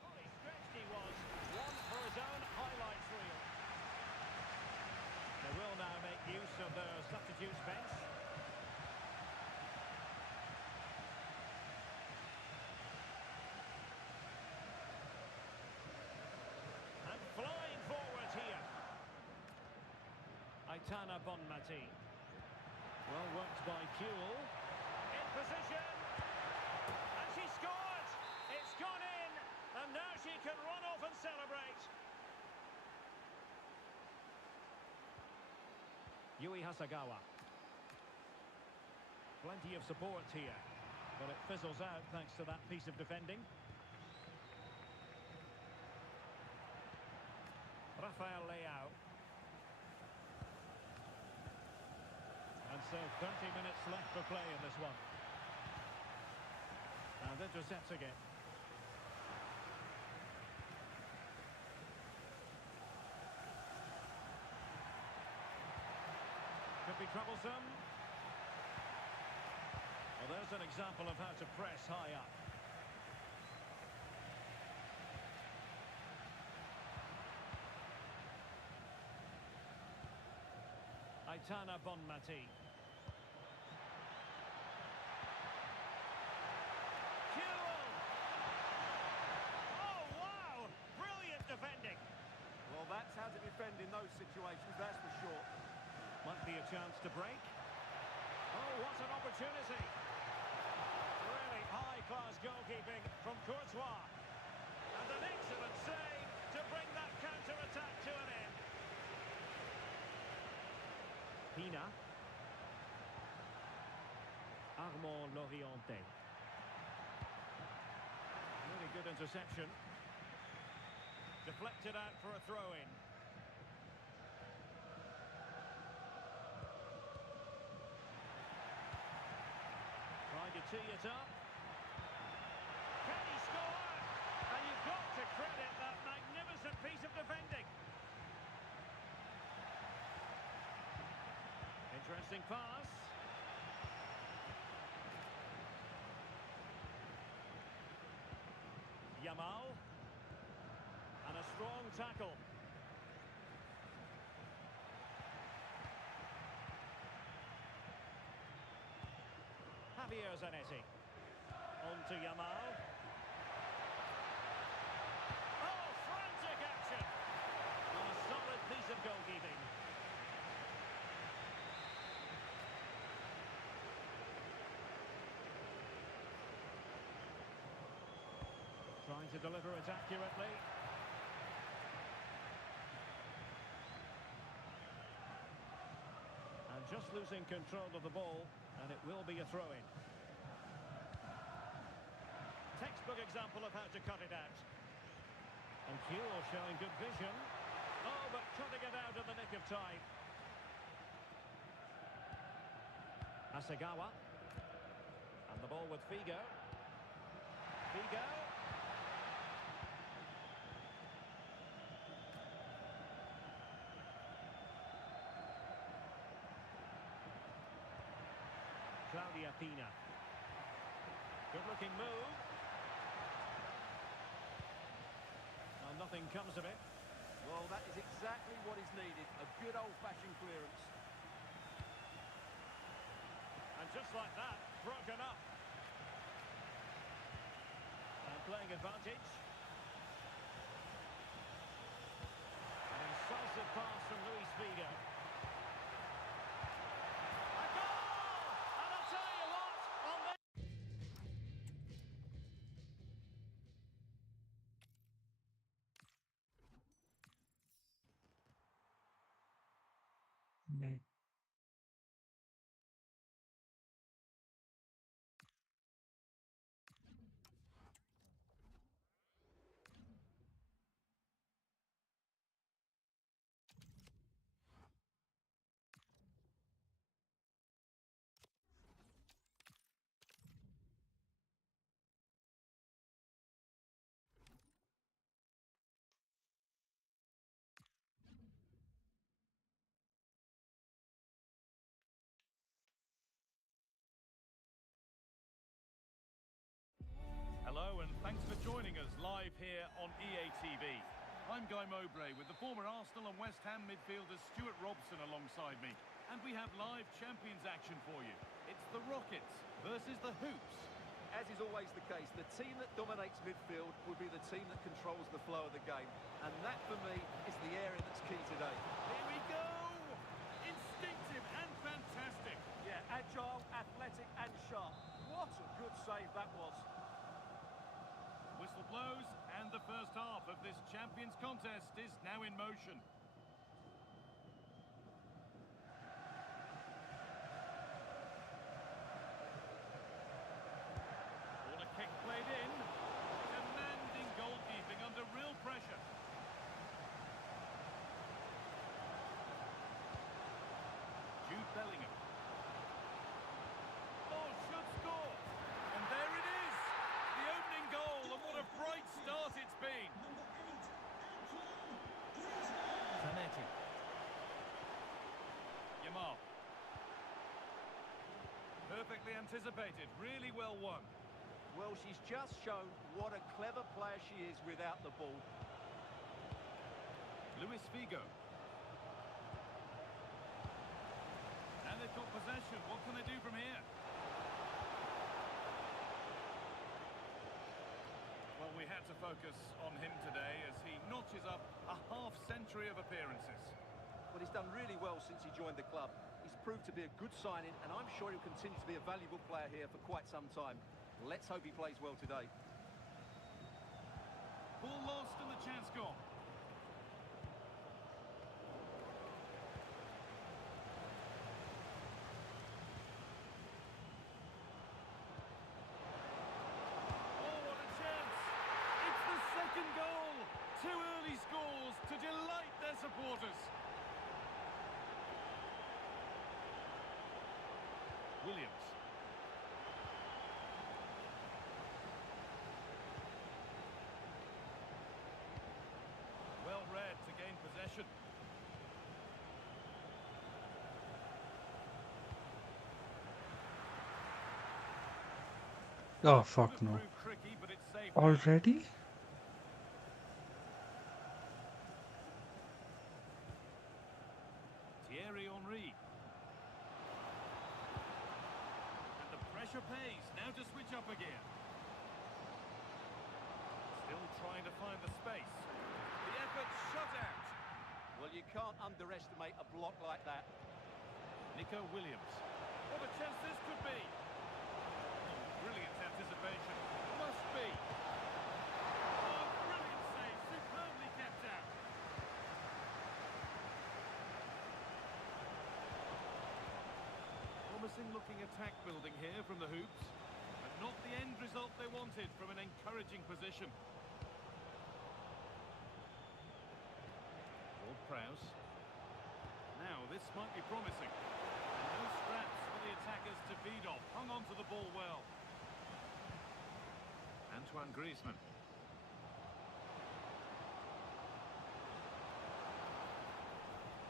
Fully stretched he was. One for his own highlights reel. They will now make use of their substitutes bench. And flying forward here. Aitana Bonmati. Well worked by Kuhl. In position. And she scored! It's gone in! And now she can run off and celebrate. Yui Hasagawa. Plenty of support here. But it fizzles out thanks to that piece of defending. Rafael Leao. And so 30 minutes left for play in this one. And intercepts again. Could be troublesome. Well, there's an example of how to press high up. Aitana Bonmati. Kuhl! Oh, wow! Brilliant defending. Well, that's how to defend in those situations, that's for sure. Might be a chance to break. Oh, what an opportunity. Really high-class goalkeeping from Courtois. And an excellent save to bring that counter-attack to an end. Pina. Armand Loriente. Really good interception. Deflected out for a throw-in. Trying to tee it up. Can he score? And you've got to credit that magnificent piece of defending. Interesting pass. Yamal. And a strong tackle. Javier Zanetti. On to Yamal. Oh, frantic action. And a solid piece of goalkeeping. Trying to deliver it accurately. And just losing control of the ball, and it will be a throw-in. Textbook example of how to cut it out. And Kuhl showing good vision. Oh, but cutting it out in the nick of time. Asagawa. And the ball with Figo. Figo. Claudia Pina. Good-looking move. And nothing comes of it. Well, that is exactly what is needed. A good old-fashioned clearance. And just like that, broken up. And playing advantage. An incisive pass from Luis Figo. A goal! And I'll tell you what, on this... Mm. Hello and thanks for joining us live here on EA TV. I'm Guy Mowbray with the former Arsenal and West Ham midfielder Stuart Robson alongside me. And we have live Champions action for you. It's the Rockets versus the Hoops. As is always the case, the team that dominates midfield will be the team that controls the flow of the game. And that, for me, is the area that's key today. Here we go! Instinctive and fantastic. Yeah, agile, athletic and sharp. What a good save that was. Whistle blows and the first half of this Champions contest is now in motion. Corner kick played in. Commanding goalkeeping under real pressure. Jude Bellingham. Oh, should score. And there it is. The opening goal, and what a bright start it's been. Zanetti. Yamal. Perfectly anticipated, really well won. Well, she's just shown what a clever player she is without the ball. Luis Figo. And they've got possession. What can they do from here? Well, we had to focus on him today as he notches up a half-century of appearances. Well, he's done really well since he joined the club. He's proved to be a good signing, and I'm sure he'll continue to be a valuable player here for quite some time. Let's hope he plays well today. Ball lost and the chance gone. Oh, what a chance! It's the second goal! Two early scores to delight their supporters. Williams. Well read to gain possession. Oh, fuck Could no. prove tricky, but it's safe now. Already? Thierry Henry. And the pressure pays. Now to switch up again. Still trying to find the space. The effort shut out. Well, you can't underestimate a block like that. Nico Williams. What a chance this could be. Oh, brilliant anticipation. Must be. Oh, brilliant save. Superbly kept out. Promising looking attack building here from the Hoops. But not the end result they wanted from an encouraging position. Prowse. Now this might be promising. And no scraps for the attackers to feed off. Hung on to the ball well. Antoine Griezmann.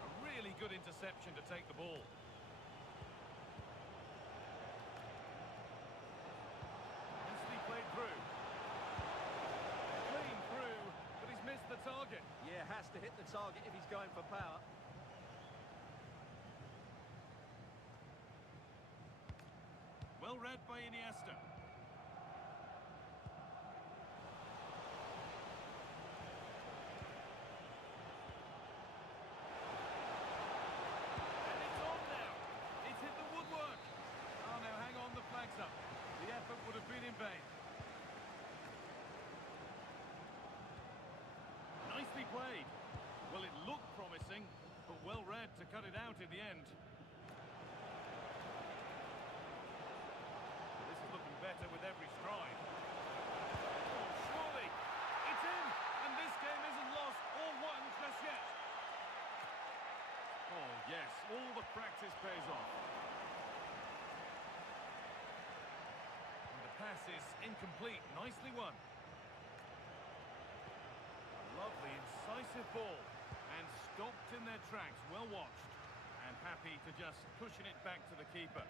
A really good interception to take the ball. has to hit the target if he's going for power. Well read by Iniesta. And it's on now. It's hit the woodwork. Oh, now hang on, the flag's up. The effort would have been in vain. Nicely played. Well, it looked promising, but well read to cut it out in the end. This is looking better with every stride. Oh, surely. It's in, and this game isn't lost or won just yet. Oh, yes, all the practice pays off. And the pass is incomplete. Nicely won. Lovely, incisive ball, and stopped in their tracks, well watched, and happy to just pushing it back to the keeper.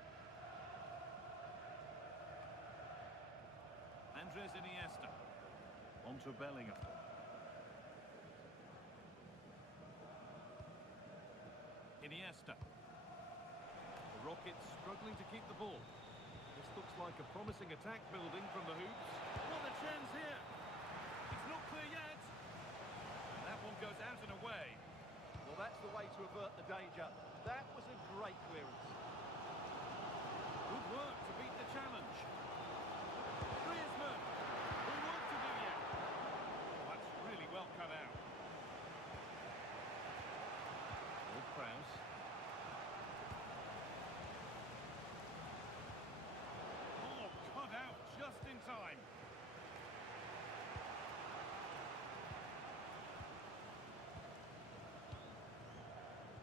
Andres Iniesta, onto Bellingham. Iniesta. The Rockets struggling to keep the ball. This looks like a promising attack building from the hoops. What a chance here! It's not clear yet. That one goes out and away. Well, that's the way to avert the danger. That was a great clearance. Good work to beat the challenge. Griezmann. More work to do yet. Oh, that's really well cut out. Old Prowse. Oh, cut out just in time.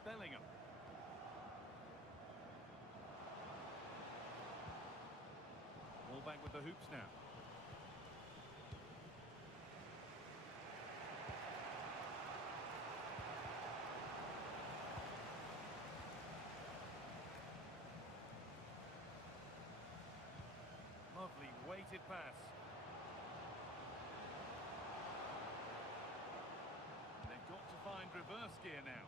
Bellingham. Ball back with the hoops now. Lovely weighted pass. They've got to find reverse gear now.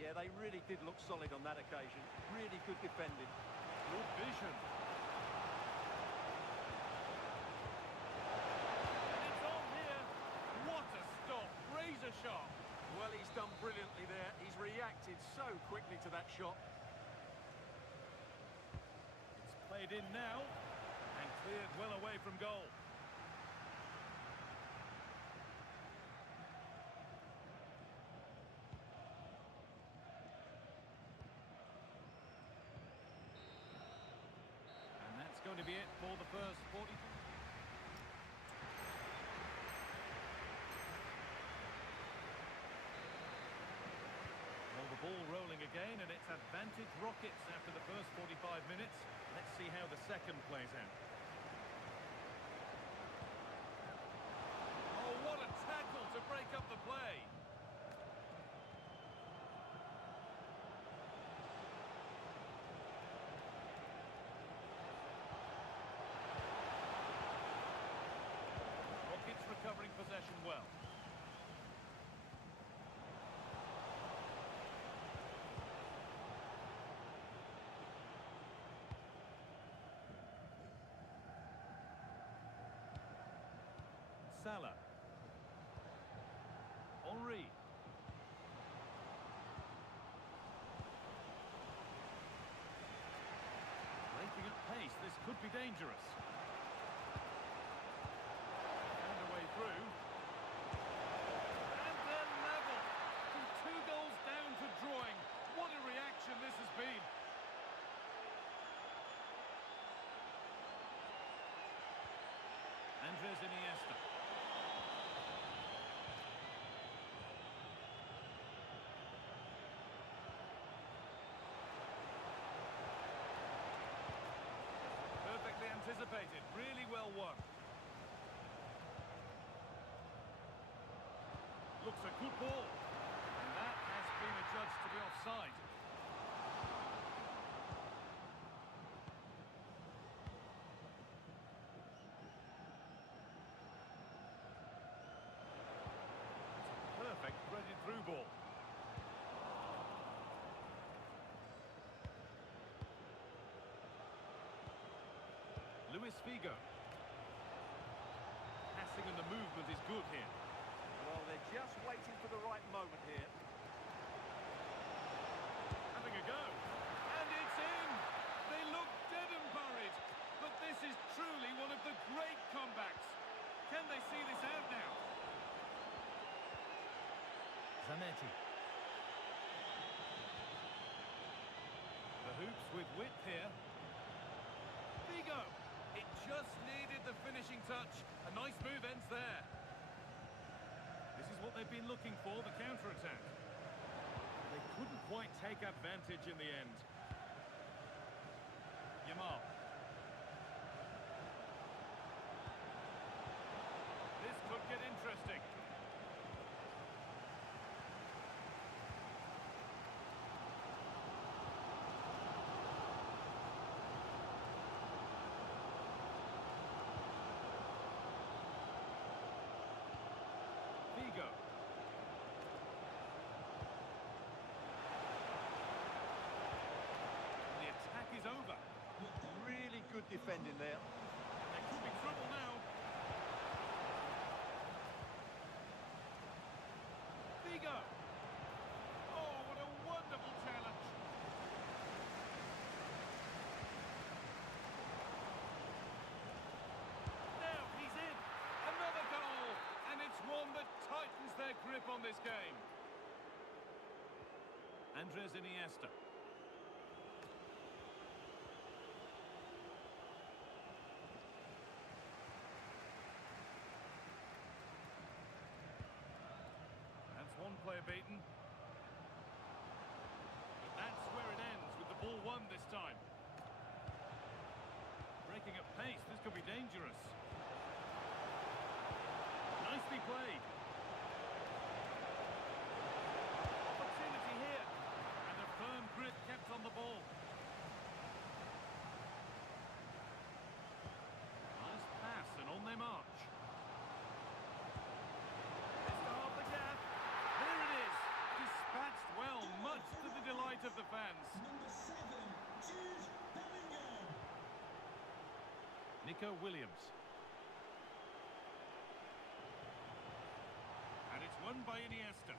Yeah, they really did look solid on that occasion. Really good defending. Good vision. And it's on here. What a stop. Razor sharp. Well, he's done brilliantly there. He's reacted so quickly to that shot. It's played in now and cleared well away from goal. Going to be it for the first 40. Well, the ball rolling again, and it's advantage Rockets after the first 45 minutes. Let's see how the second plays out. Oh, what a tackle to break up the play. Recovering possession well. Salah. Henry. Breaking at pace, this could be dangerous. Through. And they're level. From 2 goals down to drawing. What a reaction this has been. Andres Iniesta. Perfectly anticipated. Really well won. Looks a good ball, and that has been adjudged to be offside. It's a perfect threaded Luis Figo. Passing and the movement is good here. Well, they're just waiting for the right moment here. Having a go. And it's in! They look dead and buried. But this is truly one of the great comebacks. Can they see this out now? Zanetti. The hoops with width here. Figo. It just needed the finishing touch. A nice move ends there. This is what they've been looking for, the counter-attack. They couldn't quite take advantage in the end. Yamal. This could get interesting. Figo. The attack is over. Really good defending there. There could be trouble now. Figo. Oh, what a wonderful challenge. Now he's in. Another goal. And it's one that tightens their grip on this game. Andres Iniesta. That's one player beaten. But that's where it ends, with the ball won this time. Breaking at pace, this could be dangerous. Nicely played. Opportunity here. And a firm grip kept on the ball. Nice pass and on they march. It's to half the gap. There it is. Dispatched well, much to the delight of the fans. Nico Williams. And it's won by Iniesta.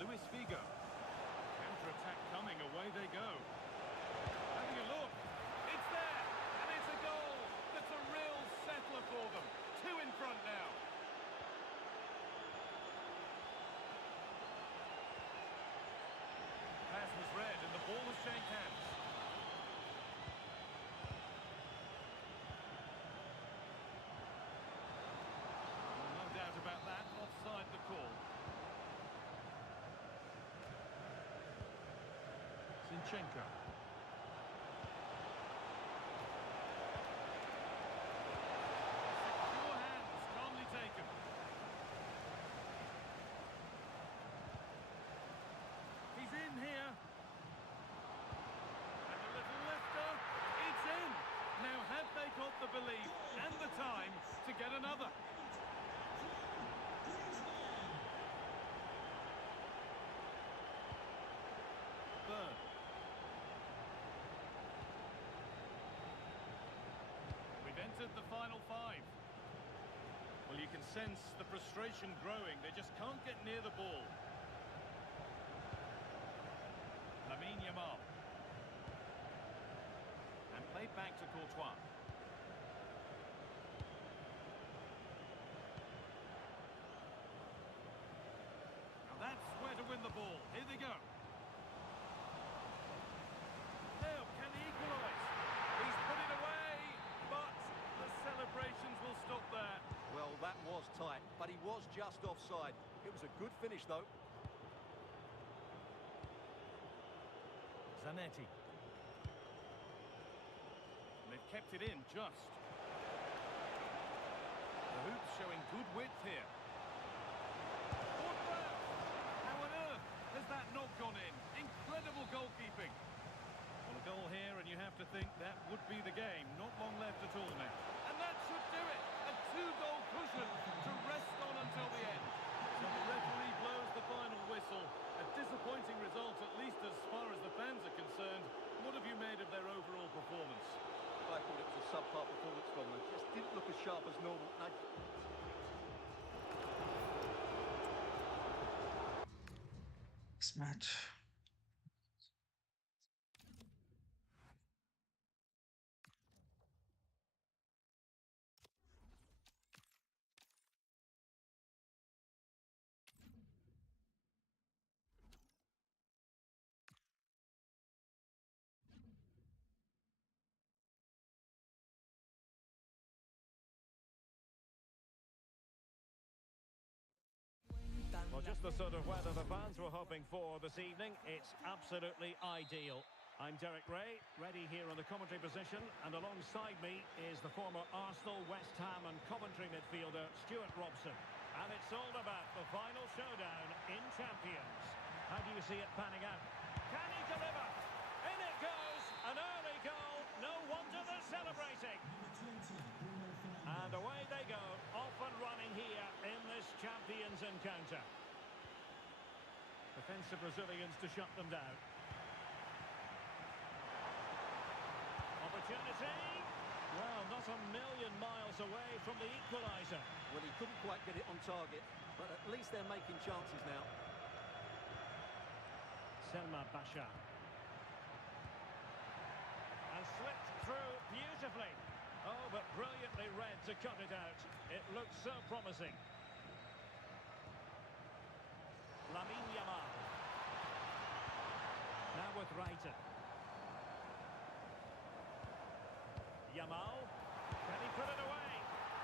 Luis Figo. Counter-attack coming, away they go. Having a look. It's there, and it's a goal. That's a real settler for them. Two in front now. Pass was read, and the ball has changed hands. No doubt about that. Offside the call. Zinchenko. Secure hands, calmly taken. He's in here. And a little lifter. It's in. Now have they got the belief and the time to get another? Bird. We've entered the final five. Well, you can sense the frustration growing. They just can't get near the ball. Yamal. And played back to Courtois. Now that's where to win the ball. Here they go. Now, can he equalise? He's put it away, but the celebrations will stop there. Well, that was tight, but he was just offside. It was a good finish, though. Zanetti. And they've kept it in just. The hoops showing good width here. How on earth has that not gone in? Incredible goalkeeping. Well, a goal here, and you have to think that would be the game. Not long left at all now. And that should do it. A two-goal don't look as sharp as normal. This match. Well, just the sort of weather the fans were hoping for this evening. It's absolutely ideal. I'm Derek Ray, ready here on the commentary position, and alongside me is the former Arsenal, West Ham and Coventry midfielder Stuart Robson. And it's all about the final showdown in Champions. How do you see it panning out? Can he deliver? In it goes! An early goal. No wonder they're celebrating. And away they go, off and running here in this Champions encounter. Defensive Brazilians to shut them down. Opportunity. Well, not a million miles away from the equaliser. Well, he couldn't quite get it on target, but at least they're making chances now. Selma Basha. And slipped through beautifully. Oh, but brilliantly read to cut it out. It looked so promising. Lamine Yamal. Now with Reiter. Yamal. Can he put it away?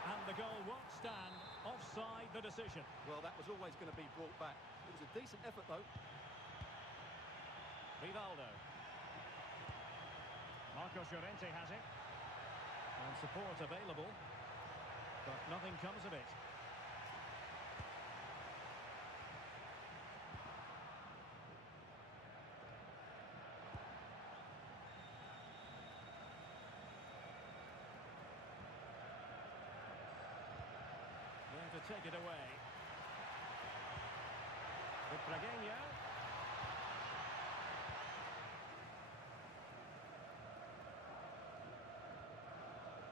And the goal won't stand. Offside the decision. Well, that was always going to be brought back. It was a decent effort, though. Rivaldo. Marcos Llorente has it. And support available. But nothing comes of it. There to take it away. With Bragueño.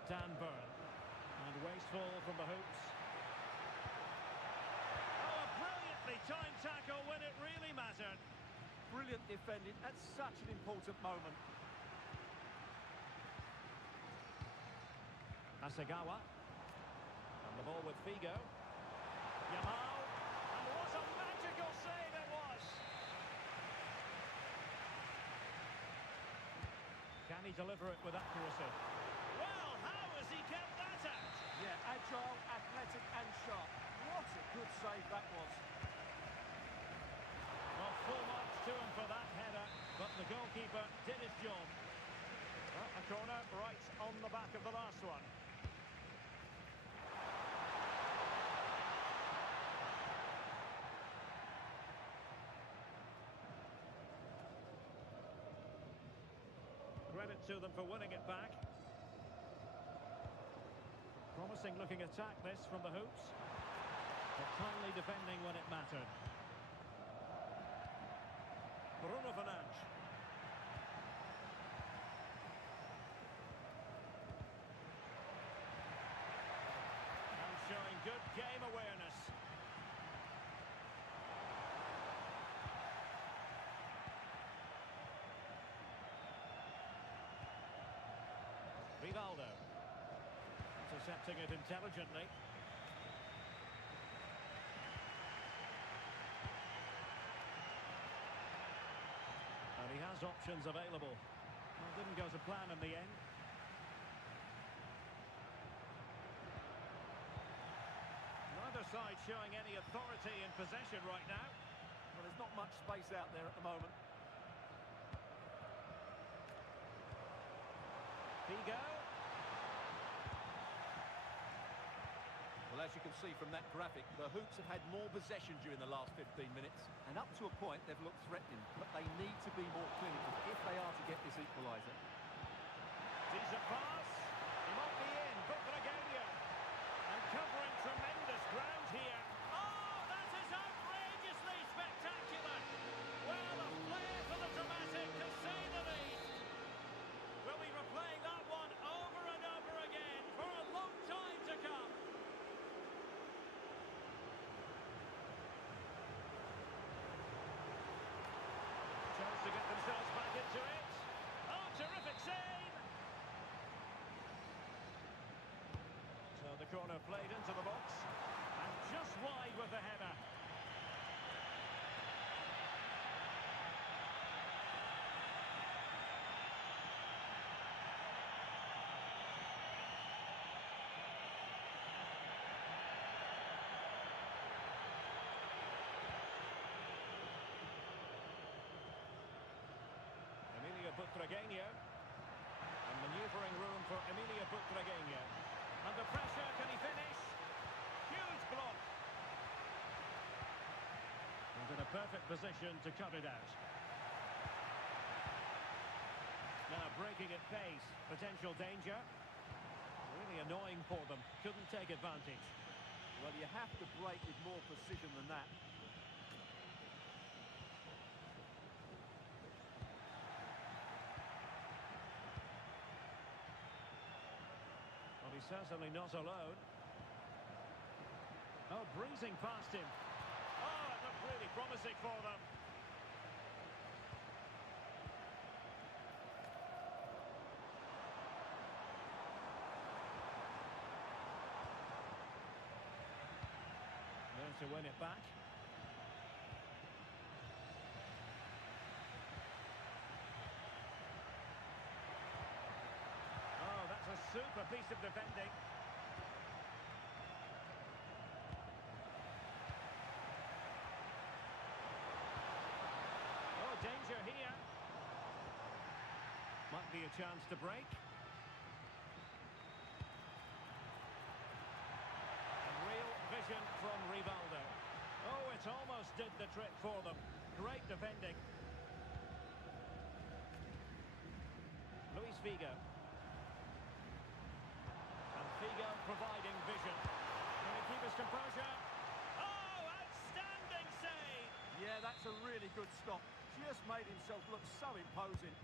Dan Burn. And wasteful from the hoops. Oh, a brilliantly timed tackle when it really mattered. Brilliant defending at such an important moment. Asagawa. And the ball with Figo. Yamal. And what a magical save it was. Can he deliver it with accuracy? Well, how has he kept that out? Yeah, agile, athletic and sharp. What a good save that was. Well, full marks to him for that header, but the goalkeeper did his job. Well, a corner right on the back of the last one. Credit to them for winning it back. Promising looking attack this from the hoops. But kindly defending when it mattered. Bruno Fernandes. And showing good game awareness. Rivaldo. Intercepting it intelligently. And he has options available. Well, didn't go to plan in the end. Neither side showing any authority in possession right now. Well, there's not much space out there at the moment. Figo. Well, as you can see from that graphic, the Hoops have had more possession during the last 15 minutes. And up to a point, they've looked threatening. But they need to be more clinical if they are to get this equaliser. Decent pass. He might be in, but Bragueño. And covering tremendous ground here. Oh, that is outrageously spectacular. Well, a flair for the dramatic, to say the least. We'll be replaying that one over and over again for a long time the corner played into the box. And just wide with the header. Butragueño. And manoeuvring room for Emilia Butragueño. Under pressure, can he finish? Huge block. And in a perfect position to cut it out. Now breaking at pace, potential danger. Really annoying for them, couldn't take advantage. Well, you have to break with more precision than that. Well, he's certainly not alone. Oh, breezing past him. Oh, it looked really promising for them. There to win it back. Oh, that's a super piece of defending. Oh, danger here. Might be a chance to break. And real vision from Rivaldo. Oh, it almost did the trick for them. Great defending. Luis Figo. And Figo providing vision. Can he keep his composure? Oh, outstanding save! Yeah, that's a really good stop. Just made himself look so imposing.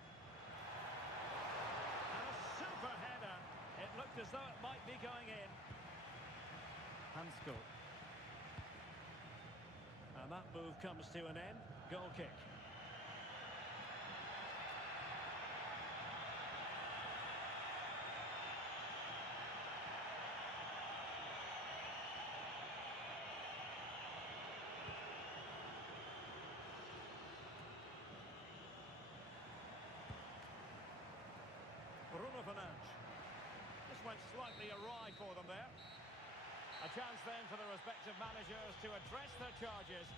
And a super header. It looked as though it might be going in. Hansko. And that move comes to an end. Goal kick. Bruno Fernandes. This went slightly awry for them there. A chance then for the respective managers to address their charges.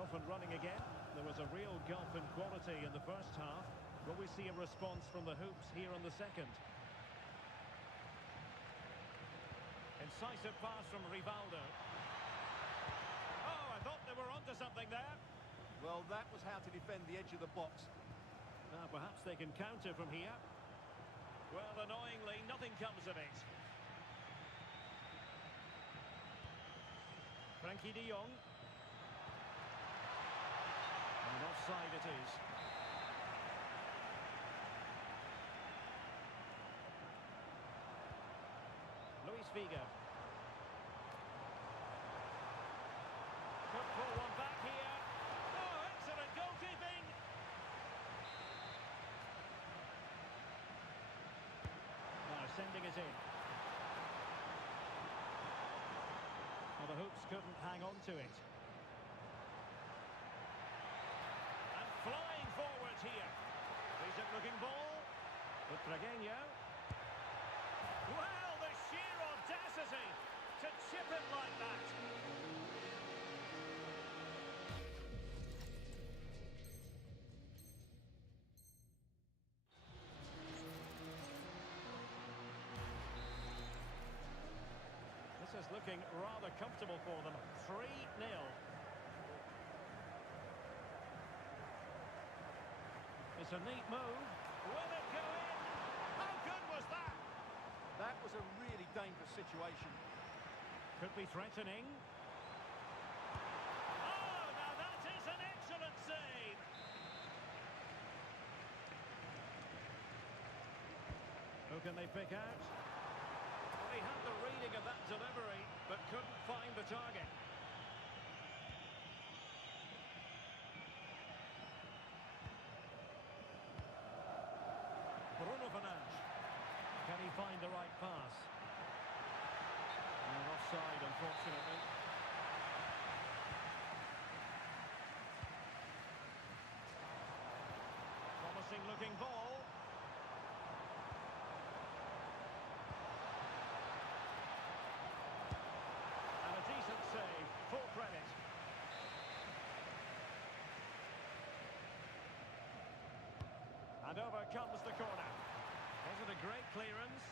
Off and running again. There was a real gulf in quality in the first half. Will we see a response from the hoops here in the second? Incisive pass from Rivaldo. Oh, I thought they were onto something there. Well, that was how to defend the edge of the box. Now perhaps they can counter from here. Well, annoyingly, nothing comes of it. Frankie de Jong. And offside it is. Luis Figo. Could pull one back here. Oh, excellent goalkeeping. Now sending it in. Well, the hoops couldn't hang on to it. Flying forward here. Decent looking ball. Butragueño. Well, the sheer audacity to chip it like that. looking rather comfortable for them. 3-0. It's a neat move. Will it go in? How good was that? That was a really dangerous situation. Could be threatening. Oh, now that is an excellent save. Who can they pick out? Well, he had the reading of that delivery, but couldn't find the target. Bruno Fernandes. Can he find the right pass? And offside, unfortunately. Promising looking ball. And a decent save, full credit. And over comes the corner. Wasn't a great clearance.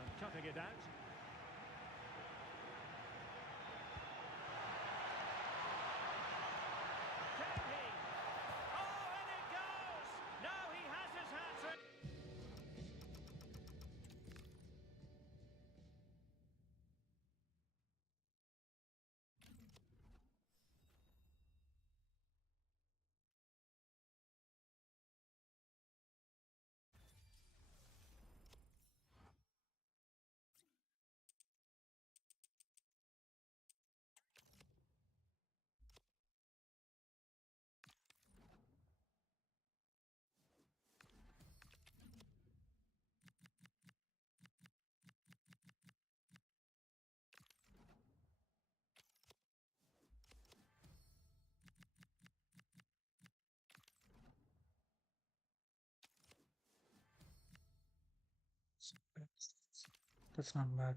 And cutting it out. Can he? Oh, and it goes! Now he has his hat-trick. That's not bad.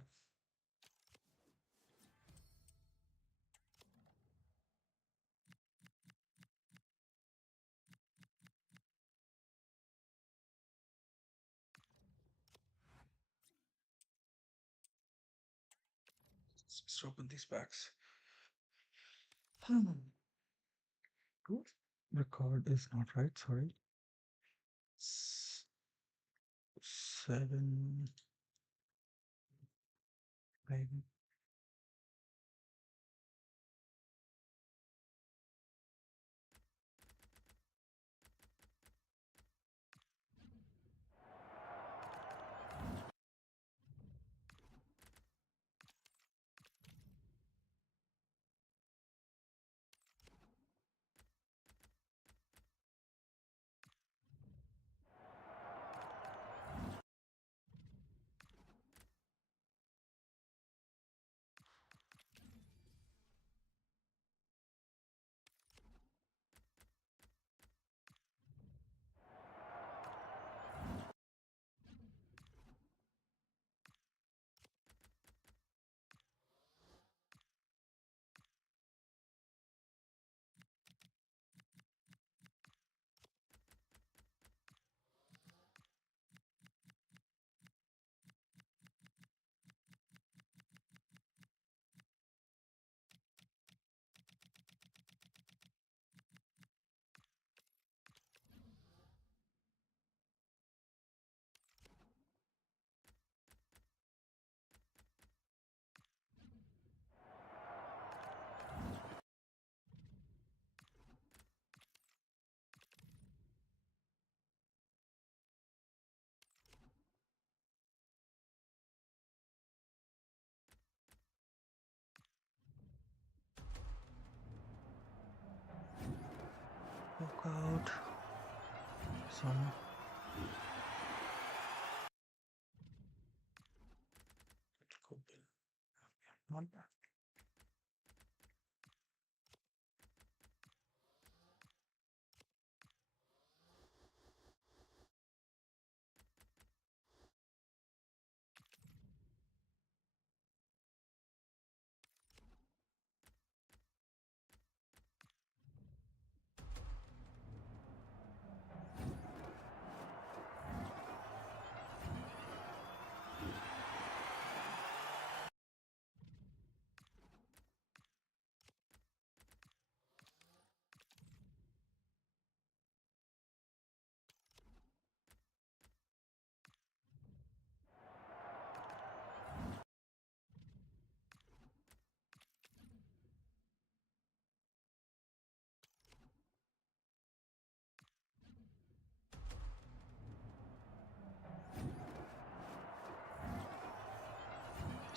Let's just open these packs. Oops. Record is not right, sorry. 7 maybe. Walk out. Some. Not bad.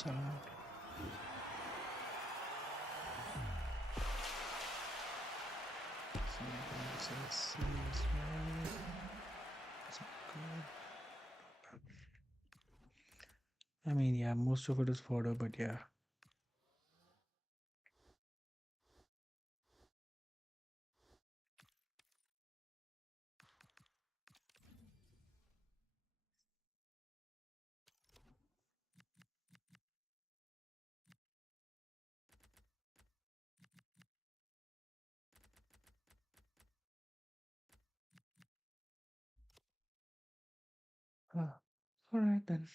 Salad. As well. It's good. I mean, yeah, most of it is fodder, but yeah. Ah, all right then.